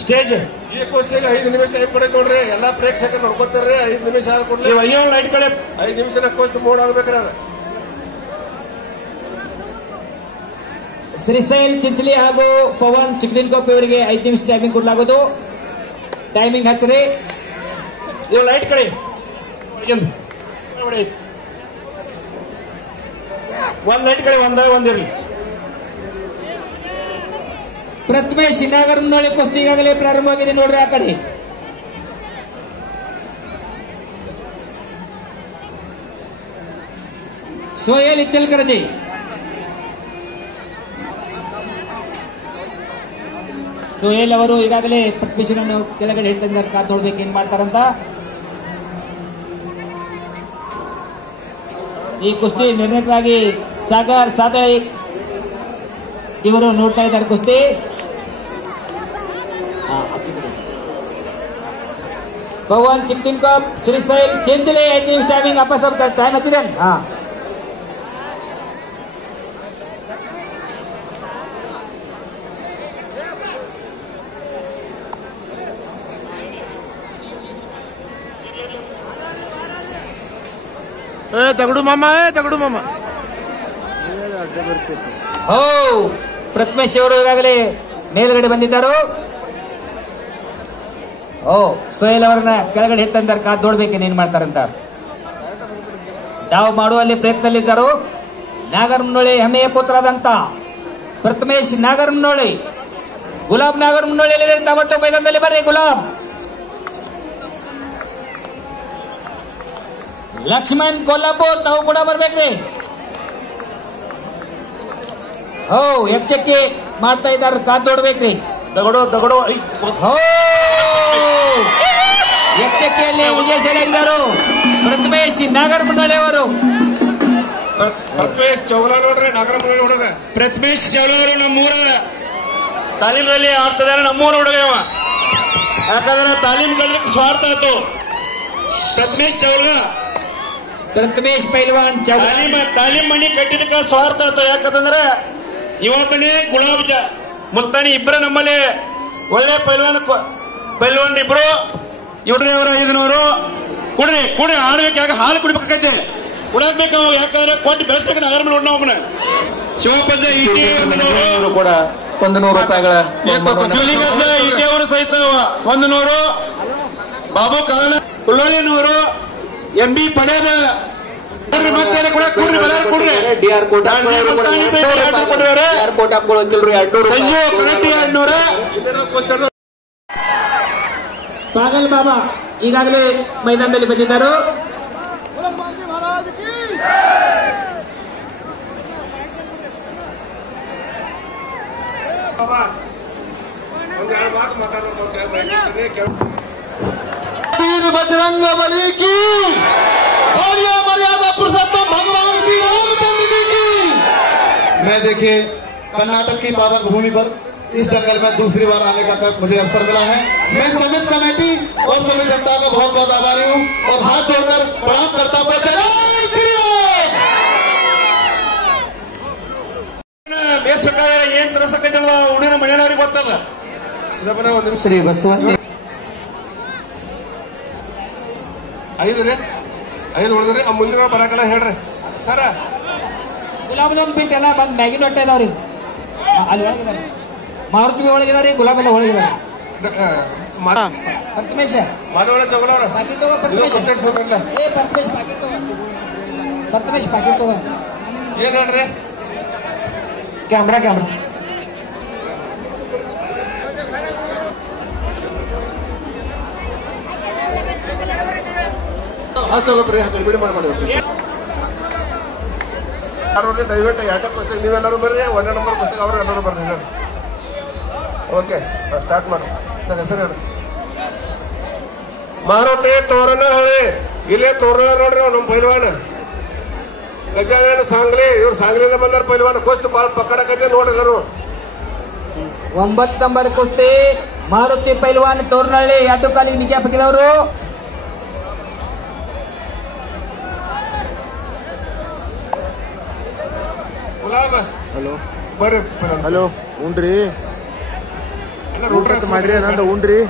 ಸ್ಟೇಜ್ ಈ ಕುಸ್ತಿಗೆ 5 ನಿಮಿಷ ಟೈಮ್ ಕೊಡಿ ನೋಡ್ರಿ. ಎಲ್ಲಾ ಪ್ರೇಕ್ಷಕರು ನೋಡ್ಕೊತಾರ್ರಿ. 5 ನಿಮಿಷ ಆದ ಕೂಡಲೇ ಅಯ್ಯೋ ಲೈಟ್ ಕಡೆ 5 ನಿಮಿಷ ಕುಸ್ತಿ ಮೋಡ್ ಆಗ್ಬೇಕ್ರಿ. ಅದ ಶ್ರೀಶೈಲ್ ಚಿಂಚಲಿ ಹಾಗೂ ಪವನ್ ಚಿಕ್ಲಿನ್ಕೋಪ್ ಇವರಿಗೆ 5 ನಿಮಿಷ ಟೈಮಿಂಗ್ ಕೊಡಲಾಗುವುದು. ಟೈಮಿಂಗ್ ಹಚ್ಚ್ರಿ. ಇವ್ ಲೈಟ್ ಕಡೆ ಒಂದ್ ಲೈಟ್ ಕಡೆ ಒಂದಿರ್ಲಿ. ಪ್ರಥಮೇಶ್ ನಾಗರಮುನ್ನೋಳಿ ಕುಸ್ತಿ ಈಗಾಗಲೇ ಪ್ರಾರಂಭವಾಗಿದೆ ನೋಡ್ರಿ. ಆ ಕಡೆ ಸೋಹೇಲ್ ಇಚ್ಚಲ್ಕರಜೆ ಸೋಹೇಲ್ ಅವರು ಈಗಾಗಲೇ ಪ್ರಥಮೇಶನನ್ನು ಕೆಳಗಡೆ ಹಿಡ್ತಿದ್ದಾರೆ. ಕಾದ್ ನೋಡ್ಬೇಕು ಏನ್ ಮಾಡ್ತಾರಂತ. ಈ ಕುಸ್ತಿ ನಿರ್ಣಾಯಕವಾಗಿ ಸಾಗರ್ ಸಾದಳಿ ಇವರು ನೋಡ್ತಾ ಇದ್ದಾರೆ ಕುಸ್ತಿ. ಪವನ್ ಚಿಕ್ಲಿನ್ಕೋಪ್ ಶ್ರೀಶೈಲ್ ಚಿಂಚಲಿ 5 ನಿಮಿಷ ಟೈಮಿಂಗ್ ವಾಪಸ್ ಟೈಮ್ ಹಚ್ಚಿದೆ. दगडू मामा दगडू मामा ಹೋ ಪ್ರಥಮೇಶ್ ಅವರು ಈಗಾಗಲೇ ಮೇಲ್ಗಡೆ ಬಂದಿದ್ದಾರು. ಸೋಹೇಲ್ ಅವರನ್ನ ಕೆಳಗಡೆ ಹಿಡ್ತಂತಾರೆ. ಕಾದ್ ನೋಡ್ಬೇಕೇನು ಏನ್ ಮಾಡ್ತಾರಂತ. ತಾವು ಮಾಡುವಲ್ಲಿ ಪ್ರಯತ್ನದಲ್ಲಿದ್ದರು. ನಾಗರಮುನ್ನೋಳಿ ಹೆಮ್ಮೆಯ ಪುತ್ರರಾದಂತ ಪ್ರಥಮೇಶ್ ನಾಗರಮುನ್ನೋಳಿ, ಗುಲಾಬ್ ನಾಗರಮುನ್ನೋಳಿ ತಾವಟ್ಟು ಮೈದಾನದಲ್ಲಿ ಬರ್ರಿ. ಗುಲಾಬ್ ಲಕ್ಷ್ಮಣ್ ಕೊಲ್ಲಾಪುರ್ ತಾವು ಕೂಡ ಬರ್ಬೇಕ್ರಿ. ಎಚ್ಚರಿಕೆ ಮಾಡ್ತಾ ಇದ್ದಾರೆ. ಕಾದ್ ನೋಡ್ಬೇಕ್ರಿ. ದಗಡು ಎಚ್ಚರಿಕೆಯಲ್ಲಿ ವಿಜಯಶಾಲಿಯಾಗಿದ್ದರು ಪ್ರಥಮೇಶ್ ನಾಗರಮುನ್ನೋಳಿ ಅವರು. ಪ್ರಥಮೇಶ್ ಚೌಲ ನೋಡ್ರಿ. ನಾಗರಮುನ್ನೋಳಿ ಹುಡುಗ ಪ್ರಥಮೇಶ್ ಚೌಲವರು ನಮ್ಮೂರ ತಾಲೀಮಲ್ಲಿ ಆಡ್ತಿದ್ದಾರೆ. ನಮ್ಮೂರ ಹುಡುಗ ಇವ. ಯಾಕಂದ್ರೆ ತಾಲೀಮ್ ಕಲಿಕ್ಕೆ ಸ್ವಾರ್ಥ ಆಯ್ತು. ಪ್ರಥಮೇಶ್ ಚೌಲ ಪ್ರಥಮೇಶ್ ಪೈಲ್ವಾನ್ ತಾಲೀಮ್ ಮನಿ ಕಟ್ಟಿದಕ್ಕೆ ಸ್ವಾರ್ಥ ಆಯ್ತು. ಯಾಕಂದ್ರೆ ಇವತ್ತನೇ ಗುಲಾಬ್ ಮುಲ್ತಾನಿ ಇಬ್ಬರು ನಮ್ಮಲ್ಲಿ ಒಳ್ಳೆ ಪೈಲ್ವಾನ್ ಇಬ್ರು. ಇವ್ರದೇವ್ರ 500 ಕುಡ್ರಿ ಆಡ್ಬೇಕು. ಯಾಕೆ ಹಾಲು ಕುಡಿಬೇಕಾಗತ್ತೆ, ಕುಡಾಕ್ಬೇಕು. ಯಾಕಂದ್ರೆ ಕೊಟ್ಟು ಬೆಳೆಸ್ಬೇಕು. ನಾಗರಮುನ್ನೋಳಿ ಒಬ್ಬನ ಶಿವಪಂಜ ಇವರು ಕೂಡ 100 ರೂಪಾಯಿಗಳ ಶಿವಲಿಂಗಜ್ಜ ಈಕೆ ಅವರು ಸಹಿತ 100, ಬಾಬು ಕಾರಣ ಕುಳ್ಳೋಳಿ 100, MB ಪಡೆದ ಡಿಆರ್ ಕೋಟ ಪಾಗಲ್ ಬಾಬಾ ಈಗಾಗಲೇ ಮೈದಾನದಲ್ಲಿ ಬಂದಿದ್ದಾರೆ. बजरंग बली की और ये मर्यादा पुरुषोत्तम भगवान की रामचंद्र जी की। मैं देखिए कर्नाटक की पावन भूमि पर इस दंगल में दूसरी बार आने का मुझे अवसर मिला है। मैं समित कमेटी और समित जनता का बहुत बहुत आभारी हूँ और हाथ जोड़कर प्रणाम करता हूँ। जय श्री राम। ದೊಡ್ಡಪ್ಪನ ಒಂದು ನಿಮಿಷ. ಶ್ರೀ ಬಸವಣ್ಣ 5 ರೀ 5 ಉಳಿದ್ರಿ. ಆ ಮುಂದಿನ ಬರಕಲ್ಲ ಹೇಳ್ರಿ ಸರ. ಗುಲಾಬ್ ಬಿಟ್ಟು ಎಲ್ಲ ಬಂದ್ ಮ್ಯಾಗಿನ ಹೊಟ್ಟೆ ಅದಾವ್ರಿ. ಅಲ್ಲಿ ಒಳಗಿದಾರೆ ಮಾರುತಿ ಒಳಗಿದಾರಿ, ಗುಲಾಬ್ ಎಲ್ಲ ಒಳಗಿದಾರೆ. ಪರಮೇಶ ಮಾಧವನ ಚೌಗಲವ್ರ ಪಾಕಿಟ್ ತಗೋ. ಪರಮೇಶ ಏ ಪರಮೇಶ್ ಪಾಕಿಟ್ ತಗೋ. ಪರಮೇಶ್ ಪಾಕಿಟ್ ತಗೋ. ಏನ್ ಹೇಳ್ರಿ? ಕ್ಯಾಮ್ರಾ ಬಿಡಿ ಮಾಡಿ ದಯವಿಟ್ಟು 2 ಪುಸ್ತಕ ನೀವೆಲ್ಲರೂ ಬರ್ರಿ. 1 ನಂಬರ್ ಪುಸ್ತಕ ಅವರು ಎಲ್ಲರೂ ಬರ್ರಿ. ಓಕೆ ಸ್ಟಾರ್ಟ್ ಮಾಡಿ ಸರ್. ಹೆಸರು ಹೇಳಿ. ಮಾರುತಿ ತೋರಣಹಳ್ಳಿ. ಇಲ್ಲೇ ತೋರಣ ನೋಡ್ರಿ ನಮ್ಮ ಪೈಲ್ವಾನ ಗಜಾನನ ಸಾಂಗ್ಲಿ. ಇವ್ರು ಸಾಂಗ್ಲಿಂದ ಬಂದಾರ ಪೈಲ್ವಾನ. ಕುಸ್ತಿ ಬಾಳ ಪಕ್ಕಡಕೈತೆ ನೋಡ್ರಿ ಎಲ್ಲರೂ. 9 ನಂಬರ್ ಕುಸ್ತಿ ಮಾರುತಿ ಪೈಲ್ವಾನ್ ತೋರ್ನಹಳ್ಳಿ 2 ಕಾಲಿಗೆ ನಿಗಾ ಹಾಕಿದವರು. ಗುಲಾಬ ಹಲೋ ಬರ್ರಿ. ಹಲೋ ಉಂಡ್ರಿ ಊಟ ಮಾಡ್ರಿ ನಂದು ಉಂಡ್ರಿ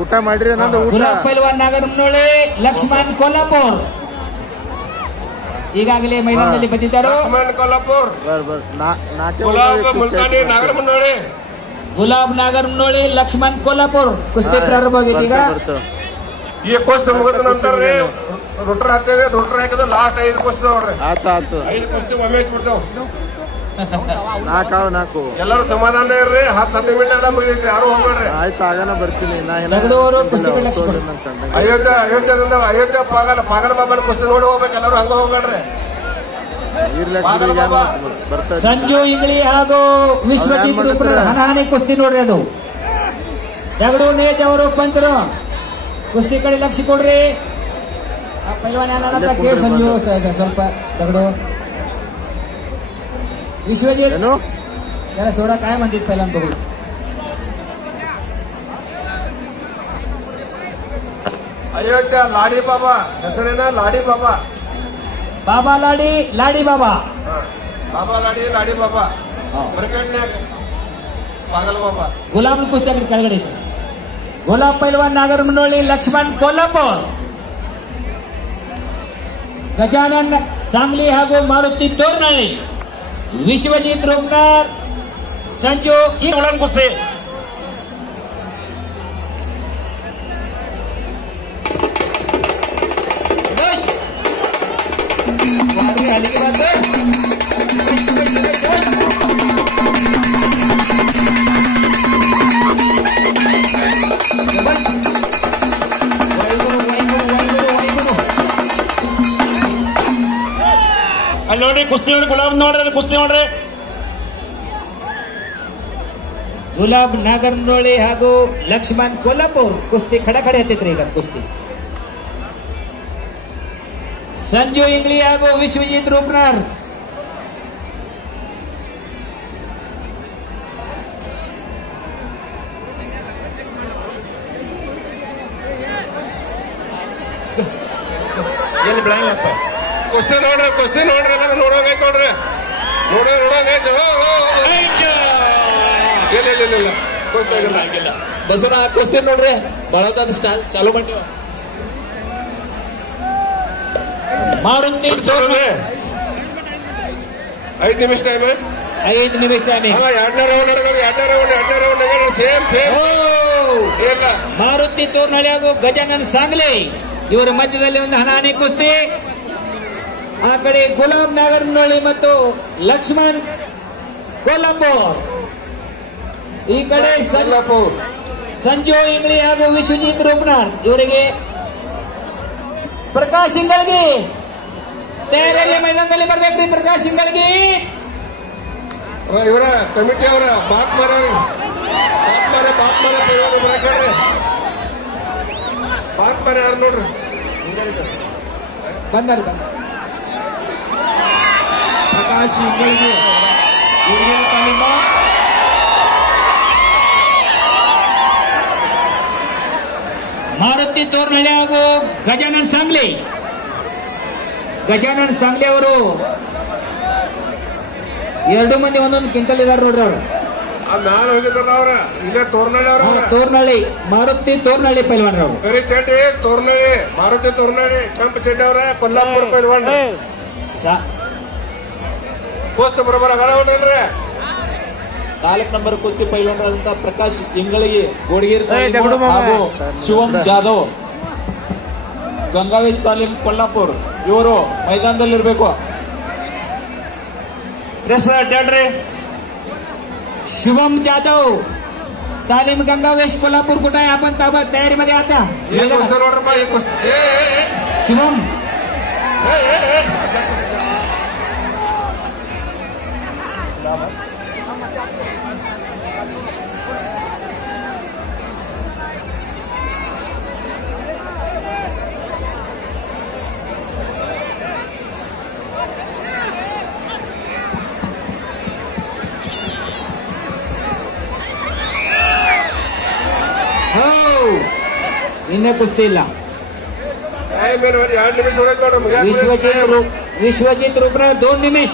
ಊಟ ಮಾಡ್ರಿ ನಂದು ಊಟ. ಗುಲಾಬ್ ಪೈಲ್ವಾನ್ ನಾಗರಮನಹಳ್ಳಿ, ಲಕ್ಷ್ಮಣ್ ಕೊಲ್ಲಾಪುರ್ ಈಗಾಗಲೇ ಮೈದಾನದಲ್ಲಿ ಬಂದಿದ್ದಾರೆ. ಲಕ್ಷ್ಮಣ್ ಕೊಲ್ಲಾಪುರ್, ಗುಲಾಬ್ ಮುಲ್ತಾನಿ ನಾಗರಮನಹಳ್ಳಿ. ಗುಲಾಬ್ ನಾಗರಮನಹಳ್ಳಿ, ಲಕ್ಷ್ಮಣ್ ಕೊಲ್ಲಾಪುರ್ ಕುಸ್ತಿ ಪ್ರಾರಂಭವಾಗಿದೆ. ಈಗ ಈ ಕುಸ್ತಿ ಮುಗಿದ ನಂತರ ರುಟ್ರ್ ಹಾಕ್ತೇವೆ. ರುಟ್ರ್ ಹಾಕಿದ್ರೆ ಲಾಸ್ಟ್ 5 ಕುಸ್ತಿ ನೋಡ್ರಿ. 5 ಕುಸ್ತಿ ಒಮ್ಮೆ ಬಿಡ್ತಾವ. 4 ಎಲ್ಲರೂ ಸಮಾಧಾನ ಇರ್ರಿ. 10 ಮಿನಿಟ್ ಎಲ್ಲ ಮುಗಿದೈತಿ. ಯಾರು ಹೋಗ್ಬೇಡ್ರಿ. ಆಯ್ತು ಆಗನ ಬರ್ತೀನಿ. ಅಯೋಧ್ಯ ಪಾಗಲ ಬಾಬನ ಕುಸ್ತಿ ನೋಡಿ ಹೋಗ್ಬೇಕು. ಎಲ್ಲರೂ ಹಂಗ ಹೋಗ್ಬೇಡ್ರಿ. ಸಂಜು ಇಂಗ್ಳಿ ಹಾಗೂ ವಿಶ್ವಜಿತ್ ಹಣಾಹಣಿ ಕುಸ್ತಿ ನೋಡ್ರಿ. ಅದು ದಗಡು ನೇಜ್ ಅವರು ಪಂಚರು. ಕುಸ್ತಿ ಕಡೆ ಲಕ್ಷ ಕೊಡ್ರಿ. ಪೈಲ್ವಾನ್ ಕೆ ಸಂಜು ಸ್ವಲ್ಪ ದಗಡು. विश्वजीत जरा सोडा काय म्हणतात पहिला बघू. अयोध्या लाडी बाबा ಹೆಸರೇನ? लाडी बाबा. बाबा लाडी बाबा. बाबा लाडी बाबा. ब्रिगेडನ್ಯಾಗ पागल बाबा. गुलाब कुस्ती कಡೆ ಕೆಳಗಡೆ ಇದೆ. गुलाब पैलवान नागरमनहಳ್ಳಿ, लक्ष्मण कोल्हापूर, गजानन सांगली ಹಾಗೂ ಮಾರುತಿ ತೋರ್ನಹಳ್ಳಿ, ವಿಶ್ವಜಿತ್ ರೋಗ್ನಾರ್, ಸಂಜು ಒಳಂಗ್ ಕುಸ್ತಿ. ಅಲ್ಲಿ ನೋಡಿ ಕುಸ್ತಿ ನೋಡಿ. ಗುಲಾಬ್ ನೋಡ್ರಿ ಕುಸ್ತಿ ನೋಡ್ರಿ. ಗುಲಾಬ್ ನಾಗರಮನಹಳ್ಳಿ ಹಾಗೂ ಲಕ್ಷ್ಮಣ್ ಕೊಲ್ಲಾಪುರ್ ಕುಸ್ತಿ ಖಡಖಡೆ ಹತ್ತೈತ್ರಿ. ಈಗ ಕುಸ್ತಿ ಸಂಜು ಇಂಗ್ಲಿ ಹಾಗೂ ವಿಶ್ವಜಿತ್ ರೂಪ್ನಾರ್. ಎಲ್ಲಿ ಬಿಡಂಗಿಲ್ಲಪ್ಪ. ಕುಸ್ತಿ ನೋಡ್ರಿ ಎಲ್ಲರೂ ನೋಡೋಂಗೈತೆ ನೋಡ್ರಿ. ನೋಡೋಂಗೈತೆ. ಇಲ್ಲ ಕುಸ್ತಿ ಆಗಿಲ್ಲ. ಬಸವನ ಕುಸ್ತಿ ನೋಡ್ರಿ. ಬಳದ ಸ್ಟಾಲ್ ಚಾಲು ಮಾಡಿ. ಮಾರುತಿ 5 ನಿಮಿಷ ಟೈಮ್. 5 ನಿಮಿಷ ಟೈಮ್. 2ನೇ ರೌಂಡ್ ಸೇಮ್. ಇಲ್ಲ ಮಾರುತಿ ತೋರ್ನಹಳ್ಳಿ ಹಾಗೂ ಗಜಾನನ್ ಸಾಂಗ್ಲಿ ಇವರ ಮಧ್ಯದಲ್ಲಿ ಒಂದು ಹಣಾಹಣಿ ಕುಸ್ತಿ. ಆ ಕಡೆ ಗುಲಾಬ್ ನಾಗರಮನಹಳ್ಳಿ ಮತ್ತು ಲಕ್ಷ್ಮಣ್ ಕೊಲ್ಲಾಪುರ್. ಈ ಕಡೆ ಸಂಜು ಇಂಗ್ಲಿ ಹಾಗೂ ವಿಶ್ವಜಿತ್ ರೂಪ್ನಾರ್. ಇವರಿಗೆ ಪ್ರಕಾಶ್ ಇಂಗಳಗಿ ತಯಾರಿಯಲ್ಲಿ ಮೈದಾನದಲ್ಲಿ ಬರ್ಬೇಕ್ರಿ. ಪ್ರಕಾಶ್ ಇಂಗಳಗಿ ಇವರ ಕಮಿಟಿ ಅವರ ಬಾತ್ ಮಾರ ಯಾರು ನೋಡ್ರಿ. ಬಂದಾರ ಪ್ರಕಾಶ್ ಇಂಗಳಿಗೆ ತಾಲೀಮ. ಮಾರುತಿ ತೋರ್ನಹಳ್ಳಿ ಹಾಗೂ ಗಜಾನನ್ ಸಾಂಗ್ಲಿ ಅವರು 2 ಮಂದಿ ಒಂದೊಂದು ಕ್ವಿಂಟಲ್ ಇದಾರೆ ನೋಡ್ರಿ. ಅವರು ಮ್ಯಾಲ ಹೋಗಿದ್ರಲ್ಲ ಅವ್ರ ಇಲ್ಲೇ ತೋರ್ನಳ್ಳಿ ಅವ್ರ ತೋರ್ನಳ್ಳಿ ಮಾರುತಿ ತೋರ್ನಳ್ಳಿ ಪೈಲ್ವಾನ್ರವ್ರು. ಕರಿ ಚಡ್ಡಿ ತೋರ್ನಳ್ಳಿ, ಮಾರುತಿ ತೋರ್ನಳ್ಳಿ, ಕೆಂಪು ಚಡ್ಡಿ ಅವ್ರ ಕೊಲ್ಲಾಪುರ ಪೈಲ್ವಾನ್. ಕುಸ್ತಿ ಬರೋಬರ ಆಗಲ್ರಿ. 4 ನಂಬರ್ ಕುಸ್ತಿ ಪೈಲ್ವಾನರಾದಂತ ಪ್ರಕಾಶ್ ಇಂಗಳಿಗೆ ಗೋಡಗೇರಿ ಹಾಗೂ ಶಿವಂ ಜಾಧವ್ ಗಂಗಾವೇಶ್ ತಾಲೀಮ್ ಕೊಲ್ಲಾಪುರ್ ಇವರು ಮೈದಾನದಲ್ಲಿರ್ಬೇಕು. शुभम जाधव तालीम गंगावेश कोल्हापूर कुठं आहे? आपण ताबत तयारीमध्ये आता. शुभम ಇನ್ನೇ ಕುಸ್ತಿ ಇಲ್ಲ. ವಿಶ್ವಜಿತ್ ರೂಪ್ರೆ 2 ನಿಮಿಷ.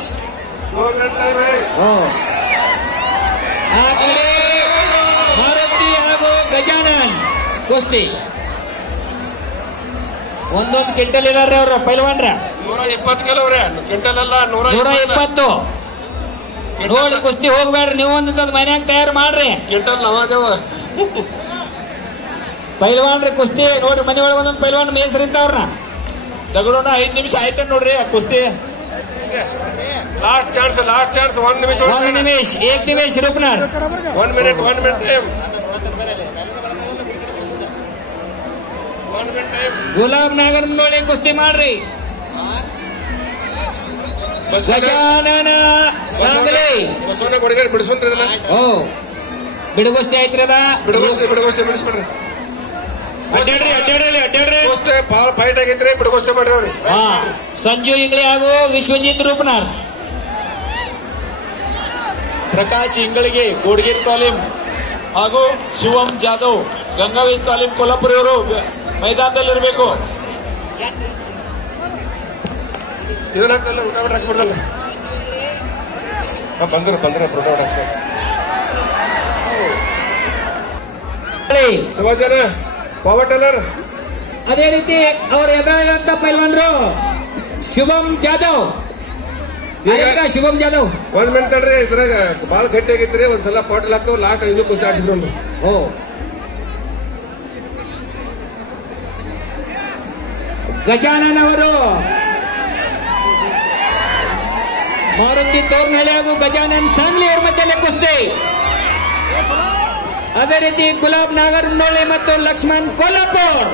ಆ ಕಡೆ ಮಾರುತಿ ಹಾಗೂ ಗಜಾನನ್ ಕುಸ್ತಿ. ಒಂದೊಂದು ಕ್ವಿಂಟಲ್ ಇದಾರೆ ಅವ್ರ ಪೈಲ್ವಾನ್ರ. 120 ಕಿಲೋ ಕ್ವಿಂಟಲ್ ಅಲ್ಲ, 120. ನೋಡಿ ಕುಸ್ತಿ ಹೋಗ್ಬೇಡ್ರಿ ನೀವು. ಒಂದು ಮನ್ಯಾಗ ತಯಾರು ಮಾಡ್ರಿ. ಕ್ವಿಂಟಲ್ ನವಾದೇವ ಪೈಲ್ವಾನ್ರಿ ಕುಸ್ತಿ ನೋಡ್ರಿ. ಮನೆ ಒಳಗೆ ಒಂದೊಂದು ಪೈಲ್ವಾನ್ ಮೇಸ್ರಿಂತ ಅವ್ರನ್ನ. ತಗೊಳ್ಳೋಣ. 5 ನಿಮಿಷ ಆಯ್ತ ನೋಡ್ರಿ ಕುಸ್ತಿ. ಲಾಸ್ಟ್ ಚಾನ್ಸ್ 1 ನಿಮಿಷ. 1 ನಿಮಿಷ 1 ನಿಮಿಷ ರೂಪನಾರ್. 1 ಮಿನಿಟ್ ಟೈಮ್. ಗುಲಾಬ್ ನಗರ್ ನೋಡಿ ಕುಸ್ತಿ ಮಾಡ್ರಿ. ಗಜಾನನ ಸಾಂಗ್ಲಿ ಬಸವನ ಕೊಡಗೇರಿ ಬಿಡಿಸ್ಕೊಂಡ್ರಿ. ಬಿಡುಗುಸ್ತಿ ಆಯ್ತ್ರಿ ಅದ. ಬಿಡುಗುಸ್ತಿ ಬಿಡಿಸ್ಬಿಡ್ರಿ. ಅಡ್ಡಾಡ್ರಿ ಫೈಟ್ ಆಗೈತ್ರಿ. ಬಿಡುಗುಸ್ತಿ ಮಾಡಿದವ್ರಿ. ಸಂಜು ಇಂಗ್ಲಿ ಹಾಗೂ ವಿಶ್ವಜಿತ್ ರೂಪನಾರ್. ಪ್ರಕಾಶ್ ಇಂಗಳಿಗೆ ಗೋಡಗೇರಿ ತಾಲೀಮ್ ಹಾಗೂ ಶಿವಂ ಜಾಧವ್ ಗಂಗಾವೇಶ್ ತಾಲೀಮ್ ಕೊಲ್ಲಾಪುರ ಇವರು ಮೈದಾನದಲ್ಲಿರಬೇಕು. ಇದನ್ನ ಊಟ ಹಾಕ್ಬಿಡ್ದಲ್ಲ. ಬಂದ್ರ ಊಟ ಹಾಕ್ಸ ಸಮಾಚಾರ ಪವರ್. ಅದೇ ರೀತಿ ಅವ್ರ ಎದುರಾಗಿರುವಂತ ಪೈಲ್ವಾನ್ರು ಶುಭಂ ಜಾಧವ್. ಶುಭಂ ಜಾಧವ್ 1 ಮಿನಿಟ್ ತಡ್ರಿ. ಇದ್ರಾಗ ಬಾಳ ಗಟ್ಟಿ ಆಗೈತ್ರಿ. ಒಂದ್ಸಲ ಪಾಟಲ್ ಹಾಕೋ ಲಾಟ್ ಇನ್ನೂ ಕುಸ್ತಿ ಆಡಿಸಿದ್ರು. ಗಜಾನನ್ ಅವರು ಮಾರುತಿ ತೋರ್ನಳ್ಳಿ ಹಾಗೂ ಗಜಾನನ್ ಸಾಂಗ್ಲಿ ಅವ್ರ ಮಧ್ಯೆ ಕುಸ್ತಿ. ಅದೇ ರೀತಿ ಗುಲಾಬ್ ನಾಗರನೊಳ್ಳಿ ಮತ್ತು ಲಕ್ಷ್ಮಣ್ ಕೊಲ್ಲಾಪುರ್.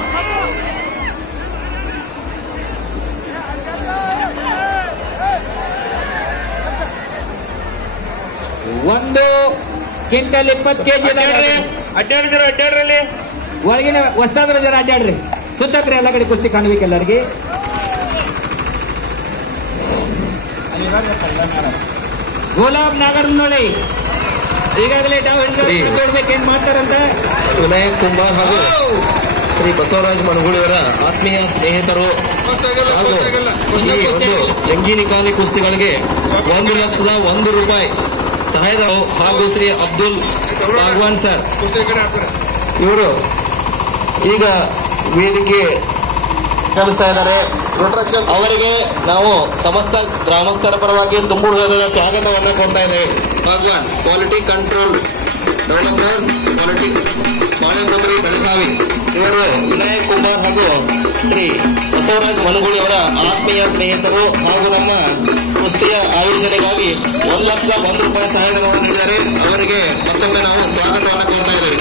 ಒಂದು ಕ್ವಿಂಟಲ್ 20 ಕೆಜಿ. ಅಡ್ಡಾಡ್ರಿ. ಒಳಗಿನ ಹೊಸ್ತಾದ್ರ ಜನ ಅಡ್ಡಾಡ್ರಿ. ಸುತ್ತಕ್ರಿ ಎಲ್ಲ ಕಡೆ ಕುಸ್ತಿ ಕಾಣ್ಬೇಕು ಎಲ್ಲರಿಗೆ. ಗುಲಾಬ್ ನಾಗರನೊಳ್ಳಿ ಈಗಾಗಲೇ ಏನ್ ಮಾಡ್ತಾರಂತ. ವಿನಾಯಕ್ ಕುಂಬಾರ್ ಹಾಗೂ ಶ್ರೀ ಬಸವರಾಜ್ ಮನಗುಳಿಯವರ ಆತ್ಮೀಯ ಸ್ನೇಹಿತರು ಹಾಗೂ ಈ ಒಂದು ಜಂಗಿ ನಿಕಾಲಿ ಕುಸ್ತಿಗಳಿಗೆ 1,01,000 ರೂಪಾಯಿ ಸಹಾಯದ ಹಾಗೂ ಶ್ರೀ ಅಬ್ದುಲ್ ಭಾಗವಾನ್ ಸರ್ ಇವರು ಈಗ ವೇದಿಕೆ ಶ್ರಮಿಸ್ತಾ ಇದ್ದಾರೆ. ಅವರಿಗೆ ನಾವು ಸಮಸ್ತ ಗ್ರಾಮಸ್ಥರ ಪರವಾಗಿ ತುಂಬು ಹೃದಯದ ಸ್ವಾಗತವನ್ನು ಕೊಡ್ತಾ ಇದ್ದೇವೆ. Bhagwan quality control developers quality Balepatri Belagavi ಇವರು ವಿನಾಯಕ್ ಕುಮಾರ್ ಹಾಗೂ ಶ್ರೀ ಬಸವರಾಜ್ ಮನಗುಳಿ ಅವರ ಆತ್ಮೀಯ ಸ್ನೇಹಿತರು ಹಾಗೂ ನಮ್ಮ ಕುಸ್ತಿಯ ಆಯೋಜನೆಗಾಗಿ 1,01,000 ರೂಪಾಯಿ ಸಹಾಯಧನವನ್ನು ನೀಡಿದ್ದಾರೆ. ಅವರಿಗೆ ಮತ್ತೊಮ್ಮೆ ನಾವು ಸ್ವಾಗತವನ್ನು ಕೊಡ್ತಾ ಇದ್ದೇವೆ.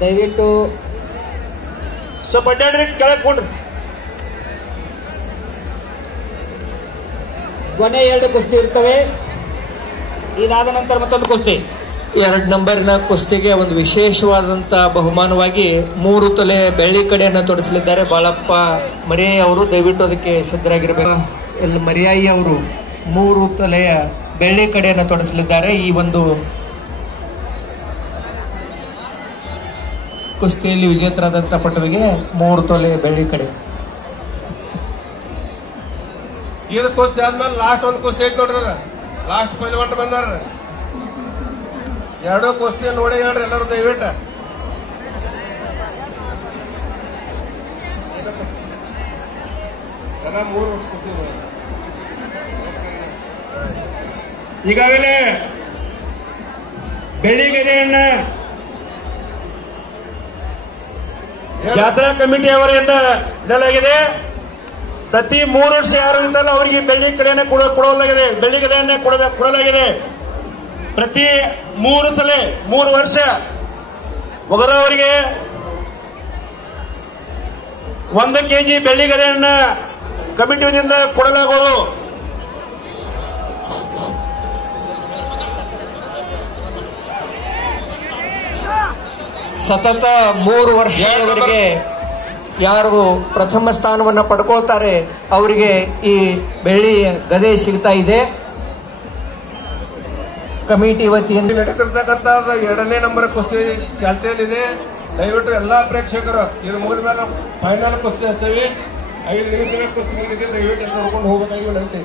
ದಯವಿಟ್ಟು ಸ್ವಲ್ಪ ಅಡ್ಡಾಡ್ರಿ. ಕೆಳಗೆ ಕೊಂಡ್ರಿ. ಕೊನೆ 2 ಕುಸ್ತಿ ಇರ್ತವೆ. ಇದಾದ ನಂತರ ಮತ್ತೊಂದು ಕುಸ್ತಿ. 2 ನಂಬರಿನ ಕುಸ್ತಿಗೆ ಒಂದು ವಿಶೇಷವಾದಂತ ಬಹುಮಾನವಾಗಿ 3 ತೊಲೆ ಬೆಳ್ಳಿ ಕಡೆಯನ್ನು ತೊಡಿಸಲಿದ್ದಾರೆ. ಬಾಳಪ್ಪ ಮರಿಯಾಯಿ ಅವರು ದಯವಿಟ್ಟು ಅದಕ್ಕೆ ಸಿದ್ಧರಾಗಿರಬೇಕು. ಇಲ್ಲಿ ಮರಿಯಾಯಿ ಅವರು 3 ತೊಲೆಯ ಬೆಳ್ಳಿ ಕಡೆಯನ್ನು ತೊಡಿಸಲಿದ್ದಾರೆ. ಈ ಒಂದು ಕುಸ್ತಿಯಲ್ಲಿ ವಿಜೇತರಾದಂಥ ಪಟುವಿಗೆ 3 ತೊಲೆ ಬೆಳ್ಳಿ ಕಡೆ. ಇದು ಕುಸ್ತಿ ಆದ್ಮೇಲೆ ಲಾಸ್ಟ್ ಒಂದು ಕುಸ್ತಿ ಐತಿ ನೋಡ್ರಿ. ಲಾಸ್ಟ್ ಪೈಲ್ವಾನ್ ಬಂದಾರ. 2 ಕುಸ್ತಿ ನೋಡಿ ಹೇಳ್ರಿ ಎಲ್ಲರೂ ದಯವಿಟ್ಟು. ಈಗಾಗಲೇ ಬೆಳ್ಳಿ ಗದೆಯನ್ನ ಜಾತ್ರಾ ಕಮಿಟಿ ಅವರಿಂದ ನೀಡಲಾಗಿದೆ. ಪ್ರತಿ 3 ವರ್ಷ ಯಾರು ಇರ್ತಲ್ಲ ಅವರಿಗೆ ಬೆಳ್ಳಿ ಕಡೆಯನ್ನ ಕೊಡಲಾಗಿದೆ. ಬೆಳ್ಳಿ ಗದೆಯನ್ನ ಕೊಡಲಾಗಿದೆ. ಪ್ರತಿ 3 ವರ್ಷ ಒಗರವರಿಗೆ 1 ಕೆಜಿ ಬೆಳ್ಳಿ ಗದೆಯನ್ನ ಕಮಿಟಿಯಿಂದ ಕೊಡಲಾಗುವುದು. ಸತತ 3 ವರ್ಷದವರೆಗೆ ಯಾರು ಪ್ರಥಮ ಸ್ಥಾನವನ್ನು ಪಡ್ಕೊಳ್ತಾರೆ ಅವರಿಗೆ ಈ ಬೆಳ್ಳಿ ಗದೆ ಸಿಗ್ತಾ ಇದೆ. ಕಮಿಟಿ ವತಿಯಿಂದ ನಡೀತಿರ್ತಕ್ಕಂಥ 2ನೇ ನಂಬರ್ ಕುಸ್ತಿ ಚಾಲ್ತಿಯಲ್ಲಿದೆ. ದಯವಿಟ್ಟು ಎಲ್ಲಾ ಪ್ರೇಕ್ಷಕರು ಇದು ಮುಗಿದ ಮೇಲೆ ಫೈನಲ್ ಕುಸ್ತಿ ಹಚ್ತೇವೆ. 5 ನಿಮಿಷಗಳ ಕುಸ್ತಿ ಮುಗಿದಿದೆ. ದಯವಿಟ್ಟು ಎಲ್ಲ ನೋಡ್ಕೊಂಡು ಹೋಗಬೇಕಾಗಿ ವಿನಂತಿ.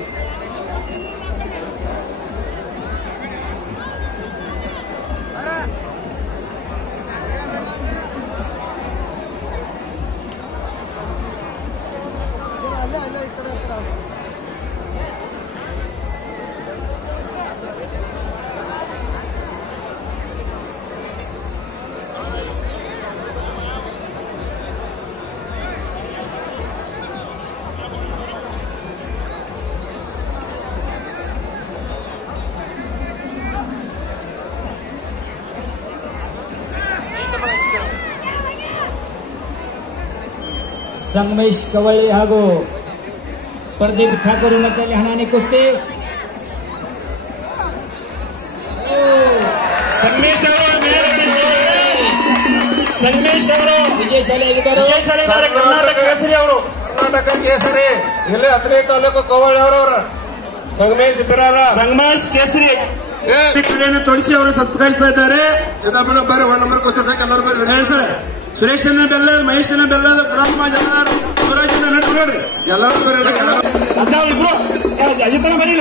ಸಂಗಮೇಶ್ ಕವಳ್ಳಿ ಹಾಗೂ ಪ್ರದೀಪ್ ಠಾಕೂರ್ ಮಟ್ಟದಲ್ಲಿ ಹಣಾನಿ ಕುಸ್ತಿ. ಸಂಗಮೇಶ್ ಅವರು ವಿಜಯಶಾಲಿಯಾಗಿದ್ದಾರೆ. ಕರ್ನಾಟಕ ಕೇಸರಿ ಅವರು. ಕರ್ನಾಟಕ ಕೇಸರಿ ಇಲ್ಲಿ 15 ತಾಲೂಕು ಕವಳ್ಳಿ ಅವರವರು ಸಂಗಮೇಶ್ ಬಿರಾದ ಸಂಗಮೇಶ್ ಕೇಸರಿ ತೊಡಿಸಿ ಅವರು ಸತ್ಕರಿಸ್ತಾ ಇದ್ದಾರೆ. ಸಿದ್ದಾಪುರ ಬರ್ರಿ 1 ನಂಬರ್ ಕುಸ್ತಿ ಸಾಕು ಎಲ್ಲರೂ ಬರ್ರಿ. ಸರ್ ಸುರೇಶನ ಬೆಲ್ಲ, ಮಹೇಶನ ಬೆಲ್ಲ, ಗುಲಾಮ ಜನಾರ್, ಶಿವರಾಜನ ನಟ ನೋಡ್ರಿ ಎಲ್ಲರೂ ಬರ್ರಿ. ಇಬ್ರು ಅಜಿತನ ಬರೀ